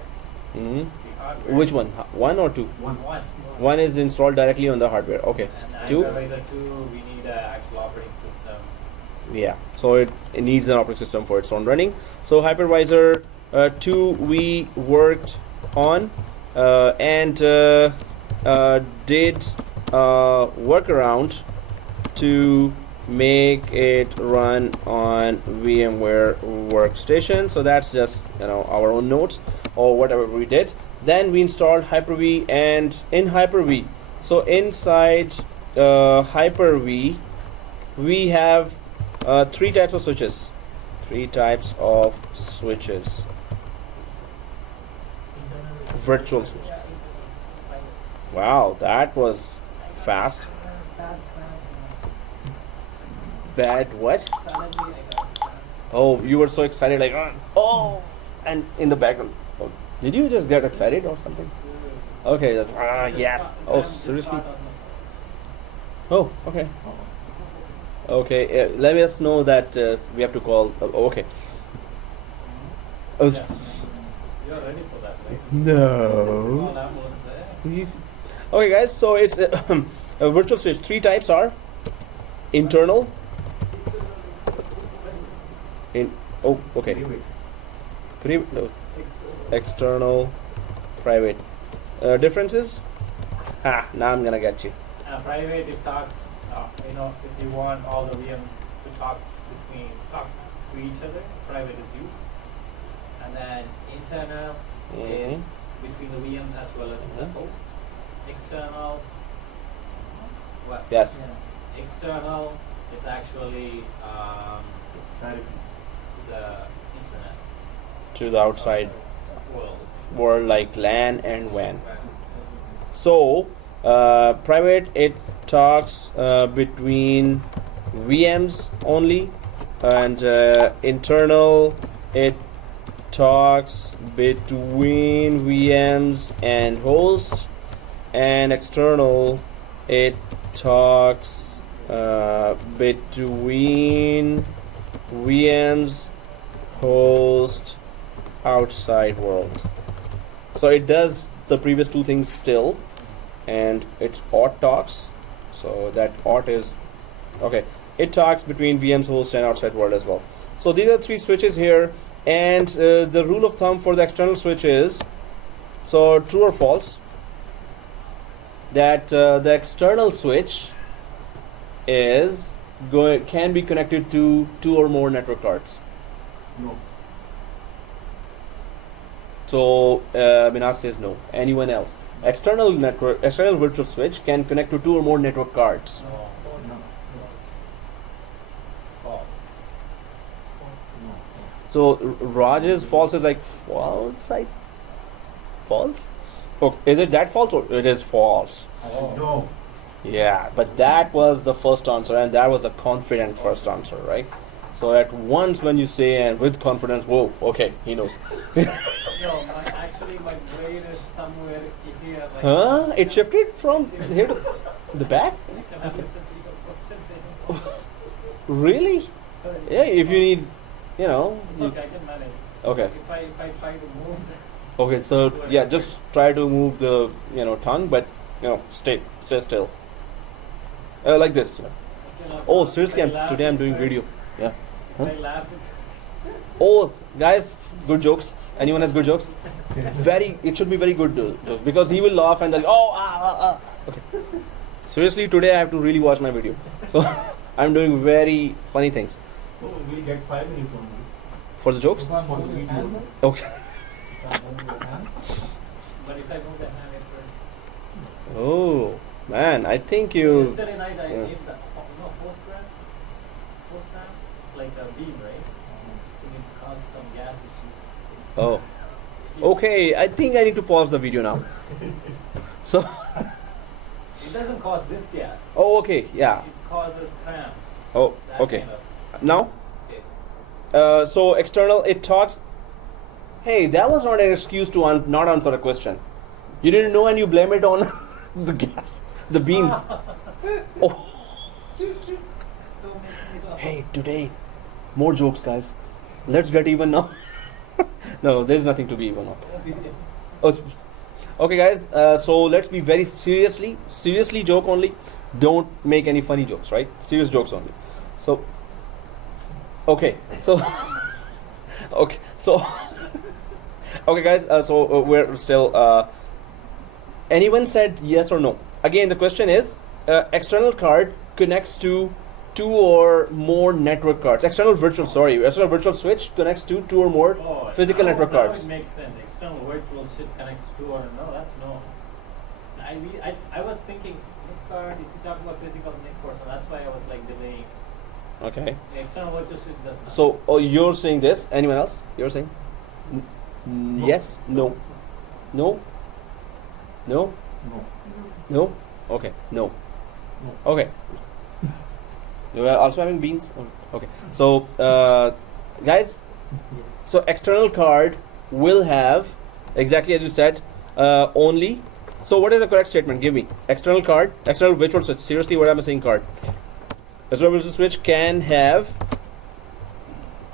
mhm. The hardware. Which one? 1 or 2? One. 1 is installed directly on the hardware. Okay. And 2? Hypervisor 2, we need an actual operating system. Yeah. So it needs an operating system for its own running. So Hypervisor 2 we worked on and did workaround to make it run on VMware Workstation. So that's just our own notes or whatever we did. Then we installed Hyper-V, and in Hyper-V, so inside Hyper-V, we have 3 types of switches. 3 types of switches. Virtual switch. Wow, that was fast. Bad what? Oh, you were so excited, like oh, and in the background. Oh, did you just get excited or something? Okay, yes. Oh, seriously? Oh, okay. Okay, let us know that we have to call. Okay. Oh, Yeah. You're ready for that, right? no. All ambulance there. Okay, guys. So it's a virtual switch. 3 types are internal. Okay. No. External, private. Differences? Now I'm gonna get you. Private, it talks, if you want all the VMs to talk to each other, private is used. And then internal is between the VMs as well as the host. External, what? Yes. External is actually to the internet. To the outside World. world, like LAN and WAN. So private, it talks between VMs only, and internal, it talks between VMs and host, and external, it talks between VMs, host, outside world. So it does the previous two things still, and it's auth talks. So that auth is okay. It talks between VMs, host, and outside world as well. So these are three switches here, and the rule of thumb for the external switch is, so true or false, that the external switch is can be connected to two or more network cards. No. So Minas says no. Anyone else? External virtual switch can connect to two or more network cards. No. No. False. No. So Raj's false is like false. False. Okay, is it that false or it is false? Oh. No. Yeah, but that was the first answer, and that was a confident first answer, right? So at once when you say and with confidence, whoa, okay, he knows. No, actually my brain is somewhere here. Like, Huh? It shifted from here to the back? Can I listen to your questions? Really? Sorry. Yeah, if you need, It's you- okay, I can manage. okay. If I try to move Okay, so yeah, just try to move the tongue, but stay still. Like this. Oh, seriously, today I'm doing video. Yeah. If I laugh, Oh, guys, good jokes. Anyone has good jokes? It should be very good jokes, because he will laugh and they'll Okay. Seriously, today I have to really watch my video. So I'm doing very funny things. So we'll get 5 minutes only. For the jokes? For the video. Okay. but if I move the hand, it hurts. Oh, man, I think you. Yesterday night I yeah. gave the post-grad. Post-grad, it's like a beam, right? It caused some gas issues. Oh. If you- Okay, I think I need to pause the video now. So. It doesn't cause this gas. Oh, okay, yeah. It causes cramps. Oh, That okay. kind of- Now, so external, it talks. Hey, that was not an excuse to not answer a question. You didn't know and you blame it on the gas, the beans. Oh, Don't make me laugh. hey, today, more jokes, guys. Let's get even now. No, there's nothing to be even now. Oh, okay, guys. So let's be very seriously joke only. Don't make any funny jokes, right? Serious jokes only. So, okay. So, okay. So, okay, guys. So we're still. Anyone said yes or no? Again, the question is: external card connects to two or more network cards. External virtual switch connects to two or more Oh, physical now- network now cards. It makes sense. External virtual switch connects to or no, that's no. I was thinking NIC card, is he talking about physical NIC card, so that's why I was like delaying. Okay. The external virtual switch does not. So, you're saying this. Anyone else? You're saying? Yes? No? No? No? No. No? Okay. No. No. Okay. You are also having beans? Okay. So, guys, so external card will have, exactly as you said, only. So, what is the correct statement? Give me. External card, external virtual switch. Seriously, what am I saying? Card. External virtual switch can have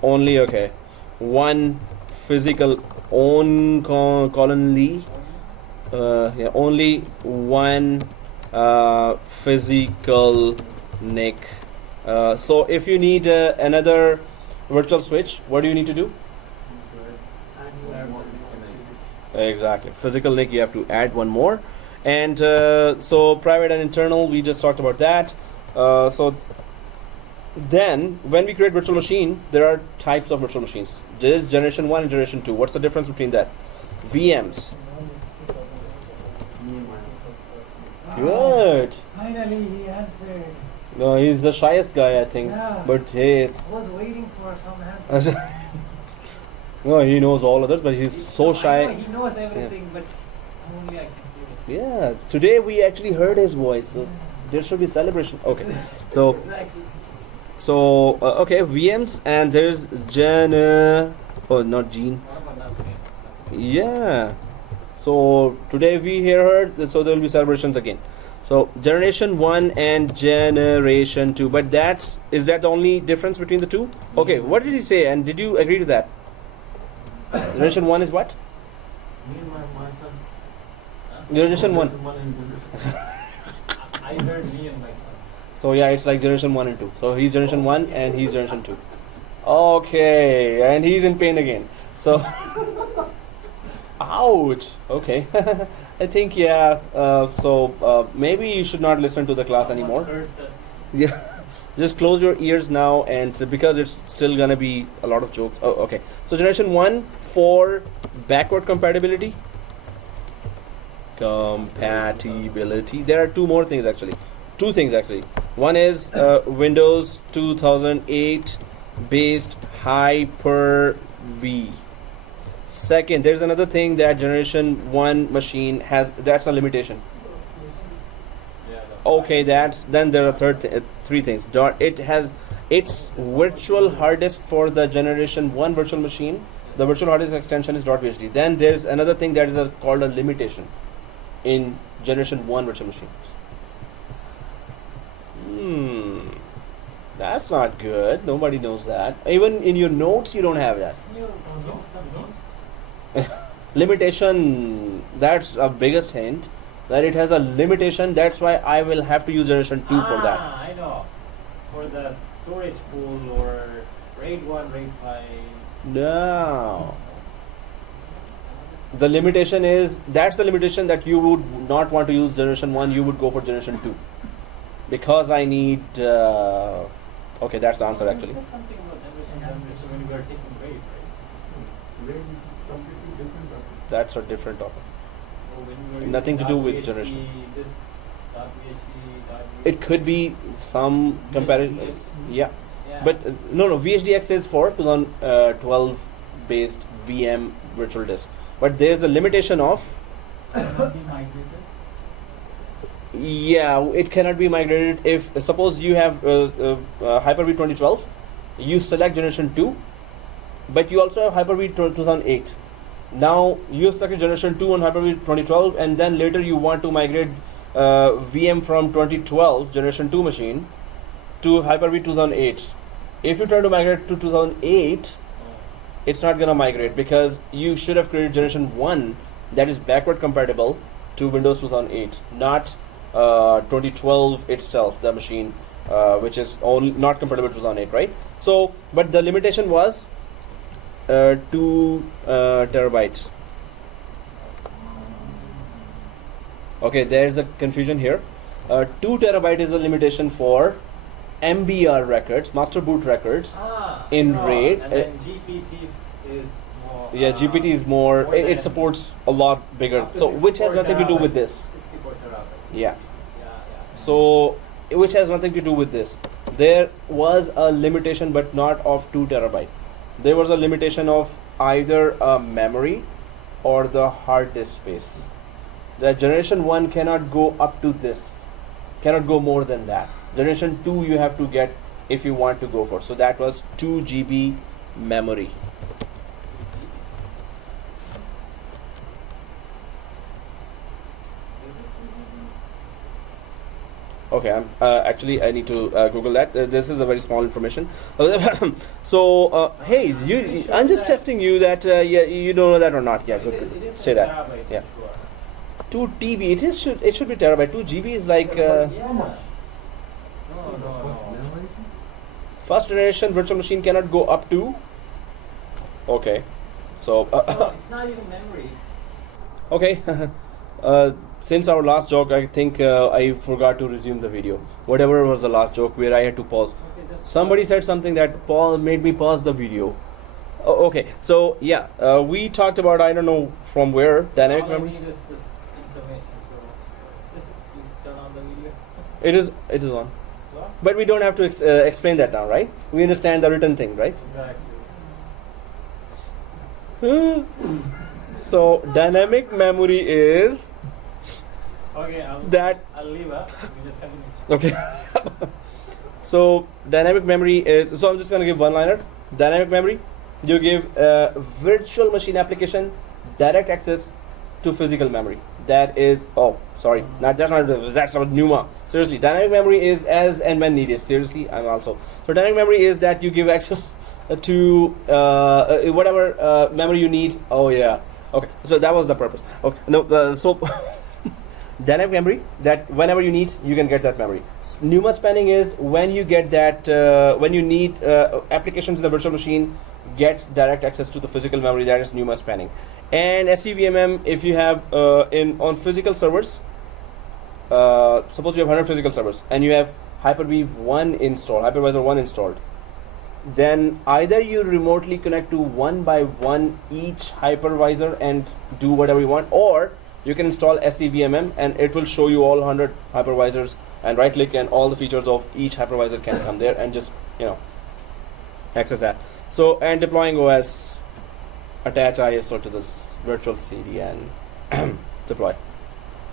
only, okay, one physical only one physical NIC. So if you need another virtual switch, what do you need to do? Exactly, physical NIC, you have to add one more. And so private and internal, we just talked about that. So then when we create virtual machine, there are types of virtual machines. There is generation 1 and generation 2. What's the difference between that? VMs. Good. Finally, he answered. No, he's the shyest guy, I think. Yeah. But hey, I was waiting for some answer. no, he knows all others, but he's so I know shy. he knows everything, but only I can hear his Yeah, today we actually heard his voice, so there should be celebration. Okay, so Exactly. okay, VMs, and there's not Gene. What about Yeah. So today we heard, so there will be celebrations again. So generation 1 and generation 2. But is that the only difference between the two? Okay, what did he say? And did you agree to that? Generation 1 is what? Me and my son. Generation 1. I heard me and my son. So yeah, it's like generation 1 and 2. So he's generation 1 and he's generation 2. Okay, and he's in pain again. So, ouch. Okay. I think, yeah, maybe you should not listen to the class anymore. Yeah. Just close your ears now, and because it's still gonna be a lot of jokes. Oh, okay. So generation 1 for backward compatibility. Compatibility. There are two things actually. One is Windows 2008 based Hyper-V. Second, there's another thing that generation 1 machine has. That's a limitation. Okay, then there are three things. It has its virtual hard disk for the generation 1 virtual machine. The virtual hard disk extension is .vhd. Then there's another thing that is called a limitation in generation 1 virtual machines. That's not good. Nobody knows that. Even in your notes, you don't have that. Limitation, that's a biggest hint. That it has a limitation. That's why I will have to use generation 2 for that. I know. For the storage pool or RAID 1, RAID 5. No. The limitation is, that's the limitation that you would not want to use generation 1, you would go for generation 2. Because I need, okay, that's the answer actually. You said something about generation when we were taking RAID, right? RAID is completely different. That's a different topic. Or when we were Nothing to using do with .vhd generation. disks, .vhd, It could be some comparison. Yeah. Yeah. But no, VHDX is for 2012 based VM virtual disk. But there's a limitation of, Cannot be migrated. yeah, it cannot be migrated. If suppose you have Hyper-V 2012, you select generation 2, but you also have Hyper-V 2008. Now you have selected generation 2 on Hyper-V 2012, and then later you want to migrate VM from 2012 generation 2 machine to Hyper-V 2008. If you try to migrate to 2008, it's not gonna migrate because you should have created generation 1 that is backward compatible to Windows 2008, not 2012 itself, the machine which is only not compatible to 2008, right? So, but the limitation was 2 terabytes. Okay, there's a confusion here. 2 terabyte is a limitation for MBR records, master boot records. In RAID, and then GPT is more. Yeah, GPT is more. It supports a lot bigger. Up to So, which has 64 nothing to do with terabyte. this. 64 terabyte. Yeah. Yeah. So, which has nothing to do with this. There was a limitation, but not of 2 terabyte. There was a limitation of either a memory or the hard disk space. The generation 1 cannot go up to this, cannot go more than that. Generation 2 you have to get if you want to go for. So that was 2 GB memory. Okay, actually I need to Google that. This is a very small information. So hey, I'm just testing you that yeah, you don't know that or not. Yeah, good. It is Say a that. terabyte, Yeah. sure. 2 TB. It should be terabyte. 2 GB is like Yeah. much? No. first generation virtual machine cannot go up to. Okay, so No, it's not even memory. It's okay. Since our last joke, I think I forgot to resume the video. Whatever was the last joke where I had to pause. okay. Just Somebody said something that made me pause the video. Oh, okay, so yeah, we talked about, I don't know from where, dynamic all I memory. need is this information. So just please turn on the video. It is on. So, But we don't have to explain that now, right? We understand the written thing, right? exactly. So dynamic memory is Okay. I'll leave up. You just continue. okay. So dynamic memory is, so I'm just gonna give one liner. Dynamic memory, you give virtual machine application direct access to physical memory. That is, oh, sorry, that's not NUMA. Seriously, dynamic memory is as and when needed. Seriously, I'm also. So dynamic memory is that you give access to whatever memory you need. Oh yeah. Okay, so that was the purpose. Okay, no, so dynamic memory, that whenever you need, you can get that memory. NUMA spanning is when you get that, when you need applications in the virtual machine, get direct access to the physical memory. That is NUMA spanning. And SCVMM, if you have on physical servers, suppose you have 100 physical servers and you have Hyper-V 1 installed, hypervisor 1 installed, then either you remotely connect to one by one each hypervisor and do whatever you want, or you can install SCVMM and it will show you all 100 hypervisors, and right click and all the features of each hypervisor can come there and just, you know, access that. So, and deploying OS, attach ISO to this virtual CD and deploy.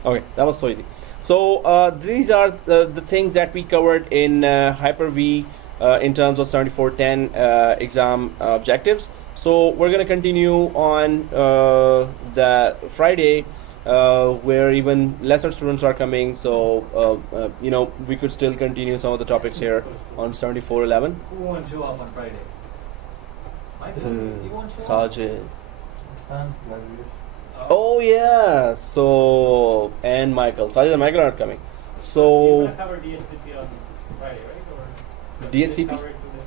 Okay, that was so easy. So these are the things that we covered in Hyper-V in terms of 7410 exam objectives. So we're going to continue on the Friday where even lesser students are coming. So you know, we could still continue some of the topics here on 7411. Who won't show up on Friday? Michael, you won't show up? Sajid. Son's graduation. Oh yeah. So and Michael. Sajid and Michael aren't coming. You're So gonna cover DHCP on Friday, right? Or DHCP? cover it today?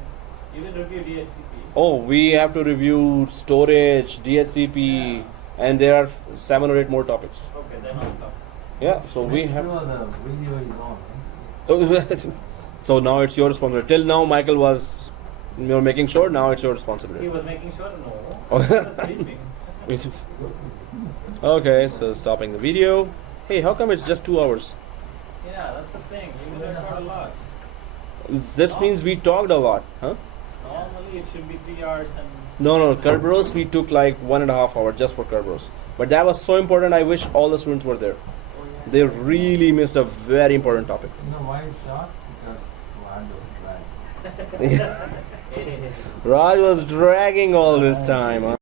You will review DHCP. oh, we have to review storage, DHCP, and there are 7 or 8 more topics. Okay, then I'll talk. Yeah. So we have. Sure, the video is on. So now it's your responsibility. Till now, Michael was, you're making sure. Now it's your He responsibility. was making sure, no. Oh. He was sleeping. Okay, so stopping the video. Hey, how come it's just 2 hours? Yeah, that's the thing. You will record a lot. This means we talked a lot, huh? Normally it should be 3 hours and No, Kerberos we took like 1.5 hours just for Kerberos. But that was so important. I wish all the students were there. They really missed a very important topic. You know why it's short? Because Raj was dragging. Raj was dragging all this time. Huh?